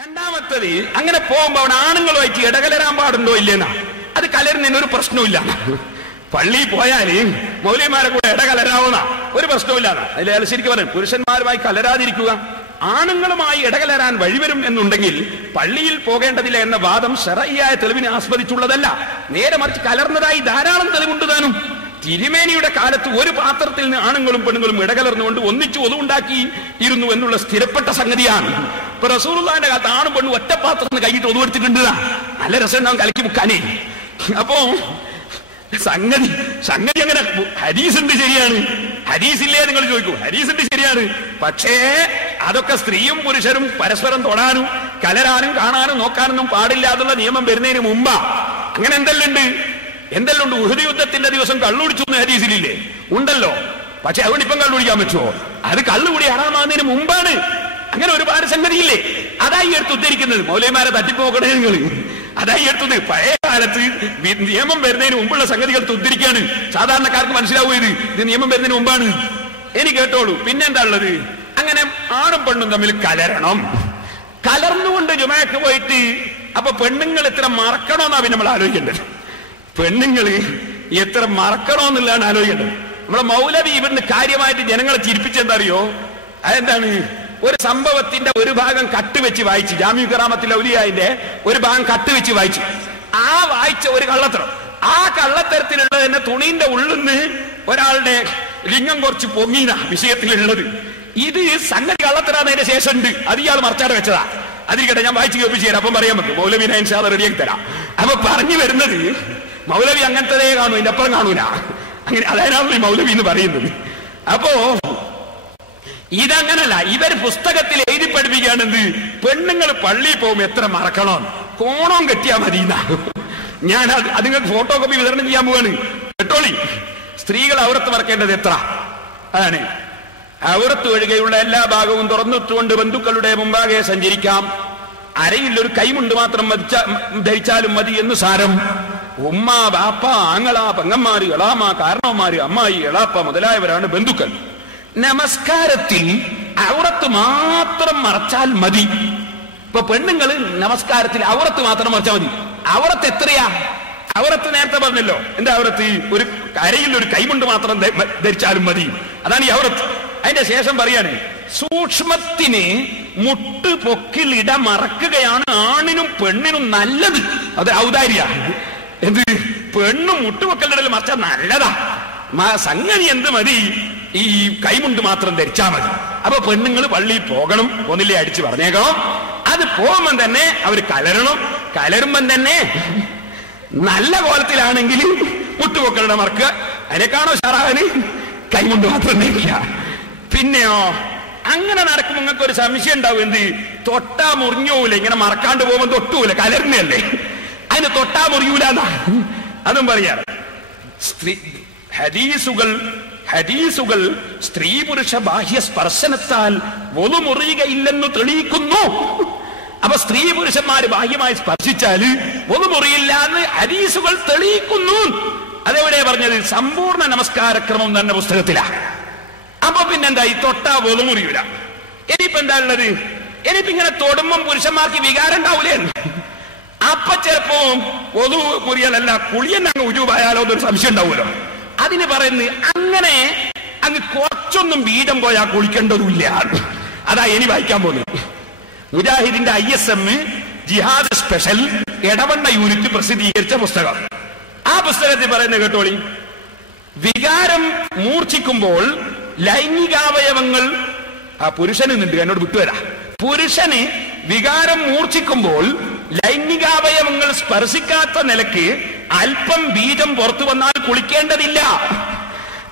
രണ്ടാമത്തത്, അങ്ങനെ പോകുമ്പോ അവിടെ ആണുങ്ങളുമായിട്ട് ഇടകലരാൻ പാടുണ്ടോ ഇല്ലെന്നാ. അത് കലരുന്നതിന് ഒരു പ്രശ്നമില്ല. പള്ളിയിൽ പോയാല് മൗലവിമാരെ കൂടെ ഇടകലരാവുന്ന ഒരു പ്രശ്നമില്ലാന്ന്. അതിൽ ശരിക്കും പറയും, പുരുഷന്മാരുമായി കലരാതിരിക്കുക, ആണുങ്ങളുമായി ഇടകലരാൻ വഴിവരും എന്നുണ്ടെങ്കിൽ പള്ളിയിൽ പോകേണ്ടതില്ല എന്ന വാദം ശറഈയായ തെളിവിനെ ആസ്പദിച്ചുള്ളതല്ല. നേരെ മറിച്ച് കലർന്നതായി ധാരാളം തെളിവുണ്ട് താനും. തിരുമേനിയുടെ കാലത്ത് ഒരു പാത്രത്തിൽ നിന്ന് ആണുങ്ങളും പെണ്ണുങ്ങളും ഇടകലർന്നുകൊണ്ട് ഒന്നിച്ചു ഒതുണ്ടാക്കി ഇരുന്നു എന്നുള്ള സ്ഥിരപ്പെട്ട സംഗതിയാണ്. ഇപ്പൊ റസൂലുള്ളാഹിന്റെ കാലത്ത് ആണും പെണ്ണും ഒറ്റ പാത്രത്തിന് കൈയിട്ട് ഒതുവെടുത്തിട്ടുണ്ട്. നല്ല രസം കലക്കി മുക്കാനേ. അപ്പോ സംഗതി അങ്ങനെ ഹദീസുണ്ട്, ശരിയാണ്. ഹദീസില്ലേ നിങ്ങൾ ചോദിക്കൂ, ഹദീസുണ്ട്, ശരിയാണ്. പക്ഷേ അതൊക്കെ സ്ത്രീയും പുരുഷനും പരസ്പരം തൊടാനും കലരാനും കാണാനും നോക്കാനൊന്നും പാടില്ലാതുള്ള നിയമം വരുന്നതിന് മുമ്പാ. അങ്ങനെ എന്തെല്ലാം ഉണ്ട്. ഉഹദ് യുദ്ധത്തിന്റെ ദിവസം കള്ളുടിച്ചു എന്ന് ഹദീസിലില്ലേ? ഉണ്ടല്ലോ. പക്ഷെ അതുകൊണ്ട് ഇപ്പം കള്ളുടിക്കാൻ പറ്റുമോ? അത് കള്ളുകൂടി ഹറാമാകുന്നതിന് മുമ്പാണ്. അങ്ങനെ ഒരുപാട് സംഗതിയില്ലേ? അതായി എടുത്ത് ഉദ്ധരിക്കുന്നത്. മൗലവിമാരെ തട്ടിപ്പോക്കണേ നിങ്ങൾ. അതായി എടുത്തത് പഴയ കാലത്ത് നിയമം വരുന്നതിന് മുമ്പുള്ള സംഗതികൾ ഉദ്ധരിക്കാണ്. സാധാരണക്കാർക്ക് മനസ്സിലാവും ഇത് നിയമം വരുന്നതിന് മുമ്പാണ്. ഇനി കേട്ടോളൂ. പിന്നെന്താ ഉള്ളത്? അങ്ങനെ ആണും പെണ്ണും തമ്മിൽ കലരണം. കലർന്നുകൊണ്ട് ജുമഅക്ക് പോയിട്ട് അപ്പൊ പെണ്ണുങ്ങൾ എത്ര മറക്കണമെന്നാ പിന്നെ നമ്മൾ ആലോചിക്കേണ്ടത്. പെണ്ണുങ്ങള് എത്ര മറക്കണമെന്നുള്ളതാണ് ആലോചിക്കേണ്ടത്. നമ്മളെ മൗലവി ഇവിടുന്ന് കാര്യമായിട്ട് ജനങ്ങളെ ചിരിപ്പിച്ചെന്താ അറിയോ? അതെന്താണ്? ഒരു സംഭവത്തിന്റെ ഒരു ഭാഗം കട്ടുവെച്ച് വായിച്ചു. ജാമിഉ കറാമത്തുൽ ഔലിയാന്റെ ഒരു ഭാഗം കട്ടുവെച്ച് വായിച്ചു. ആ വായിച്ച ഒരു കള്ളത്തരം, ആ കള്ളത്തരത്തിലുള്ള തന്നെ തുണീന്റെ ഉള്ളിൽ നിന്ന് ഒരാളുടെ ലിംഗം കുറച്ച് പൊങ്ങിന വിഷയത്തിലുള്ളത്. ഇത് സംഗതി കള്ളത്തരാന്നതിന്റെ ശേഷം ഉണ്ട്. അത് ഇയാൾ മറച്ചാടെ വെച്ചതാ. അതിരിക്കട്ടെ, ഞാൻ വായിച്ച് കേൾപ്പിച്ചു തരാം. അപ്പം പറയാൻ പറ്റും. മൗലവിനെ ഇൻഷാ അല്ലാഹ് റെഡിയാക്കി തരാം. അപ്പൊ പറഞ്ഞു വരുന്നത്, മൗലവി അങ്ങനത്തതേ കാണൂ, ഇതിന്റെ അപ്പുറം കാണൂല. അങ്ങനെ അതായത് മൗലവി എന്ന് പറയുന്നത്. അപ്പോ ഇതങ്ങനല്ല. ഇവർ പുസ്തകത്തിൽ എഴുതി പഠിപ്പിക്കുകയാണെന്ത്? പെണ്ണുങ്ങൾ പള്ളിയിൽ പോകുമ്പോ എത്ര മറക്കണം, കോണം കെട്ടിയാ മതി. ഞാൻ അത് നിങ്ങൾക്ക് ഫോട്ടോ കോപ്പി വിതരണം ചെയ്യാൻ പോവാണ്. കേട്ടോളി. സ്ത്രീകൾ ഔറത്ത് മറക്കേണ്ടത് എത്ര? അതാണ്. ഔറത്ത് ഒഴികെയുള്ള എല്ലാ ഭാഗവും തുറന്നിട്ടുകൊണ്ട് ബന്ധുക്കളുടെ മുമ്പാകെ സഞ്ചരിക്കാം. അരയിൽ ഒരു കൈമുണ്ട് മാത്രം ധരിച്ചാലും മതി എന്ന് സാരം. ഉമ്മ, ബാപ്പ, ആങ്ങള, പെങ്ങന്മാര്, എളാമ, കാരണവന്മാര്, അമ്മായി, എളാപ്പ മുതലായവരാണ് ബന്ധുക്കൾ. നമസ്കാരത്തിൽ ഔറത്ത് മാത്രം മറച്ചാൽ മതി. ഇപ്പൊ പെണ്ണുങ്ങള് നമസ്കാരത്തിൽ ഔറത്ത് മാത്രം മറച്ചാൽ മതി. ഔറത്ത് എത്രയാ? ഔറത്ത് നേരത്തെ പറഞ്ഞല്ലോ. എന്താ ഔറത്ത്? ഒരു കരയിൽ ഒരു കൈമുണ്ട് മാത്രം ധരിച്ചാലും മതി. അതാണ് ഈ ഔറത്ത്. അതിന്റെ ശേഷം പറയാണ്, സൂക്ഷ്മത്തിന് മുട്ട് പൊക്കിൽ ഇട മറക്കുകയാണ് ആണിനും പെണ്ണിനും നല്ലത്. അത് ഔദാര്യ. എന്ത്? പെണ്ണും മുട്ടുപൊക്കലിടൽ മറച്ചാൽ നല്ലതാ. സംഗതി എന്ത് മതി? ഈ കൈമുണ്ട് മാത്രം ധരിച്ചാൽ മതി. അപ്പൊ പെണ്ണുങ്ങൾ പള്ളിയിൽ പോകണം. ഒന്നില്ലേ അടിച്ച് പറഞ്ഞേക്കണം. അത് പോകുമ്പം തന്നെ അവർ കലരണം. കലരുമ്പം തന്നെ നല്ല കോലത്തിലാണെങ്കിൽ മുട്ടുപൊക്കളുടെ മറക്കുക. അതിനെക്കാണോ ഷറാന് കൈമുണ്ട് മാത്രം ധരിക്കുക. പിന്നെയോ അങ്ങനെ നടക്കുമ്പോൾ നിങ്ങൾക്ക് ഒരു സംശയം ഉണ്ടാവും. എന്ത്? തൊട്ടാ മുറിഞ്ഞൂല. ഇങ്ങനെ മറക്കാണ്ട് പോകുമ്പോൾ തൊട്ടൂല, കലർന്നല്ലേ. അതിന് തൊട്ടാ മുറിയൂല. അതും പറയാറ്. ഹദീസുകൾ സ്ത്രീ പുരുഷ ബാഹ്യ സ്പർശനത്താൽ ഒന്നു മുറിയുകയില്ലെന്ന് തെളിയിക്കുന്നു. അപ്പൊ സ്ത്രീ പുരുഷന്മാര് ബാഹ്യമായി സ്പർശിച്ചാല് ഒന്നു മുറിയില്ല എന്ന് ഹദീസുകൾ തെളിയിക്കുന്നു. അതെവിടെ പറഞ്ഞത്? സമ്പൂർണ്ണ നമസ്കാരക്രമം തന്നെ പുസ്തകത്തിലാ. അപ്പൊ പിന്നെന്താ? ഈ തൊട്ടാ ഒന്നു മുറിയൂല. ഇനിയിപ്പോ എന്താ ഉള്ളത്? ഇനിയിപ്പോ ഇങ്ങനെ തൊടുമ്പം പുരുഷന്മാർക്ക് വികാരം ഉണ്ടാവൂലേ? അപ്പൊ ചിലപ്പോ ഒതു മുറിയലല്ല, കുളിയൻ അങ്ങ് ഉജൂബായാലോ എന്നൊരു സംശയം ഉണ്ടാവുമല്ലോ. അതിന് പറയുന്നത് അങ്ങനെ അങ്ങ് കുറച്ചൊന്നും വീതം പോയാൽ കുളിക്കേണ്ടതുമില്ല. അതാ ഇനി വായിക്കാൻ പോകുന്നത്. മുജാഹിദിന്റെ ISM ജിഹാദ് സ്പെഷ്യൽ എടവണ്ണ യൂണിറ്റ് പ്രസിദ്ധീകരിച്ച പുസ്തകം. ആ പുസ്തകത്തിൽ പറയുന്നത് കേട്ടോളി. വികാരം മൂർച്ഛിക്കുമ്പോൾ ലൈംഗികാവയവങ്ങൾ, ആ പുരുഷന് നിന്നുണ്ട്, എന്നോട് വിട്ടുവരാ. പുരുഷന് വികാരം മൂർച്ഛിക്കുമ്പോൾ ലൈംഗികാവയവങ്ങൾ സ്പർശിക്കാത്ത നിലക്ക് അല്പം ബീജം പുറത്തു വന്നാൽ കുളിക്കേണ്ടതില്ല.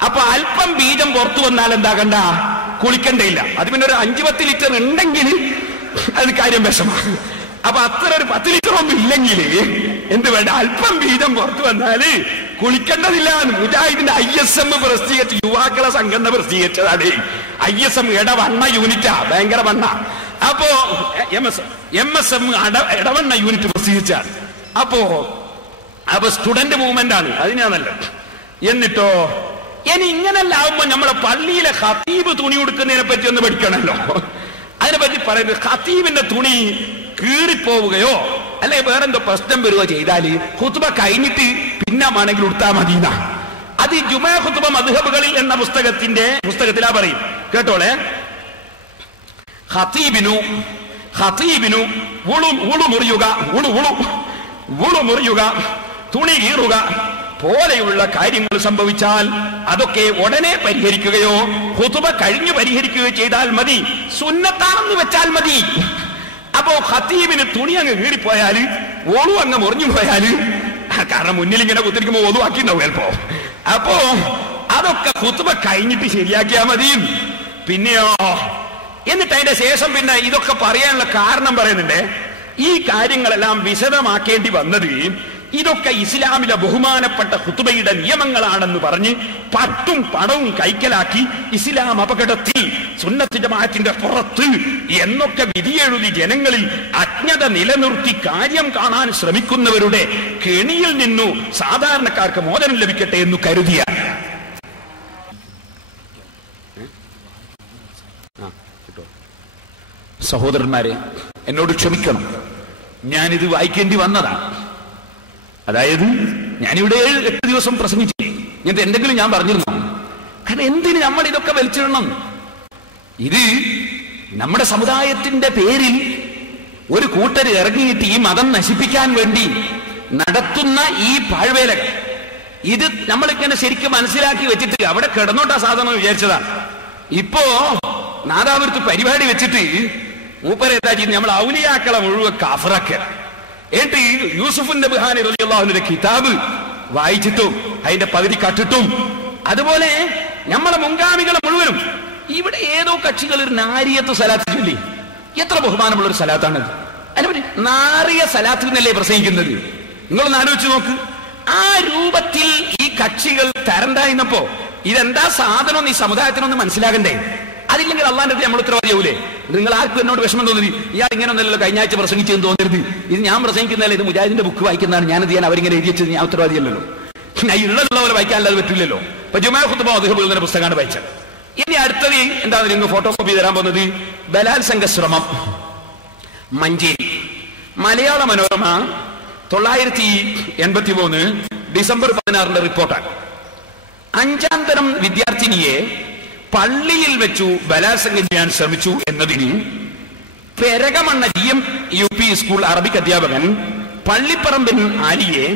അപ്പൊ അല്പം ബീജം പുറത്തു വന്നാൽ എന്താകണ്ട? കുളിക്കേണ്ടതില്ല. അത് പിന്നെ ഒരു 5-10 ലിറ്റർ ഉണ്ടെങ്കിൽ അത് കാര്യം വിഷമാണ്. അപ്പൊ അത്ര ഒരു 10 ലിറ്റർ ഒന്നും ഇല്ലെങ്കിൽ എന്ത് വേണ്ട? അല്പം ബീജം പുറത്തു വന്നാല് കുളിക്കേണ്ടതില്ല. മുജാഹിദിന്റെ ISM പ്രസിദ്ധീകരിച്ച യുവാക്കളെ സംഘടന പ്രസിദ്ധീകരിച്ചതാണ്. ISM ഇടവണ്ണ യൂണിറ്റാ, ഭയങ്കര വണ്ണ. അപ്പോ MSM ഇടവണ്ണ യൂണിറ്റ് പ്രസിദ്ധീകരിച്ചാണ്. അപ്പോ സ്റ്റുഡന്റ് മൂവ്മെന്റ് ആണ്, അതിനാണല്ലോ. എന്നിട്ടോ ഇനി ഇങ്ങനെല്ലാം ആവുമ്പോ നമ്മളെ പള്ളിയിലെ ഖതീബ് തുണി ഉടുക്കുന്നതിനെ പറ്റി ഒന്ന് പഠിക്കണല്ലോ. അതിനെ പറ്റി പറയുന്നത് ഖതീബിന്റെ തുണി കീറിപ്പോവുകയോ അല്ലെങ്കിൽ വേറെന്തോ പ്രശ്നം വരികയോ ചെയ്താല് ഖുത്ബ കഴിഞ്ഞിട്ട് പിന്നെ വേണമെങ്കിൽ ഉടുത്താ മദീന. അത് ജുമാ ഖുത്ബ മദ്ഹബുകളിൽ എന്ന പുസ്തകത്തിലാ പറയും. കേട്ടോളെ, ഖതീബിനു മുറിയുക, തുണി കീറുക പോലെയുള്ള കാര്യങ്ങൾ സംഭവിച്ചാൽ അതൊക്കെ ഉടനെ പരിഹരിക്കുകയോ ഖുതുബ കഴിഞ്ഞു പരിഹരിക്കുകയോ ചെയ്താൽ മതി. സുന്നത്താണെന്ന് വെച്ചാൽ മതി. അപ്പോ ഖതീബിന് തുണി അങ്ങ് കീറിപ്പോയാല് ഒളു അങ്ങ് മുറിഞ്ഞു പോയാല്, കാരണം മുന്നിൽ ഇങ്ങനെ കുത്തിരിക്കുമ്പോ ഒളുവാക്കിണ്ടാവും ചിലപ്പോ, അപ്പോ അതൊക്കെ ഖുതുബ കഴിഞ്ഞിട്ട് ശരിയാക്കിയാൽ മതി. പിന്നെയോ എന്നിട്ട് അതിന്റെ ശേഷം പിന്നെ ഇതൊക്കെ പറയാനുള്ള കാരണം പറയുന്നുണ്ട്. ഈ കാര്യങ്ങളെല്ലാം വിശദമാക്കേണ്ടി വന്നത് ഇതൊക്കെ ഇസ്ലാമിലെ ബഹുമാനപ്പെട്ട ഖുതുബയുടെ നിയമങ്ങളാണെന്ന് പറഞ്ഞ് പട്ടും പണവും കൈക്കലാക്കി ഇസ്ലാം അപകടത്തിൽ, സുന്നത്ത് ജമാഅത്തിന്റെ പുറത്ത് എന്നൊക്കെ വിധിയെഴുതി ജനങ്ങളിൽ അജ്ഞത നിലനിർത്തി കാര്യം കാണാൻ ശ്രമിക്കുന്നവരുടെ കെണിയിൽ നിന്നു സാധാരണക്കാർക്ക് മോചനം ലഭിക്കട്ടെ എന്ന് കരുതിയ സഹോദരന്മാരെ, എന്നോട് ക്ഷമിക്കണം, ഞാനിത് വായിക്കേണ്ടി വന്നതാണ്. അതായത് ഞാനിവിടെ 7-8 ദിവസം പ്രസംഗിച്ചു. ഇങ്ങനത്തെ എന്തെങ്കിലും ഞാൻ പറഞ്ഞിരുന്നോ? കാരണം എന്തിന് നമ്മൾ ഇതൊക്കെ വലിച്ചിടണം? ഇത് നമ്മുടെ സമുദായത്തിന്റെ പേരിൽ ഒരു കൂട്ടർ ഇറങ്ങിയിട്ട് ഈ മതം നശിപ്പിക്കാൻ വേണ്ടി നടത്തുന്ന ഈ പാഴ്വേലകൾ, ഇത് നമ്മളിങ്ങനെ ശരിക്കും മനസ്സിലാക്കി വെച്ചിട്ട് അവിടെ കിടന്നോട്ടാ സാധനം വിചാരിച്ചതാണ്. ഇപ്പോ നാദാപുരത്ത് പരിപാടി വെച്ചിട്ട് മൂപ്പരെന്താ ചെയ്യുന്നത്? നമ്മൾ ഔലിയാക്കളെ മുഴുവൻ കാഫിറാക്കുക. എന്നിട്ട് യൂസുഫ് നബ്ഹാനി റളിയല്ലാഹു അൻഹുവിന്റെ കിതാബ് വായിച്ചിട്ടും അതിന്റെ പകുതി കട്ടിട്ടും, അതുപോലെ നമ്മളെ മുൻഗാമികളെ മുഴുവനും ഇവിടെ ഏതോ കക്ഷികൾ ഒരു നാരിയത്ത് സലാത്ത് ചൊല്ലി. എത്ര ബഹുമാനമുള്ള ഒരു സലാത്താണത്! അതിനെ നാറിയ സലാത്തിനല്ലേ പ്രസംഗിക്കുന്നത്? നിങ്ങളൊന്ന് ആലോചിച്ച് നോക്ക്. ആ രൂപത്തിൽ ഈ കക്ഷികൾ തരണ്ടായിരുന്നപ്പോ ഇതെന്താ സാധനം ഈ സമുദായത്തിനൊന്ന് മനസ്സിലാകണ്ടേ? അതില്ലെങ്കിൽ അള്ളാന്റെ അടുത്ത് നമ്മൾ ഉത്തരവാദിയാവൂലേ? നിങ്ങൾ ആർക്കും എന്നോട് വിഷമം തോന്നി, ഇയാൾ ഇങ്ങനെ ഒന്നല്ലോ കഴിഞ്ഞ ആഴ്ച പ്രസംഗിച്ചെന്ന് തോന്നരുത്. ഇത് ഞാൻ പ്രസംഗിക്കുന്നതല്ല, ഇത് മുജാഹിദിന്റെ ബുക്ക് വായിക്കുന്നതാണ്. ഞാനത് ചെയ്യാൻ അവരിങ്ങനെ എഴുതി വെച്ചത് ഞാൻ ഉത്തരവാദിയല്ലോ. ഉള്ള പോലെ വായിക്കാനല്ലാതെ പറ്റില്ലല്ലോ. ഇപ്പൊ ജുമാ ഖുതുബ മദ്ഹബുകളുടെ പുസ്തകമാണ് വായിച്ചത്. ഇനി അടുത്തത് എന്താണ് നിങ്ങൾ ഫോട്ടോകോപ്പി തരാൻ പോകുന്നത്? ബലാത്സംഗ ശ്രമം മഞ്ചേരി. മലയാള മനോരമ 983 ഡിസംബർ 16 റിപ്പോർട്ടാണ്. 5ാം തരം വിദ്യാർത്ഥിനിയെ പള്ളിയിൽ വെച്ചു ബലാത്സംഗം ചെയ്യാൻ ശ്രമിച്ചു എന്നതിന് പെരകമണ്ണ GMUP സ്കൂൾ അറബിക് അധ്യാപകൻ പള്ളിപ്പറമ്പിൻ ആലിയെ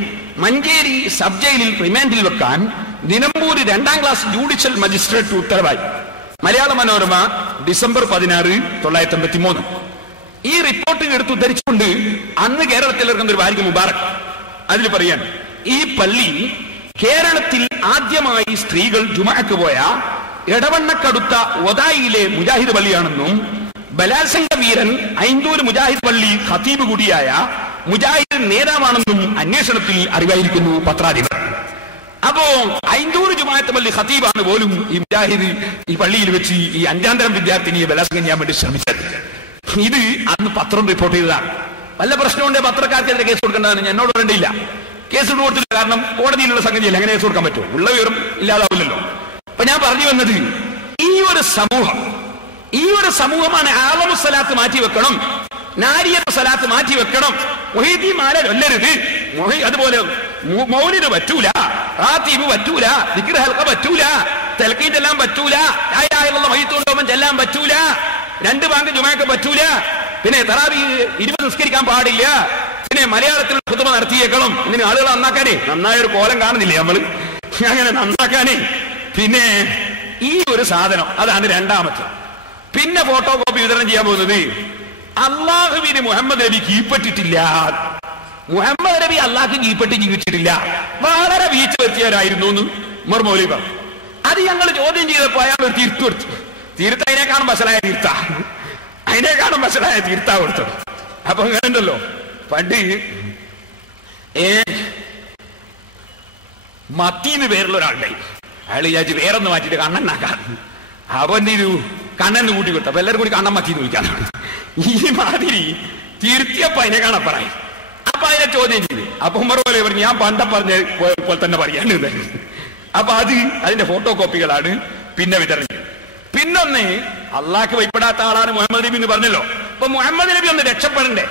മഞ്ചേരി സബ് ജയിലിൽ റിമാൻഡിൽ വെക്കാൻ നിലമ്പൂർ 2ാം ക്ലാസ് ജുഡീഷ്യൽ മജിസ്ട്രേറ്റ് ഉത്തരവായി. മലയാള മനോരമ ഡിസംബർ 16, 1983. ഈ റിപ്പോർട്ട് എടുത്തുദ്ധരിച്ചുകൊണ്ട് അന്ന് കേരളത്തിൽ ഇറങ്ങുന്ന ഒരു വാരിക മുബാറക് അതിൽ പറയാൻ, ഈ പള്ളി കേരളത്തിൽ ആദ്യമായി സ്ത്രീകൾ ജുമഅക്ക് പോയ എടവണ്ണക്കടുത്ത ഒതായിലെ മുജാഹിദ് പള്ളിയാണെന്നും ബലാത്സംഗ വീരൻ ഐന്തൂർ മുജാഹിദ് പള്ളി ഖതീബ് കൂടിയായ മുജാഹിദ് നേതാവാണെന്നും അന്വേഷണത്തിൽ അറിവായിരിക്കുന്നു പത്രാധിപർ. അപ്പോ ഐന്തൂർ ജുമാഅത്ത് പള്ളി ഖതീബാണ് പോലും ഈ മുജാഹിദ് ഈ പള്ളിയിൽ വെച്ച് ഈ 5ാം തരം വിദ്യാർത്ഥിനിയെ ബലാത്സംഗം ചെയ്യാൻ വേണ്ടി ശ്രമിച്ചത്. ഇത് അന്ന് പത്രം റിപ്പോർട്ട് ചെയ്തതാണ്. വല്ല പ്രശ്നമുണ്ടേ പത്രക്കാർക്കെതിരെ കേസ് കൊടുക്കേണ്ടതാണ്. എന്നോട് പറയേണ്ടിയില്ല, കേസ് കൊടുത്തില്ല. കാരണം കോടതിയിലുള്ള സംഗതിയല്ല, അങ്ങനെ കേസ് കൊടുക്കാൻ പറ്റുമോ? ഉള്ള വിവരം ഇല്ലാതാവില്ലല്ലോ. അപ്പൊ ഞാൻ പറഞ്ഞു വന്നത്, ഈ ഒരു സമൂഹമാണ് ആളമു സലാത്ത് മാറ്റി വെക്കണം, നാരിയത്ത് സലാത്ത് മാറ്റി വെക്കണം, മൊഹീദ്ദീമാല ചൊല്ലരുത്, അതുപോലെ മൗലിദ് പറ്റൂല, റാത്തീബ് പറ്റൂല, ദിക്ർ ഹൽഖ പറ്റൂല, തൽഖീൻ ചെല്ലാൻ പറ്റൂല, ലാ ഇലാഹ ഇല്ലല്ലാഹ് മയ്യിത്തുണ്ടോമൻ ചെല്ലാൻ പറ്റൂല, 2 ബാങ്ക് ജുമഅക്ക് പറ്റൂല, പിന്നെ തറാവീഹ് 20 നിസ്കരിക്കാൻ പാടില്ല, പിന്നെ മലയാളത്തിൽ ഖുതുബ നടത്തിയേക്കണം. ഇങ്ങനെ ആളുകൾ നന്നാക്കാനേ, നന്നായൊരു കോലം കാണുന്നില്ലേ നമ്മൾ, അങ്ങനെ നന്നാക്കാനേ. പിന്നെ ഈ ഒരു സാധനം, അതാണ് 2ാമത്തെ. പിന്നെ ഫോട്ടോ കോപ്പി വിതരണം ചെയ്യാൻ പോകുന്നത്, അള്ളാഹുവിന് മുഹമ്മദ് നബി കീഴ്പ്പെട്ടിട്ടില്ല, മുഹമ്മദ് നബി അള്ളാഹ്ക്ക് കീഴ്പ്പെട്ട് ജീവിച്ചിട്ടില്ല, വളരെ വീഴ്ച വരുത്തിയവരായിരുന്നു എന്ന് ഉമർ മൗലവി പറഞ്ഞു. അത് ഞങ്ങൾ ചോദ്യം ചെയ്തപ്പോ അയാൾ ഒരു തീർത്ത് കൊടുത്തു. തീർത്ത് അതിനേക്കാളും വസലായ തീർത്താ കൊടുത്തത്. അപ്പൊ അങ്ങനെ ഉണ്ടല്ലോ, പണ്ട് മത്തീന്ന് പേരുള്ള ഒരാളുണ്ടായി. അയാൾ വിചാരിച്ച് വേറൊന്ന് മാറ്റിട്ട് കണ്ണനാക്കാൻ. അവൻ ഒരു കണ്ണെന്ന് കൂട്ടി കൊടുത്തു. അപ്പൊ എല്ലാവരും കൂടി കണ്ണൻ മത്തീന്ന് വിളിക്കാനാണ്. ഈ മാതിരി തിരുത്തിയപ്പോ അതിനെ കാണാൻ പറയും. അപ്പൊ അതിനെ ചോദ്യം ചെയ്തു. അപ്പൊ ഉമർ പോലെ പറഞ്ഞു, ഞാൻ പണ്ട പറഞ്ഞ പോലെ തന്നെ പറയാനുണ്ട്. അപ്പൊ അതിന്റെ ഫോട്ടോ കോപ്പികളാണ് പിന്നെ വിതരണം ചെയ്തത്. പിന്നൊന്ന്, അള്ളാഹ്ക്ക് ഭയപ്പെടാത്ത ആളാണ് മുഹമ്മദ് നബി എന്ന് പറഞ്ഞല്ലോ. അപ്പൊ മുഹമ്മദ് നബി ഒന്ന് രക്ഷപ്പെടണ്ടേ?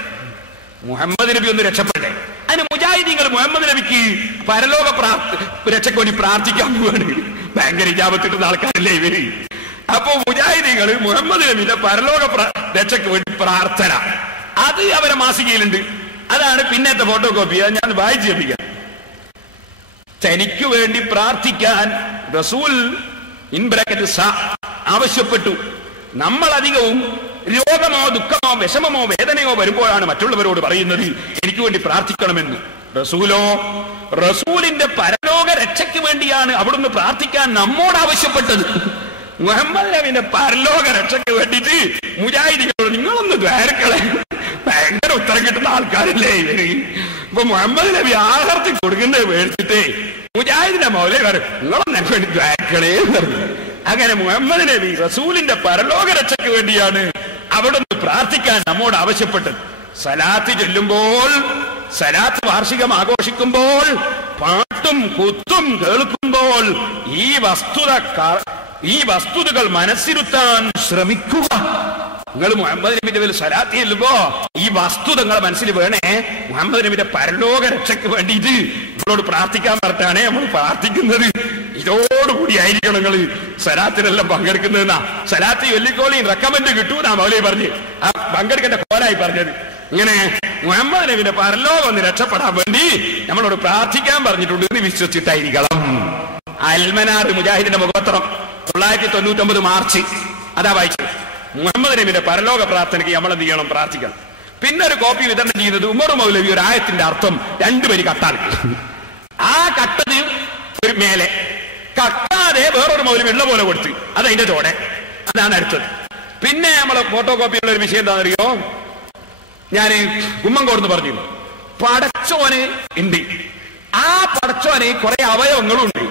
മുഹമ്മദ് നബി ഒന്ന് രക്ഷപ്പെട്ടെ. അതിന് മുജാഹിദീങ്ങൾ മുഹമ്മദ് നബിക്ക് പരലോക രക്ഷയ്ക്ക് വേണ്ടി പ്രാർത്ഥിക്കാൻ പോവാണ്. ഭയങ്കര ഇജാബത്ത് കിട്ടുന്ന ആൾക്കാരല്ലേ ഇവര്. അപ്പൊ മുജാഹിദീങ്ങൾ മുഹമ്മദ് നബിയുടെ പരലോക രക്ഷയ്ക്ക് വേണ്ടി പ്രാർത്ഥന, അത് അവരെ മാസികയിലുണ്ട്. അതാണ് പിന്നത്തെ ഫോട്ടോ കോപ്പി. അത് ഞാൻ വായിച്ചു കേൾപ്പിക്കാം. തനിക്ക് വേണ്ടി പ്രാർത്ഥിക്കാൻ റസൂൽ ആവശ്യപ്പെട്ടു. നമ്മൾ അധികവും രോഗമോ ദുഃഖമോ വിഷമമോ വേദനയോ വരുമ്പോഴാണ് മറ്റുള്ളവരോട് പറയുന്നത് എനിക്ക് വേണ്ടി പ്രാർത്ഥിക്കണമെന്ന്. റസൂലിന്റെ പരലോക രക്ഷയ്ക്ക് വേണ്ടിയാണ് അവിടുന്ന് പ്രാർത്ഥിക്കാൻ നമ്മോട് ആവശ്യപ്പെട്ടത്. മുഹമ്മദ് നബിന്റെ പരലോക രക്ഷയ്ക്ക് വേണ്ടിയിട്ട് മുജാഹിദീകളോട് നിങ്ങളൊന്ന് ദ്വാരക്കളെ. ഭയങ്കര ഉത്തരം കിട്ടുന്ന ആൾക്കാരല്ലേ ഇവര്. ഇപ്പൊ മുഹമ്മദ് നബി ആഹർത്തി കൊടുക്കുന്നത് മേടിച്ചിട്ട് മുജാഹിദിന്റെ മൗലവി നിങ്ങളൊന്ന് എനിക്ക് വേണ്ടി ദ്വാരക്കളേ എന്ന് പറഞ്ഞു. അങ്ങനെ മുഹമ്മദ് നബി റസൂലിന്റെ പരലോക രക്ഷയ്ക്ക് വേണ്ടിയാണ് അവിടുന്ന് പ്രാർത്ഥിക്കാൻ നമ്മോട് ആവശ്യപ്പെട്ടത്. സലാത്ത് ചൊല്ലുമ്പോൾ, സലാത്ത് വാർഷികം ആഘോഷിക്കുമ്പോൾ, പാട്ടും കുത്തും കേൾക്കുമ്പോൾ ഈ വസ്തുതകൾ മനസ്സിരുത്താൻ ശ്രമിക്കുക. നിങ്ങൾ മുഹമ്മദ് നബിന്റെ പേരിൽ സലാത്ത് ചെല്ലുമ്പോ ഈ വസ്തുത നിങ്ങളെ മനസ്സിൽ വേണേ. മുഹമ്മദ് നബിന്റെ പരലോക രക്ഷയ്ക്ക് വേണ്ടിയിട്ട് നിങ്ങളോട് പ്രാർത്ഥിക്കാൻ പറഞ്ഞാണ് നമ്മൾ പ്രാർത്ഥിക്കുന്നത്. ഇതോടുകൂടി ആയിരിക്കണം നിങ്ങൾ സലാത്തിനെല്ലാം പങ്കെടുക്കുന്നതെന്നാ. സലാത്ത് ചൊല്ലിക്കോളിയും റെക്കമെന്റ് കിട്ടൂന്നാ മൗലവി പറഞ്ഞ് ആ പങ്കെടുക്കേണ്ട കോലായി പറഞ്ഞത്. ഇങ്ങനെ മുഹമ്മദ് നബിന്റെ പരലോകം ഒന്ന് രക്ഷപ്പെടാൻ വേണ്ടി നമ്മളോട് പ്രാർത്ഥിക്കാൻ പറഞ്ഞിട്ടുണ്ട് എന്ന് വിശ്വസിച്ചിട്ടായിരിക്കണം. അൽമനാർ മുജാഹിദിന്റെ മുഖപത്രം 999 മാർച്ച് അതാ വായിച്ചത്. മുഹമ്മദ് നബിയുടെ പരലോക പ്രാർത്ഥനയ്ക്ക് നമ്മൾ എന്ത് ചെയ്യണം? പ്രാർത്ഥിക്കണം. പിന്നെ ഒരു കോപ്പി വിതരണം ചെയ്യുന്നത് ഉമർ മൗലവി ഒരു ആയത്തിന്റെ അർത്ഥം 2 വരി കട്ടാണ്. ആ കട്ടത് ഒരു മേലെ കട്ടാതെ വേറൊരു മൗലവി ഉള്ള പോലെ കൊടുത്ത് അത് അതിന്റെ ചോടെ. അതാണ് അടുത്തത്. പിന്നെ നമ്മളെ ഫോട്ടോ കോപ്പിയുള്ള ഒരു വിഷയം എന്താണെന്നറിയോ? ഞാൻ കുമ്മങ്കോടെന്ന് പറഞ്ഞു, പടച്ചോന് ഉണ്ട്. ആ പടച്ചോന് കുറെ അവയവങ്ങളും ഉണ്ട്.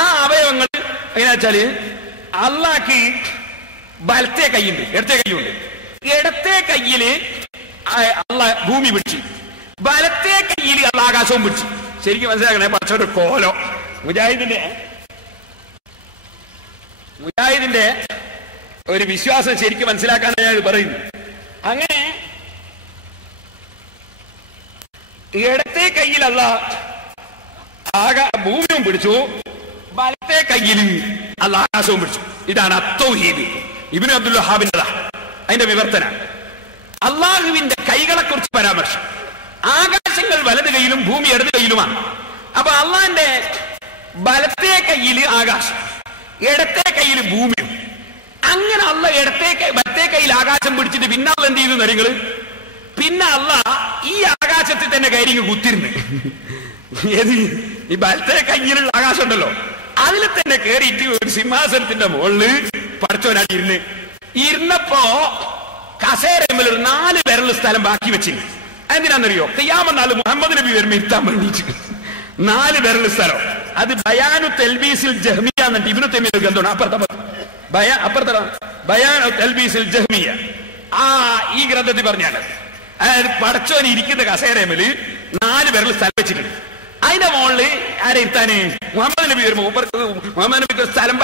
ആ അവയവങ്ങൾ എങ്ങനെയാ വെച്ചാല് അള്ളാഹ്ക്ക് വലത്തെ കൈയുണ്ട്, ഇടത്തെ കൈയുണ്ട്. ഇടത്തെ കയ്യില് അള്ളാഹ് ഭൂമി പിടിച്ചു, വലത്തെ കയ്യിൽ അള്ളാഹ് ആകാശവും പിടിച്ചു. ശരിക്കും മനസ്സിലാക്കണേ, പടച്ചോന്റെ കോലോ. മുജാഹിദിന്റെ ഒരു വിശ്വാസം ശരിക്കും മനസ്സിലാക്കാനാണ് ഞാൻ പറയുന്നത്. അങ്ങനെ ഇടത്തെ കയ്യിൽ അള്ളാഹ് ഭൂമിയും പിടിച്ചു, വലത്തെ കയ്യിൽ അള്ളാഹ് ആകാശവും പിടിച്ചു. ഇതാണ് അത്തൗഹീദ്. ഇബ്നു അബ്ദുൽ വഹാബിന്റെ അതിന്റെ വിവർത്തന. അള്ളാഹുവിന്റെ കൈകളെ കുറിച്ച് പരാമർശം. ആകാശങ്ങൾ വലത് കൈയിലും ഭൂമി ഇടത് കൈയിലുമാണ്. അപ്പൊ അള്ളാഹിന്റെ വലത്തെ കയ്യിൽ ആകാശം, ഇടത്തെ കയ്യിൽ ഭൂമിയും. അങ്ങനെ അള്ളാഹ് വലത്തെ കയ്യിൽ ആകാശം പിടിച്ചിട്ട് പിന്നെ അള്ളാഹ് എന്ത് ചെയ്തു നിങ്ങള്? പിന്നെ അള്ളാഹ് ഈ ആകാശത്തിൽ തന്നെ കയറി കുത്തിരുന്ന്, ഏത് ഈ വലത്തെ കയ്യിലുള്ള ആകാശം ഉണ്ടല്ലോ അതിൽ തന്നെ കയറിയിട്ട് ഒരു സിംഹാസനത്തിന്റെ മുകളില് പടച്ചവനായിട്ട് ഇരുന്നപ്പോ കസേരയിൽ ഒരു 4 വിരൽ സ്ഥലം ബാക്കി വെച്ചിരുന്നു. എന്തിനാണെന്നറിയോ? ഖിയാമത്ത് നാൾ മുഹമ്മദ് നബി വരുമ്പോ ഇരുത്താൻ വേണ്ടിയിട്ട് 4 വിരൽ സ്ഥലം. അത് ബയാനു തൽബീസിൽ ജഹ്മിയ എന്നിട്ട് ഇബ്നു തൈമിയ്യ ഗ്രന്ഥമാണ്. അപ്പുറത്തെ ബയാനു തൽബീസിൽ ജഹ്മിയ, ഈ ഗ്രന്ഥത്തിൽ പറഞ്ഞാണ് പടച്ചോന് ഇരിക്കുന്ന കസേരമേല് 4 വിരൽ സ്ഥലം വെച്ചിട്ടുണ്ട്. അതിന്റെ മുകളില് ആരെ ഇരുത്താന്? മുഹമ്മദ് നബി വരുമ്പോ മുഹമ്മദ് നബിക്ക് സ്ഥലം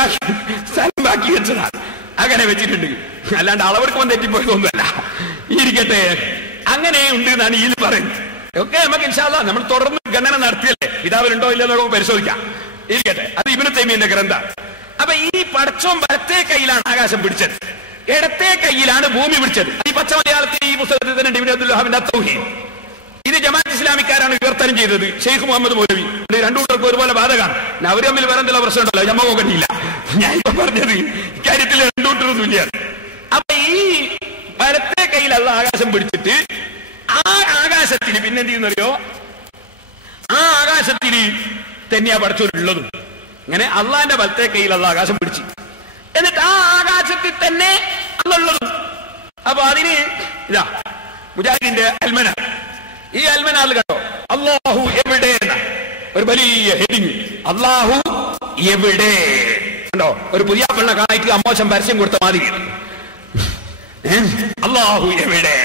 ബാക്കി വെച്ചതാണ്. അങ്ങനെ വെച്ചിട്ടുണ്ട്. അല്ലാണ്ട് അളവെടുക്കുമ്പോൾ തെറ്റിപ്പോയതൊന്നുമല്ല. ഇരിക്കട്ടെ, അങ്ങനെ ഉണ്ട് എന്നാണ് ഇതിൽ പറയുന്നത്. ഒക്കെ നമുക്ക് ഇൻഷാ അല്ലാഹ് നമ്മൾ തുടർന്ന് ഗണന നടത്തിയല്ലേ, പിതാവിലുണ്ടോ ഇല്ലെന്നോ നമുക്ക് പരിശോധിക്കാം. ഇരിക്കട്ടെ, അത് ഇബ്നു തൈമിയ്യന്റെ ഗ്രന്ഥം. അപ്പൊ ഈ പടച്ചോൻ വലത്തെ കയ്യിലാണ് ആകാശം പിടിച്ചത്, ഇടത്തെ കയ്യിലാണ് ഭൂമി പിടിച്ചത്. ഈ പച്ച മലയാളത്തിൽ ഈ പുസ്തകത്തിൽ തന്നെ ഇബ്നു അബ്ദുൽ വഹാബിന്റെ തൗഹീദ്. ഇത് ജമാഅത്ത് ഇസ്ലാമിക്കാരാണ് വിവർത്തനം ചെയ്തത്. ഷെയ്ഖ് മുഹമ്മദ് മൗലവി. രണ്ടു കൂട്ടർക്കും ഒരുപോലെ ബാധകമാണ്. അവർ തമ്മിൽ വേറെ എന്തെല്ലാം പ്രശ്നം ഉണ്ടല്ലോ, ഞമ്മ നോക്കണ്ടില്ല. ഞാൻ ഇപ്പൊ പറഞ്ഞത് ഇക്കാര്യത്തിൽ രണ്ടു കൂട്ടരും തുല്യാണ്. അപ്പൊ ഈ വലത്തെ കയ്യിൽ അള്ളാഹ് ആകാശം പിടിച്ചിട്ട് ആ ആകാശത്തിന് പിന്നെ എന്ത് ചെയ്യുന്നറിയോ? ആ ആകാശത്തിന് തന്നെയാ പടച്ചോനുള്ളതും. ഇങ്ങനെ അള്ളാഹിന്റെ വലത്തെ കയ്യിൽ അള്ളാഹ് ആകാശം പിടിച്ചു, എന്നിട്ട് ആ ആകാശത്തിൽ തന്നെ അള്ളുള്ളതും. അപ്പൊ അതിന് ഇതാ മുജാഹിദിന്റെ അൽമന. ഈ അൽമനാൽ കണ്ടോ അല്ലാഹു എവിടെ ഒരു വലിയ ഹെഡിങ്. അല്ലാഹു എവിടെ കണ്ടോ? ഒരു പുതിയ പെണ്ണ കാണായിട്ട് അമ്മോശം പരസ്യം കൊടുത്ത മാതിരി. അല്ലാഹു എവിടെ?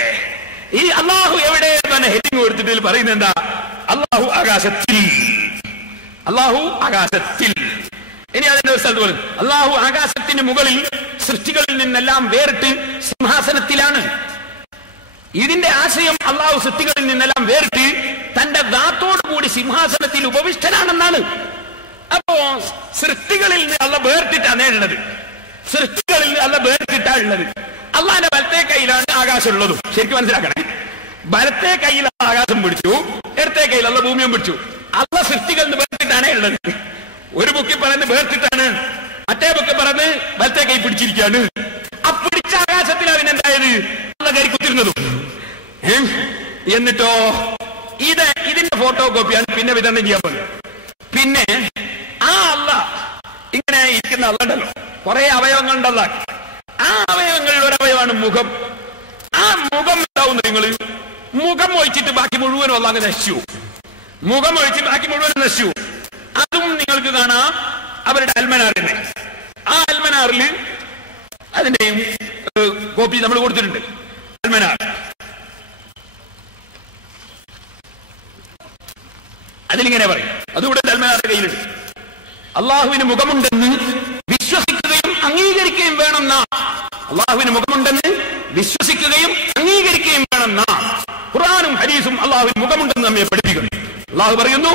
ഈ അല്ലാഹു എവിടെ എന്ന ഹെഡിങ് കൊടുത്തിട്ട് പറയുന്നത് എന്താ? അല്ലാഹു ആകാശത്തിൽ, അല്ലാഹു ആകാശത്തിൽ. ഇനി അതിന്റെ ഒരു സ്ഥലത്ത് പറയുന്നത് അല്ലാഹു ആകാശത്തിന് മുകളിൽ സൃഷ്ടികളിൽ നിന്നെല്ലാം വേറിട്ട് സിംഹാസനത്തിലാണ്. ഇതിന്റെ ആശയം അള്ളാഹു സൃഷ്ടികളിൽ നിന്നെല്ലാം വേറിട്ട് തന്റെ ദാത്തോടു കൂടി സിംഹാസനത്തിൽ ഉപവിഷ്ടനാണെന്നാണ്. അപ്പോ സൃഷ്ടികളിൽ നിന്ന് അള്ള വേർതിട്ടാണ് ഉള്ളത്. സൃഷ്ടികളിൽ നിന്ന് അള്ള വേർതിട്ടാ ഉള്ളത്. അള്ളാന്റെ വലത്തെ കയ്യിലാണ് ആകാശം ഉള്ളതും. ശരിക്കും മനസ്സിലാക്കണേ, വലത്തെ കയ്യിൽ ആകാശം പിടിച്ചു, ഇടത്തെ കയ്യിൽ അള്ള ഭൂമിയും പിടിച്ചു. അള്ള സൃഷ്ടികളിൽ നിന്ന് വേർതിട്ടാണ് ഉള്ളത്. ഒരു ബുക്കിൽ പറയുന്നത് വേർതിട്ടാണ്, മറ്റേ ബുക്കിൽ പറയുന്നത് വലത്തെ കൈ പിടിച്ചിരിക്കുകയാണ്. ആ പിടിച്ച ആകാശത്തിലാണ് പിന്നെന്തായത് അള്ള കയറി കുത്തിരുന്നതും. എന്നിട്ടോ ഇതിന്റെ ഫോട്ടോ കോപ്പിയാണ് പിന്നെ വിതരണം ചെയ്യാൻ പോകുന്നത്. പിന്നെ ആ അള്ള ഇങ്ങനെ ഇരിക്കുന്ന അള്ളണ്ടല്ലോ, കുറെ അവയവങ്ങളുണ്ടല്ല. ആ അവയവങ്ങളിൽ ഒരവയവാണ് മുഖം. ആ മുഖം ഉണ്ടാവുന്നു. നിങ്ങൾ മുഖം ഒഴിച്ചിട്ട് ബാക്കി മുഴുവനും അള്ള അങ്ങ് നശിച്ചു. മുഖം ഒഴിച്ച് ബാക്കി മുഴുവനും നശിച്ചു. അതും നിങ്ങൾക്ക് കാണാം അവരുടെ അൽമനാറിനെ. ആ അൽമനാറിൽ അതിന്റെയും കോപ്പി നമ്മൾ കൊടുത്തിട്ടുണ്ട്. അൽമനാർ അതിലിങ്ങനെ പറയും, അതുകൂടെ അൽമനാറിന്റെ കയ്യിലുണ്ട്. അള്ളാഹുവിന് മുഖമുണ്ടെന്ന് വിശ്വസിക്കുകയും അംഗീകരിക്കുകയും വേണമെന്നാ. അള്ളാഹുവിന് മുഖമുണ്ടെന്ന് വിശ്വസിക്കുകയും അംഗീകരിക്കുകയും വേണമെന്നാ ഖുർആനും ഹദീസും അള്ളാഹുവിന് മുഖമുണ്ടെന്ന് നമ്മെ പഠിപ്പിക്കുന്നു. അള്ളാഹു പറയുന്നു,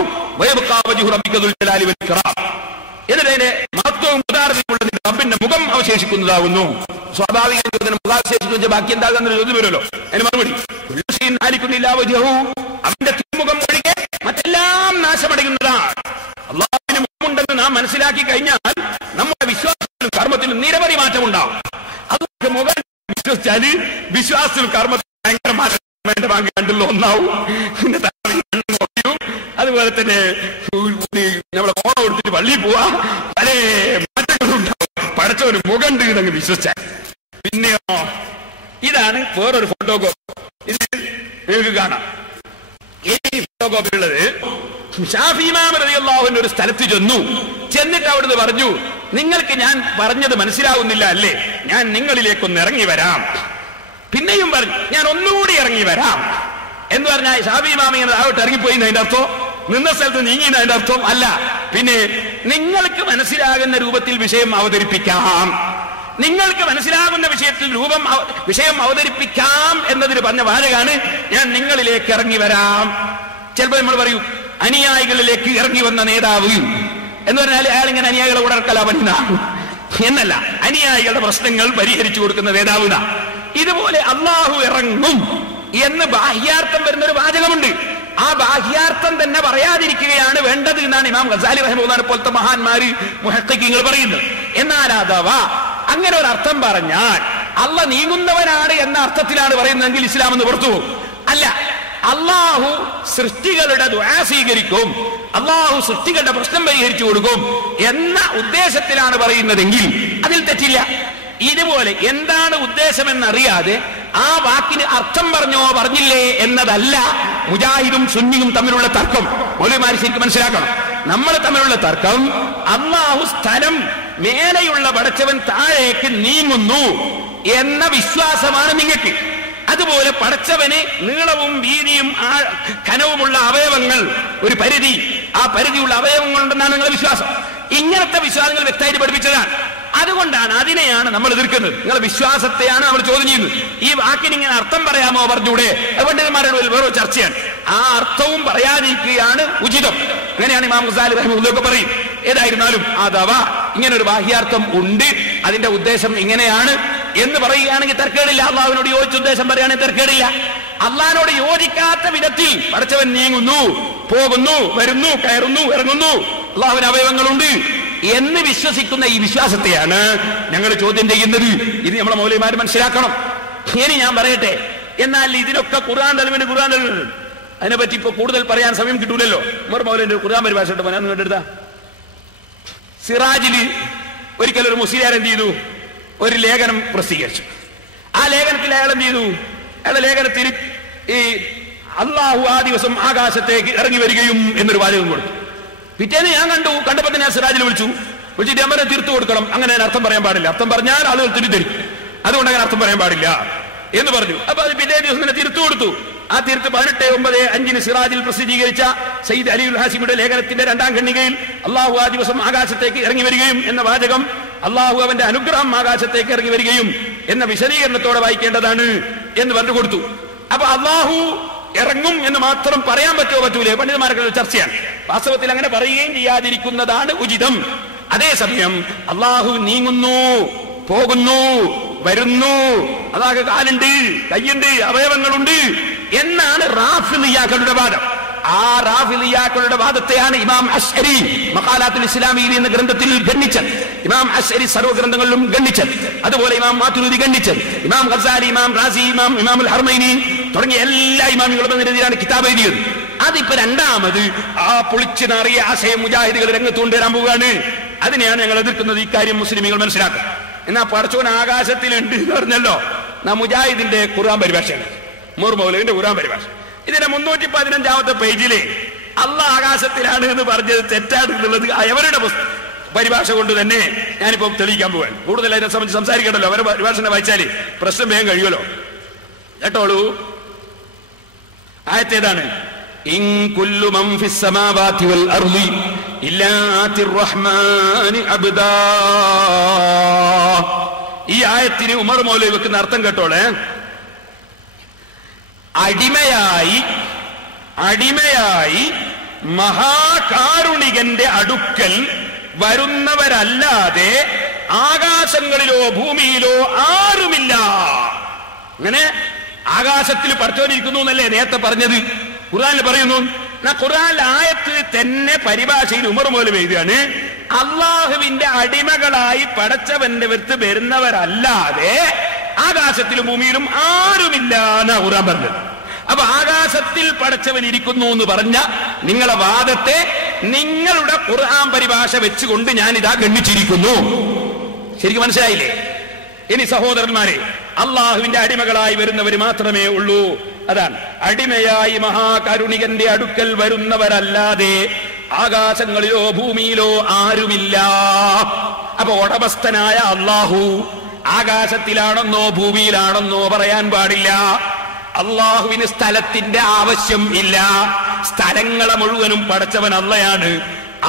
എന്നിട്ട് അതിന്റെ മഹത്വവും ഉദാഹരണമുള്ള റബ്ബിന്റെ മുഖം അവശേഷിക്കുന്നതാകുന്നു. സ്വാഭാവികമായി മുഖാവശേഷിക്കുന്ന ബാക്കി എന്താകുന്ന ചോദ്യം വരുമല്ലോ. അതിന് മറുപടി, അവന്റെ തിരുമുഖം ഒഴികെ മറ്റെല്ലാം നാശമടയുന്നതാണ്. അള്ളാഹുവിന് മുഖമുണ്ടെന്ന് നാം മനസ്സിലാക്കി കഴിഞ്ഞാൽ നമ്മുടെ വിശ്വാസത്തിലും കർമ്മത്തിലും നിരവധി മാറ്റം ഉണ്ടാവും. അതൊക്കെ മുഖം വിശ്വസിച്ചാല് വിശ്വാസത്തിലും കർമ്മത്തിലും ഭയങ്കര മാറ്റം വേണ്ട ഭാഗം കണ്ടുള്ള ഒന്നാവും. അതുപോലെ തന്നെ നമ്മളെ ഫോൺ കൊടുത്തിട്ട് പള്ളിയിൽ പോവാ, പല മാറ്റങ്ങളും ഉണ്ടാവും. പഠിച്ചവന് മുഖണ്ട് എന്നങ്ങ് വിശ്വസിച്ചാൽ. പിന്നെയോ ഇതാണ് വേറൊരു ഫോട്ടോ കോപ്പി. ഇത് നിങ്ങൾക്ക് കാണാം. ഈ ഫോട്ടോ കോപ്പി ഉള്ളത് ശാഫി ഇമാം റളിയല്ലാഹുവിന്റെ ഒരു സ്ഥലത്ത് ചെന്നിട്ട് അവിടുന്ന് പറഞ്ഞു, നിങ്ങൾക്ക് ഞാൻ പറഞ്ഞത് മനസ്സിലാവുന്നില്ല അല്ലേ, ഞാൻ നിങ്ങളിലേക്കൊന്ന് ഇറങ്ങി വരാം. പിന്നെയും പറഞ്ഞു, ഞാൻ ഒന്നുകൂടി ഇറങ്ങി വരാം എന്ന് പറഞ്ഞാൽ ഷാഫി ഇമാം ഇങ്ങനെ താഴോട്ട് ഇറങ്ങിപ്പോയി അതിന്റെ അർത്ഥം, നിന്ന സ്ഥലത്ത് നീങ്ങിയെന്ന് അതിന്റെ അർത്ഥം അല്ല. പിന്നെ നിങ്ങൾക്ക് മനസ്സിലാകുന്ന രൂപത്തിൽ വിഷയം അവതരിപ്പിക്കാം, നിങ്ങൾക്ക് മനസ്സിലാകുന്ന വിഷയം അവതരിപ്പിക്കാം എന്നതിന് പറഞ്ഞ വാചകാണ് ഞാൻ നിങ്ങളിലേക്ക് ഇറങ്ങി വരാം. ചിലപ്പോൾ നമ്മൾ പറയും അനുയായികളിലേക്ക് ഇറങ്ങി വന്ന നേതാവ് എന്ന് പറഞ്ഞാൽ അയാൾ ഇങ്ങനെ അനുയായികളെ ഉടർക്കലാവുന്ന എന്നല്ല, അനുയായികളുടെ പ്രശ്നങ്ങൾ പരിഹരിച്ചു കൊടുക്കുന്ന നേതാവുന. ഇതുപോലെ അള്ളാഹു ഇറങ്ങും എന്ന് ബാഹ്യാർത്ഥം വരുന്നൊരു വാചകമുണ്ട്. ആ ബാഹ്യാർത്ഥം തന്നെ പറയാതിരിക്കുകയാണ് വേണ്ടത് എന്നാണ് ഇമാം ഗസാലി റഹിമഹുല്ലാഹിനെ പോലത്തെ മഹാന്മാര് മുഹഖിഖീങ്ങൾ പറയുന്നത്. എന്നാൽ അഥവാ അങ്ങനെ ഒരു അർത്ഥം പറഞ്ഞാൽ അള്ള നീങ്ങുന്നവനാണ് എന്ന അർത്ഥത്തിലാണ് പറയുന്നതെങ്കിൽ ഇസ്ലാം എന്ന് പുറത്തു പോകും. അല്ല, അള്ളാഹു സൃഷ്ടികളുടെ ദുആ സ്വീകരിക്കും, അള്ളാഹു സൃഷ്ടികളുടെ പ്രശ്നം പരിഹരിച്ചു കൊടുക്കും എന്ന ഉദ്ദേശത്തിലാണ് പറയുന്നതെങ്കിൽ അതിൽ തെറ്റില്ല. ഇതുപോലെ എന്താണ് ഉദ്ദേശമെന്നറിയാതെ ആ വാക്കിന് അർത്ഥം പറഞ്ഞോ പറഞ്ഞില്ലേ എന്നതല്ല മുജാഹിദും സുന്നിയും തമ്മിലുള്ള തർക്കം. മൗലവിമാര് ശരിക്കും മനസ്സിലാക്കണം, നമ്മൾ തമ്മിലുള്ള തർക്കം അള്ളാഹു സ്ഥലം മേലെയുള്ള പടച്ചവൻ താഴേക്ക് നീങ്ങുന്നു എന്ന വിശ്വാസമാണ് നിങ്ങൾക്ക്. അതുപോലെ പടച്ചവന് നീളവും വീതിയും കനവുമുള്ള അവയവങ്ങൾ, ഒരു പരിധി, ആ പരിധിയുള്ള അവയവങ്ങളുണ്ടെന്നാണ് നിങ്ങളുടെ വിശ്വാസം. ഇങ്ങനത്തെ വിശ്വാസങ്ങൾ വ്യക്തമായിട്ട് പഠിപ്പിച്ചതാണ്. അതുകൊണ്ടാണ് അതിനെയാണ് നമ്മൾ എതിർക്കുന്നത്. നിങ്ങളുടെ വിശ്വാസത്തെയാണ് നമ്മൾ ചോദ്യം ചെയ്യുന്നത്. ഈ വാക്കിന് ഇങ്ങനെ അർത്ഥം പറയാമോ പറഞ്ഞൂടെ, പണ്ഡിതന്മാരുടെ വേറെ ചർച്ചയാണ്. ആ അർത്ഥവും പറയാതിരിക്കുകയാണ് ഉചിതം. അങ്ങനെയാണ് ഇമാം ഗസാലി റഹിമഹുല്ലാഹ് പറയും. ഏതായിരുന്നാലും അഥവാ ഇങ്ങനെ ഒരു ബാഹ്യാർത്ഥം ഉണ്ട്, അതിന്റെ ഉദ്ദേശം ഇങ്ങനെയാണ് എന്ന് പറയുകയാണെങ്കിൽ തർക്കേടില്ല. അള്ളാഹുവിനോട് യോജിച്ച ഉദ്ദേശം പറയുകയാണെങ്കിൽ തർക്കേടില്ല. അള്ളാഹിനോട് യോജിക്കാത്ത വിധത്തിൽ പടച്ചവൻ നീങ്ങുന്നു, പോകുന്നു, വരുന്നു, കയറുന്നു, ഇറങ്ങുന്നു, അള്ളാഹുവിന് അവയവങ്ങളുണ്ട് എന്ന് വിശ്വസിക്കുന്ന ഈ വിശ്വാസത്തെയാണ് ഞങ്ങൾ ചോദ്യം ചെയ്യുന്നത്. ഇത് നമ്മളെ മൗലവിമാര് മനസ്സിലാക്കണം. ഇനി ഞാൻ പറയട്ടെ, എന്നാൽ ഇതിനൊക്കെ ഖുർആൻ തലവിന് അതിനെപ്പറ്റി ഇപ്പൊ കൂടുതൽ പറയാൻ സമയം കിട്ടൂലല്ലോ. ഉമർ മൗലവിന്റെ ഖുർആൻ പരിഭാഷ കേട്ടെടുത്ത സിറാജില് ഒരിക്കലും ഒരു മുസ്ലിയാർ എന്ത് ചെയ്തു, ഒരു ലേഖനം പ്രസിദ്ധീകരിച്ചു. ആ ലേഖനത്തിൽ അയാൾ എന്ത് ചെയ്തു, അയാളുടെ ലേഖനത്തിൽ ഈ അള്ളാഹു ആ ദിവസം ആകാശത്തേക്ക് ഇറങ്ങി വരികയും എന്നൊരു വാചകം കൊടുത്തു. പിറ്റേന്ന് ഞാൻ കണ്ടപ്പോൾ ഞാൻ സിറാജിൽ വിളിച്ചിട്ട് അമ്മനെ തീർത്തു കൊടുക്കണം, അങ്ങനെ അർത്ഥം പറയാൻ പാടില്ല, അർത്ഥം പറഞ്ഞാൽ ആളുകൾ തിരിതരും, അതുകൊണ്ട് അങ്ങനെ അർത്ഥം പറയാൻ പാടില്ല എന്ന് പറഞ്ഞു. അപ്പൊ അത് പിറ്റേ ദിവസം തന്നെ തിരുത്തു കൊടുത്തു. ആ തീർത്ത് 18/9 സിറാജിൽ പ്രസിദ്ധീകരിച്ച സയ്യിദ് അലിഉൽ ഹാസിമിയുടെ ലേഖനത്തിന്റെ 2ാം ഖണ്ഡികയിൽ അള്ളാഹു ആ ദിവസം ആകാശത്തേക്ക് ഇറങ്ങി വരികയും എന്ന വാചകം അള്ളാഹു അവന്റെ അനുഗ്രഹം ആകാശത്തേക്ക് ഇറങ്ങി വരികയും എന്ന വിശദീകരണത്തോടെ വായിക്കേണ്ടതാണ് എന്ന് പറഞ്ഞു കൊടുത്തു. അപ്പൊ അള്ളാഹു ഇറങ്ങും എന്ന് മാത്രം പറയാൻ പറ്റുമോ പറ്റൂലേ? പണ്ഡിതന്മാരുടെ ചർച്ചയാണ്. വാസ്തവത്തിൽ അങ്ങനെ പറയുകയും ചെയ്യാതിരിക്കുന്നതാണ് ഉചിതം. അതേസമയം അള്ളാഹു നീങ്ങുന്നു, പോകുന്നു, വരുന്നു, അതാകെ കാലുണ്ട്, കയ്യുണ്ട്, അവയവങ്ങളുണ്ട് എന്നാണ് റാഫിളിയാക്കളുടെ വാദം. ആ റാഫിളിയാക്കളുടെ വാദത്തെയാണ് ഇമാം അശ്അരി മഖാലാത്തുൽ ഇസ്ലാമിയിൽ എന്ന ഗ്രന്ഥത്തിൽ ഗണ്ണിച്ചത്. ഇമാം അശ്അരി സർവ്വഗ്രന്ഥങ്ങളിലും ഗണ്ണിച്ചത്. അതുപോലെ ഇമാം മാതുരിദി ഗണ്ണിച്ചത്. ഇമാം ഗസാലി, ഇമാം റാസി, ഇമാമുൽ ഹർമൈനി തുടങ്ങിയ എല്ലാ ഇമാമികളും എന്നെഴുതിയാണ് കിതാബ് എഴുതിയത്. അതിപ്പോ രണ്ടാമത് ആ പൊളിച്ചു നാറിയ ആശയം മുജാഹിദുകൾ രംഗത്ത് കൊണ്ടുവരാൻ പോവുകയാണ്. അതിനെയാണ് ഞങ്ങൾ എതിർക്കുന്നത്. ഇക്കാര്യം മുസ്ലിമീങ്ങൾ മനസ്സിലാക്കുക. എന്നാ പടച്ചോൻ ആകാശത്തിലുണ്ട് എന്ന് പറഞ്ഞല്ലോ. മുജാഹിദിന്റെ ഖുർആൻ പരിഭാഷയാണ്, മൂർ മൗലവിന്റെ ഖുർആൻ പരിഭാഷ. ഇതിന്റെ 315 പേജിലെ അള്ളാഹ് ആകാശത്തിലാണ് എന്ന് പറഞ്ഞത് തെറ്റാണ് എന്നുള്ളത് അവരുടെ പരിഭാഷ കൊണ്ട് തന്നെ ഞാനിപ്പോ തെളിയിക്കാൻ പോവാൻ. കൂടുതൽ അതിനെ സംബന്ധിച്ച് സംസാരിക്കണ്ടല്ലോ. അവരുടെ പരിഭാഷ വായിച്ചാല് പ്രശ്നം വേഗം കഴിയുമല്ലോ. കേട്ടോളൂ, ആയത്തേതാണ്? ഇൻ കുല്ലു മൻ ഫിസ് സമാവാതി വൽ അർളി ഇല്ലാ ആതിർ റഹ്മാനി അബ്ദാ. ഈ ആയത്തിന് ഉമർ മൗലവി വെക്കുന്ന അർത്ഥം കേട്ടോളെ. അടിമയായി മഹാകാരുണികന്റെ അടുക്കൽ വരുന്നവരല്ലാതെ ആകാശങ്ങളിലോ ഭൂമിയിലോ ആരുമില്ല. അങ്ങനെ ആകാശത്തിൽ പഠിച്ചോനിരിക്കുന്നു എന്നല്ലേ നേരത്തെ പറഞ്ഞത്? ഖുർആനിൽ പറയുന്നു. ഖുർആനിൽ ആയത്ത് തന്നെ പരിഭാഷയിൽ ഉമർ മൗലവി എഴുതുകയാണ്, അള്ളാഹുവിന്റെ അടിമകളായി പടച്ചവന്റെ അടുത്ത് വരുന്നവരല്ലാതെ ആകാശത്തിലും ഭൂമിയിലും ആരുമില്ല എന്നാ ഖുർആൻ പറഞ്ഞത്. അപ്പൊ ആകാശത്തിൽ പടച്ചവൻ ഇരിക്കുന്നു എന്ന് പറഞ്ഞ നിങ്ങളെ വാദത്തെ നിങ്ങളുടെ ഖുർആൻ പരിഭാഷ വെച്ചുകൊണ്ട് ഞാൻ ഇതാ ഗണ്ണിച്ചിരിക്കുന്നു. ശരിക്കും മനസ്സിലായില്ലേ? ഇനി സഹോദരന്മാരെ, അള്ളാഹുവിന്റെ അടിമകളായി വരുന്നവർ മാത്രമേ ഉള്ളൂ. അതാണ് അടിമയായി മഹാകരുണികന്റെ അടുക്കൽ വരുന്നവരല്ലാതെ ആകാശങ്ങളിലോ ഭൂമിയിലോ ആരുമില്ല. അപ്പൊ ഉടമസ്ഥനായ അള്ളാഹു ആകാശത്തിലാണെന്നോ ഭൂമിയിലാണെന്നോ പറയാൻ പാടില്ല. അള്ളാഹുവിന് സ്ഥലത്തിന്റെ ആവശ്യം ഇല്ല. സ്ഥലങ്ങളെ മുഴുവനും പടച്ചവൻ അള്ളയാണ്.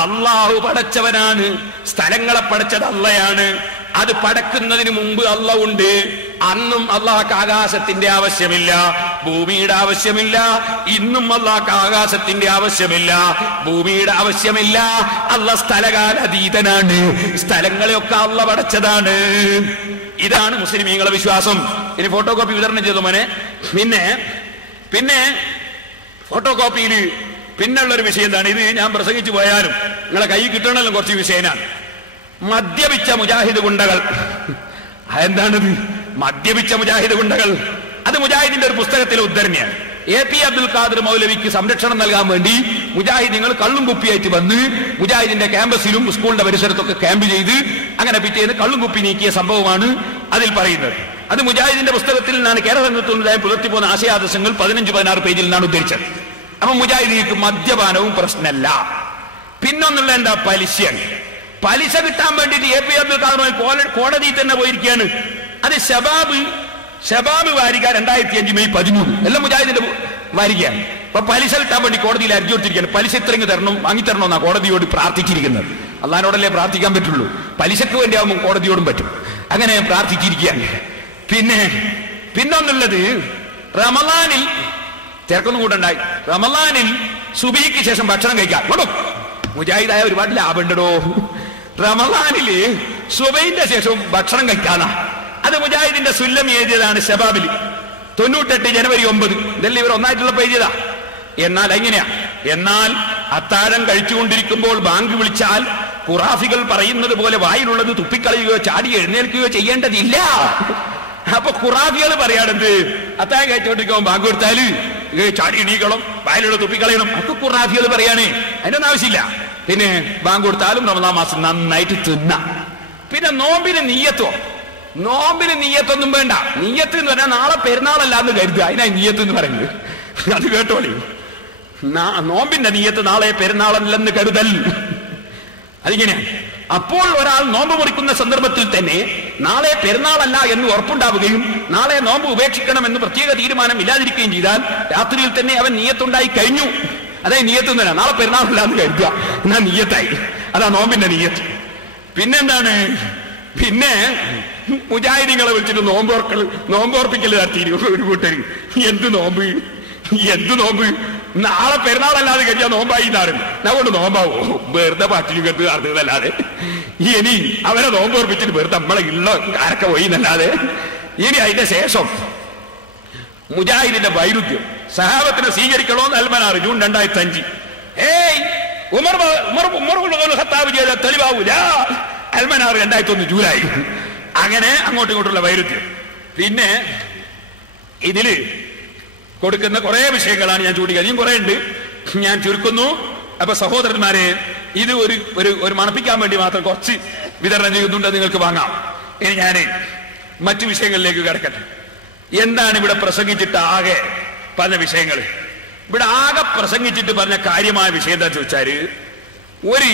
അള്ളാഹു പടച്ചവനാണ്. സ്ഥലങ്ങളെ പടച്ചത് അള്ളയാണ്. അത് പടക്കുന്നതിന് മുമ്പ് അള്ള ഉണ്ട്. അന്നും അള്ളാഹ്ക്ക് ആകാശത്തിന്റെ ആവശ്യമില്ല, ഭൂമിയുടെ ആവശ്യമില്ല. ഇന്നും അള്ളാഹ്ക്ക് ആകാശത്തിന്റെ ആവശ്യമില്ല, ഭൂമിയുടെ ആവശ്യമില്ല. അള്ള സ്ഥലകാലതീതനാണ്. സ്ഥലങ്ങളെയൊക്കെ അള്ള പടച്ചതാണ്. ഇതാണ് മുസ്ലിമീങ്ങളുടെ വിശ്വാസം. ഇനി ഫോട്ടോ കോപ്പി വിതരണം ചെയ്തു മോനെ. പിന്നെ ഫോട്ടോ കോപ്പിയിൽ പിന്നുള്ളൊരു വിഷയം എന്താണ്? ഇത് ഞാൻ പ്രസംഗിച്ചു പോയാലും നിങ്ങളെ കൈ കിട്ടണമല്ലോ കുറച്ച് വിഷയനാണ്. മദ്യപിച്ച മുജാഹിദ് ഗുണ്ടകൾ. എന്താണിത്? മദ്യപിച്ച മുജാഹിദ് ഗുണ്ടകൾ. അത് മുജാഹിദിന്റെ ഒരു പുസ്തകത്തിലെ ഉദ്ധരണിയാണ്. AP അബ്ദുൽ ഖാദർ മൗലവിക്ക് സംരക്ഷണം നൽകാൻ വേണ്ടി മുജാഹിദീങ്ങൾ കള്ളും കുപ്പിയായിട്ട് വന്ന് മുജാഹിദിന്റെ ക്യാമ്പസിലും സ്കൂളിന്റെ പരിസരത്തൊക്കെ ക്യാമ്പ് ചെയ്ത് അങ്ങനെ പിറ്റേന്ന് കള്ളും കുപ്പി നീക്കിയ സംഭവമാണ് അതിൽ പറയുന്നത്. അത് മുജാഹിദിന്റെ പുസ്തകത്തിൽ നിന്നാണ് കേരള രംഗത്തുണ്ടായ പുലർത്തിപ്പോകുന്ന ആശയാദർശങ്ങൾ 15-16 പേജിൽ നിന്നാണ് ഉദ്ധരിച്ചത്. അപ്പൊ മുജാഹിദീങ്ങൾക്ക് മദ്യപാനവും പ്രശ്നമല്ല. പിന്നൊന്നുള്ള എന്താ? പലിശയാണ്. പലിശ കിട്ടാൻ വേണ്ടിയിട്ട് AP അബ്ദുൽ ഖാദർ കോടതിയിൽ തന്നെ പോയിരിക്കുകയാണ്. അത് ഷബാബ് വാരിക 2005 മെയ് 13 എല്ലാം മുജാഹിദിന്റെ വാരികയാണ്. അപ്പൊ പലിശ കിട്ടാൻ വേണ്ടി കോടതിയിൽ അർജി കൊടുത്തിരിക്കുകയാണ്. പലിശ ഇത്രയും തരണം, വാങ്ങിത്തരണമെന്നാ കോടതിയോട് പ്രാർത്ഥിച്ചിരിക്കുന്നത്. അള്ളാഹിനോടല്ലേ പ്രാർത്ഥിക്കാൻ പറ്റുള്ളൂ. പലിശക്ക് വേണ്ടി ആവുമ്പോൾ കോടതിയോടും പറ്റും. അങ്ങനെ പ്രാർത്ഥിച്ചിരിക്കുകയാണ്. പിന്നൊന്നുള്ളത്, റമളാനിൽ തിരക്കൊന്നും കൂട്ടുണ്ടായി. റമളാനിൽ സുബഹിക്ക് ശേഷം ഭക്ഷണം കഴിക്കാം. മുജാഹിദായ ഒരുപാട് ലാഭമുണ്ടോ? റമളാനില് സുബഹിന്റെ ശേഷം ഭക്ഷണം കഴിക്കാനാ. അത് മുജാഹിദിന്റെ സുല്ലം എഴുതിയതാണ് ഷബാബിൽ 98 ജനുവരി 9. ഇതെല്ലാം ഇവർ ഒന്നായിട്ടുള്ള എഴുതിയതാ. എന്നാൽ എങ്ങനെയാ? എന്നാൽ അത്താഴം കഴിച്ചുകൊണ്ടിരിക്കുമ്പോൾ ബാങ്ക് വിളിച്ചാൽ ഖുറാഫികൾ പറയുന്നത് പോലെ വായിലുള്ളത് തുപ്പിക്കളയുകയോ ചാടി എഴുന്നേൽക്കുകയോ ചെയ്യേണ്ടതില്ല. അപ്പൊ ഖുറാഫികൾ പറയാണെന്ത്? അത്താഴം കഴിച്ചുകൊണ്ടിരിക്കുമ്പോൾ ബാങ്ക് കൊടുത്താല് ചാടി എണീക്കണം, വായിലുള്ള തുപ്പിക്കളയണം. അപ്പൊ ഖുറാഫികൾ പറയാണ് അതിനൊന്നും ആവശ്യമില്ല. പിന്നെ ബാങ്ക് കൊടുത്താലും റമളാൻ മാസം നന്നായിട്ട് തിന്ന. പിന്നെ നോമ്പിന് നീയത്തൊന്നും വേണ്ട. നീയത്ത് എന്ന് പറഞ്ഞാൽ നാളെ പെരുന്നാളല്ലാന്ന് കരുതുക. അതിനായി നീയത്ത് എന്ന് പറയുന്നത്. അത് കേട്ടോളി. നോമ്പിന്റെ നീയത്ത് നാളെ പെരുന്നാളല്ലെന്ന് കരുതൽ. അതിങ്ങനെയാണ്. അപ്പോൾ ഒരാൾ നോമ്പ് മുറിക്കുന്ന സന്ദർഭത്തിൽ തന്നെ നാളെ പെരുന്നാളല്ല എന്ന് ഉറപ്പുണ്ടാവുകയും നാളെ നോമ്പ് ഉപേക്ഷിക്കണമെന്ന് പ്രത്യേക തീരുമാനം ഇല്ലാതിരിക്കുകയും ചെയ്താൽ രാത്രിയിൽ തന്നെ അവൻ നീയത്തുണ്ടായി കഴിഞ്ഞു. അതായത് നീയത്ത് തന്നെ നാളെ പെരുന്നാളല്ല എന്ന് കരുതുക. എന്നാ നീയത്തായി. അതാ നോമ്പിന്റെ നീയത്ത്. പിന്നെന്താണ്? പിന്നെ മുജാഹിദീങ്ങളെ വിളിച്ചിട്ട് നോമ്പോർപ്പിക്കൽ നടത്തിയിരുന്നു ഒരു കൂട്ടര്. എന്ത് നോമ്പ് നാളെ പെരുന്നാളല്ലാതെ കഴിഞ്ഞാൽ നോമ്പായി എന്നാണ്. അതുകൊണ്ട് നോമ്പാവോ? വെറുതെ പട്ടിണി കെട്ട് നടന്നതല്ലാതെ ഇനി അവരെ നോമ്പോർപ്പിച്ചിട്ട് വെറുതെ നമ്മളെ ഉള്ള ആരൊക്കെ പോയി എന്നല്ലാതെ. ഇനി അതിന്റെ ശേഷം മുജാഹിദിന്റെ വൈരുദ്ധ്യം സഹാബത്തിനെ സ്വീകരിക്കണോന്ന് അൽമനാർ ജൂൺ 2005. ഉമർ ഖത്താബ് ചെയ്ത തെളിവാവൂല. അൽമനാർ 2001 ജൂലൈ. അങ്ങനെ അങ്ങോട്ടും ഇങ്ങോട്ടുള്ള വൈരുദ്ധ്യം. പിന്നെ ഇതില് കൊടുക്കുന്ന കുറെ വിഷയങ്ങളാണ് ഞാൻ ചൂണ്ടിക്കുക. ഇനിയും കുറെ ഉണ്ട്, ഞാൻ ചുരുക്കുന്നു. അപ്പൊ സഹോദരന്മാരെ, ഇത് ഒരു മണപ്പിക്കാൻ വേണ്ടി മാത്രം കുറച്ച് വിതരണം ചെയ്യുന്നുണ്ട്, നിങ്ങൾക്ക് വാങ്ങാം. ഇനി ഞാൻ മറ്റു വിഷയങ്ങളിലേക്ക് കിടക്കട്ടെ. എന്താണ് ഇവിടെ പ്രസംഗിച്ചിട്ട് ആകെ പറഞ്ഞ വിഷയങ്ങൾ? ഇവിടെ ആകെ പ്രസംഗിച്ചിട്ട് പറഞ്ഞ കാര്യമായ വിഷയം എന്താ ചോദിച്ചാല്, ഒരു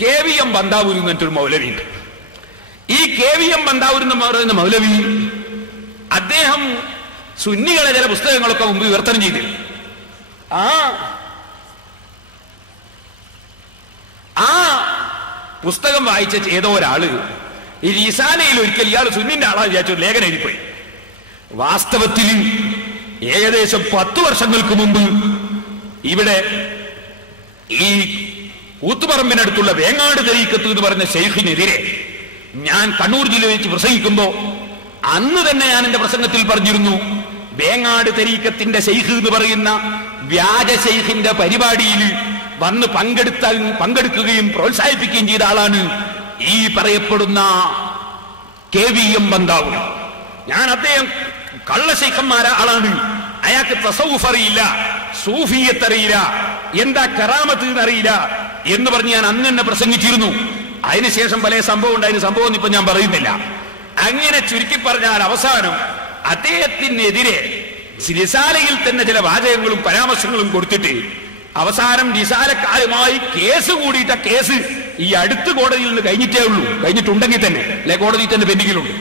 KVM ബന്താവൂർ എന്നിട്ടൊരു മൗലവി ഉണ്ട്. ഈ KVM ബന്താവൂർ എന്ന് പറയുന്ന മൗലവി അദ്ദേഹം സുന്നികളെ ചില പുസ്തകങ്ങളൊക്കെ മുമ്പ് വിവർത്തനം ചെയ്തു. ആ പുസ്തകം വായിച്ച ഏതോ ഒരാള് ഈ റിസാലയിൽ ഒരിക്കൽ ഇയാൾ സുന്നിന്റെ ആളാ വിചാരിച്ചു ലേഖനം എഴുതിപ്പോയി. വാസ്തവത്തിൽ ഏകദേശം 10 വർഷങ്ങൾക്ക് മുമ്പ് ഇവിടെ ഈ കൂത്തുപറമ്പിനടുത്തുള്ള വേങ്ങാട് തരീക്കത്ത് എന്ന് പറഞ്ഞ ശൈഖിനെതിരെ ഞാൻ കണ്ണൂർ ജില്ലയിൽ വെച്ച് പ്രസംഗിക്കുമ്പോ അന്ന് തന്നെ ഞാൻ എന്റെ പ്രസംഗത്തിൽ പറഞ്ഞിരുന്നു, വേങ്ങാട് തരീക്കത്തിന്റെ ശൈഖ് എന്ന് പറയുന്ന വ്യാജ ശൈഖിന്റെ പരിപാടിയിൽ വന്ന് പങ്കെടുക്കുകയും പ്രോത്സാഹിപ്പിക്കുകയും ചെയ്ത ആളാണ് ഈ പറയപ്പെടുന്ന KVM ബന്താവൂർ. ഞാൻ അദ്ദേഹം കള്ള ശൈഖന്മാരെ ആളാണ്, അയാൾക്ക് തസവുഫ് അറിയില്ല, സൂഫിയത്ത് അറിയില്ല, എന്താ കറാമത്ത് എന്നറിയില്ല എന്ന് പറഞ്ഞ് ഞാൻ അന്ന് തന്നെ പ്രസംഗിച്ചിരുന്നു. അതിനുശേഷം പല സംഭവം ഉണ്ടായ സംഭവം ഇപ്പൊ ഞാൻ പറയുന്നില്ല. അങ്ങനെ ചുരുക്കി പറഞ്ഞാൽ അവസാനം അദ്ദേഹത്തിനെതിരെ റിസാലയിൽ തന്നെ ചില വാചകങ്ങളും പരാമർശങ്ങളും കൊടുത്തിട്ട് അവസാനം റിസാലക്കാരുമായി കേസ് കൂടിയിട്ട കേസ് ഈ അടുത്ത കോടതിയിൽ നിന്ന് കഴിഞ്ഞിട്ടുണ്ടെങ്കിൽ തന്നെ അല്ലെ കോടതിയിൽ തന്നെ പെൻഡിങ്ങിലുണ്ട്.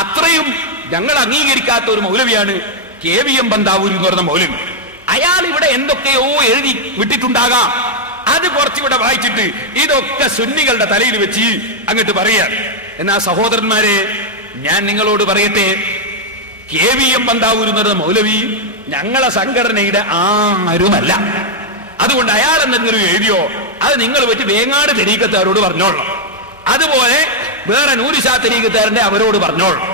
അത്രയും ഞങ്ങൾ അംഗീകരിക്കാത്ത ഒരു മൗലവിയാണ് KVM ബന്താവൂർ എന്ന് പറയുന്ന മൗലവി. അയാൾ ഇവിടെ എന്തൊക്കെയോ എഴുതി വിട്ടിട്ടുണ്ടാകാം, അത് കുറച്ചിവിടെ വായിച്ചിട്ട് ഇതൊക്കെ സുന്നികളുടെ തലയിൽ വെച്ച് അങ്ങോട്ട് പറയാൻ. എന്നാ സഹോദരന്മാരെ, ഞാൻ നിങ്ങളോട് പറയട്ടെ, KVM ബന്താവൂർ എന്ന് പറയുന്ന മൗലവി ഞങ്ങളെ സംഘടനയുടെ ആരുമല്ല. അതുകൊണ്ട് അയാൾ എന്തെങ്കിലും എഴുതിയോ അത് നിങ്ങൾ വെച്ച് വേങ്ങാട് തരീക്കത്താരോട് പറഞ്ഞോളണം. അതുപോലെ വേറെ നൂരിശാ തരീക്കത്താരന്റെ അവരോട് പറഞ്ഞോളണം.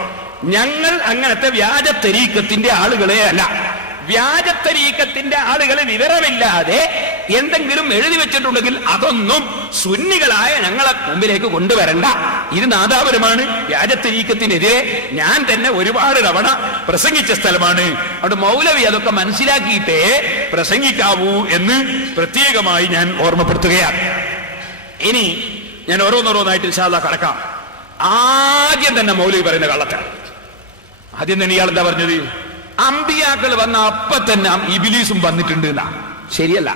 ഞങ്ങൾ അങ്ങനത്തെ വ്യാജ തരീക്കത്തിന്റെ ആളുകളെ അല്ല. വ്യാജ തരീക്കത്തിന്റെ ആളുകളെ വിവരമില്ലാതെ എന്തെങ്കിലും എഴുതി വെച്ചിട്ടുണ്ടെങ്കിൽ അതൊന്നും സുന്നികളായ ഞങ്ങളെ മുമ്പിലേക്ക് കൊണ്ടുവരണ്ട. ഇത് നാദാപുരമാണ്. വ്യാജ തരീക്കത്തിനെതിരെ ഞാൻ തന്നെ ഒരുപാട് തവണ പ്രസംഗിച്ച സ്ഥലമാണ്. അവിടെ മൗലവി അതൊക്കെ മനസ്സിലാക്കിയിട്ടേ പ്രസംഗിക്കാവൂ എന്ന് പ്രത്യേകമായി ഞാൻ ഓർമ്മപ്പെടുത്തുകയാണ്. ഇനി ഞാൻ ഓരോന്നോരോന്നായിട്ട് ഇൻഷാ അല്ലാഹ് കടക്കാം. ആദ്യം തന്നെ മൗലവി പറയുന്ന കള്ളത്തരം. ആദ്യം തന്നെ ഇയാൾ എന്താ പറഞ്ഞത്? അമ്പിയാക്കൾ വന്ന അപ്പൊ തന്നെ ഇബിലീസും വന്നിട്ടുണ്ട് എന്നാ. ശരിയല്ല.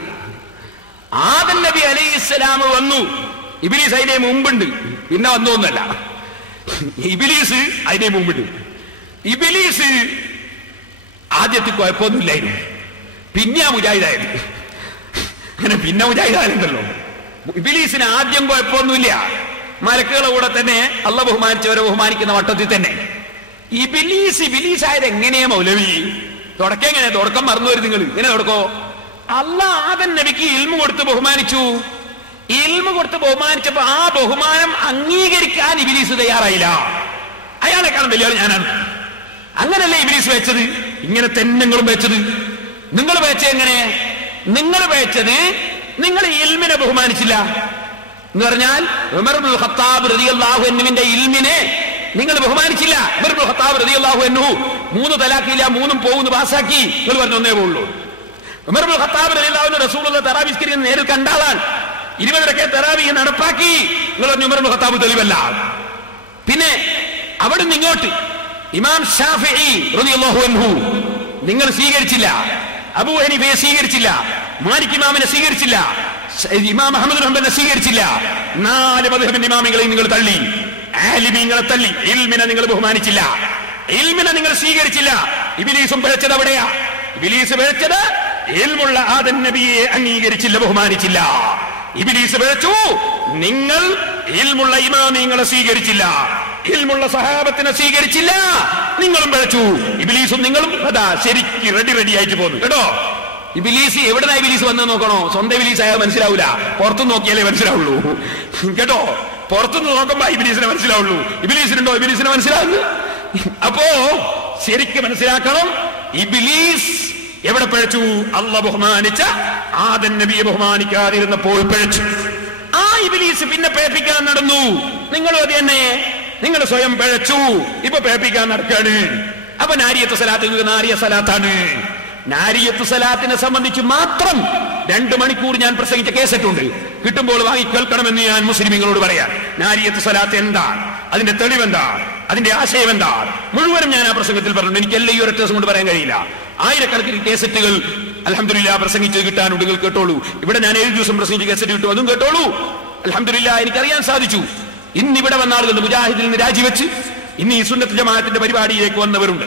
ആദം നബി അലൈഹിസ്സലാം വന്നു, ഇബിലീസ് അതിനെ മുമ്പുണ്ട്, പിന്നെ വന്നൊന്നല്ല. ഇബിലീസ് അതിനെ മുമ്പുണ്ട്. ഇബിലീസ് ആദ്യത്തിൽ കുഴപ്പമൊന്നുമില്ലായിരുന്നു, പിന്നെ മുജാഹിദായത്. അങ്ങനെ പിന്നെ മുജാഹിദായുണ്ടല്ലോ. ഇബിലീസിന് ആദ്യം കുഴപ്പമൊന്നുമില്ല, മലക്കുകളെ കൂടെ തന്നെ അള്ളാഹ് ബഹുമാനിച്ചവരെ ബഹുമാനിക്കുന്ന വട്ടത്തിൽ തന്നെ. ഇബിലീസ് ആയത് എങ്ങനെയാ മൗലവി? തുടക്കം മറന്നു വരും നിങ്ങൾ. ഇങ്ങനെ തുടക്കോ? അള്ളാഹ് ആദം നബിക്ക് ഇൽമു കൊടുത്ത് ബഹുമാനിച്ചു. ഇൽമു കൊടുത്ത് ബഹുമാനിച്ചപ്പോ ആ ബഹുമാനം അംഗീകരിക്കാൻ ഇബിലീസ് തയ്യാറായില്ല. അയാളെക്കാളും വലിയ ഞാനാണ്. അങ്ങനല്ലേ ഇബിലീസ് വെച്ചത്? ഇങ്ങനെ തന്നെ നിങ്ങളും വെച്ചത്. നിങ്ങൾ വെച്ചത് എങ്ങനെ? നിങ്ങൾ വെച്ചത് നിങ്ങൾ ഇൽമിനെ ബഹുമാനിച്ചില്ല എന്ന് പറഞ്ഞാൽ ഉമർ ഇബ്നുൽ ഖത്താബ് റളിയല്ലാഹു അൻഹുവിന്റെ ഇൽമിനെ നിങ്ങൾ ബഹുമാനിച്ചില്ല. ഉമർ ഇബ്നുൽ ഖത്താബ് റളിയല്ലാഹു അൻഹു 3 തലാഖില്ല, 3 പോകുന്നു പാസാക്കി. നിങ്ങൾ പറഞ്ഞു ഒന്നേ പോകുള്ളൂ. ഉമർ ഇബ്നുൽ ഖത്താബ് റളിയല്ലാഹു അൻഹു റസൂലുള്ളാഹി തറാവീഹ് നിസ്കരിക്കുന്ന നേരിൽ കണ്ടാളാണ്. 20 റക്അത്ത് തറാവീഹ് നടപ്പാക്കി. നിങ്ങൾ പറഞ്ഞു ഉമർ ഇബ്നുൽ ഖത്താബ് തെളിവല്ല. പിന്നെ അവിടുന്ന് ഇങ്ങോട്ട് ഇമാം ഷാഫിഈ റളിയല്ലാഹു അൻഹു നിങ്ങൾ സ്വീകരിച്ചില്ല, അബൂ ഹനീഫയെ സ്വീകരിച്ചില്ല, മാലിക് ഇമാമിനെ സ്വീകരിച്ചില്ല, ഇമാം അഹ്മദ് ഹംബലിനെ സ്വീകരിച്ചില്ല. 4 മദ്ഹബിന്റെ ഇമാമികളെയും നിങ്ങൾ തള്ളി, ആലിമീങ്ങളെ തള്ളി. ഇൽമിനെ നിങ്ങൾ ബഹുമാനിച്ചില്ല, ഇൽമിനെ നിങ്ങൾ സ്വീകരിച്ചില്ല. ഇബ്ലീസും പിഴച്ചത് അവിടെയാ. ഇബ്ലീസ് പിഴച്ചത് ഇൽമുള്ള ആദം നബിയെ അംഗീകരിച്ചില്ല, ബഹുമാനിച്ചില്ല. ഇബ്ലീസ് പിഴച്ചു, നിങ്ങൾ ഇൽമുള്ള ഇമാമിങ്ങളെ സ്വീകരിച്ചില്ല, ഇൽമുള്ള സഹാബത്തിനെ സ്വീകരിച്ചില്ല, നിങ്ങളും പിഴച്ചു. ഇബ്ലീസും നിങ്ങളും അതാ ശരിക്ക് റെഡി ആയിട്ട് പോന്നു കേട്ടോ. ഇബ്ലീസ് എവിടുന്നാ ഇബ്ലീസ് വന്ന് നോക്കണോ? സ്വന്തം ഇബ്ലീസ് ആയാൽ മനസ്സിലാവൂല, പുറത്തു നോക്കിയാലേ മനസ്സിലാവുള്ളൂ കേട്ടോ. പുറത്തുനിന്ന് നോക്കുമ്പോ ഇബ്ലീസിനെ മനസ്സിലാവുള്ളൂ. ഇബ്ലീസിനുണ്ടോ ഇബ്ലീസിനെ മനസ്സിലാവുന്നു? അപ്പോ ശരിക്ക് മനസ്സിലാക്കണം, ഇബ്ലീസ് എവിടെ പിഴച്ചു? അള്ളാഹ് ബഹുമാനിച്ച ആദം നബിയെ ബഹുമാനിക്കാതിരുന്നപ്പോൾ പിഴച്ചു. ആ ഇബ്ലീസ് പിന്നെ പേപ്പിക്കാൻ നടന്നു. നിങ്ങളും അത് തന്നെ, നിങ്ങൾ സ്വയം പിഴച്ചു, ഇപ്പൊ പേപ്പിക്കാൻ നടക്കാണ്. അപ്പൊ നാരിയത്ത് സലാത്ത് നാരിയ സലാത്താണ്. നാരിയത്ത് സലാത്തിനെ സംബന്ധിച്ച് മാത്രം 2 മണിക്കൂർ ഞാൻ പ്രസംഗിച്ച കേസറ്റുണ്ട്, കിട്ടുമ്പോൾ വാങ്ങി കേൾക്കണമെന്ന് ഞാൻ മുസ്ലിമീങ്ങളോട് പറയാം. നാരിയത്ത് സലാത്ത് എന്താണ്, അതിന്റെ തെളിവെന്താ, അതിന്റെ ആശയം എന്താ, മുഴുവനും ഞാൻ ആ പ്രസംഗത്തിൽ പറഞ്ഞു. എനിക്കെല്ലാം ഈ ഒരൊറ്റ ദിവസം കൊണ്ട് പറയാൻ കഴിയില്ല. ആയിരക്കണക്കിന് കേസറ്റുകൾ അൽഹംദുലില്ലാഹ് പ്രസംഗിച്ച് കിട്ടാനുണ്ട്, നിങ്ങൾ കേട്ടോളൂ. ഇവിടെ ഞാൻ 7 ദിവസം പ്രസംഗിച്ച് കേസറ്റ് കിട്ടും, അതും കേട്ടോളൂ. അൽഹംദുലില്ലാഹ് എനിക്കറിയാൻ സാധിച്ചു. ഇന്നിവിടെ വന്ന ആളുകൾ മുജാഹിദിൽ നിന്ന് രാജിവെച്ച് ഇന്ന് ഈ സുന്നത്ത് ജമാഅത്തിന്റെ പരിപാടിയിലേക്ക് വന്നവരുണ്ട്.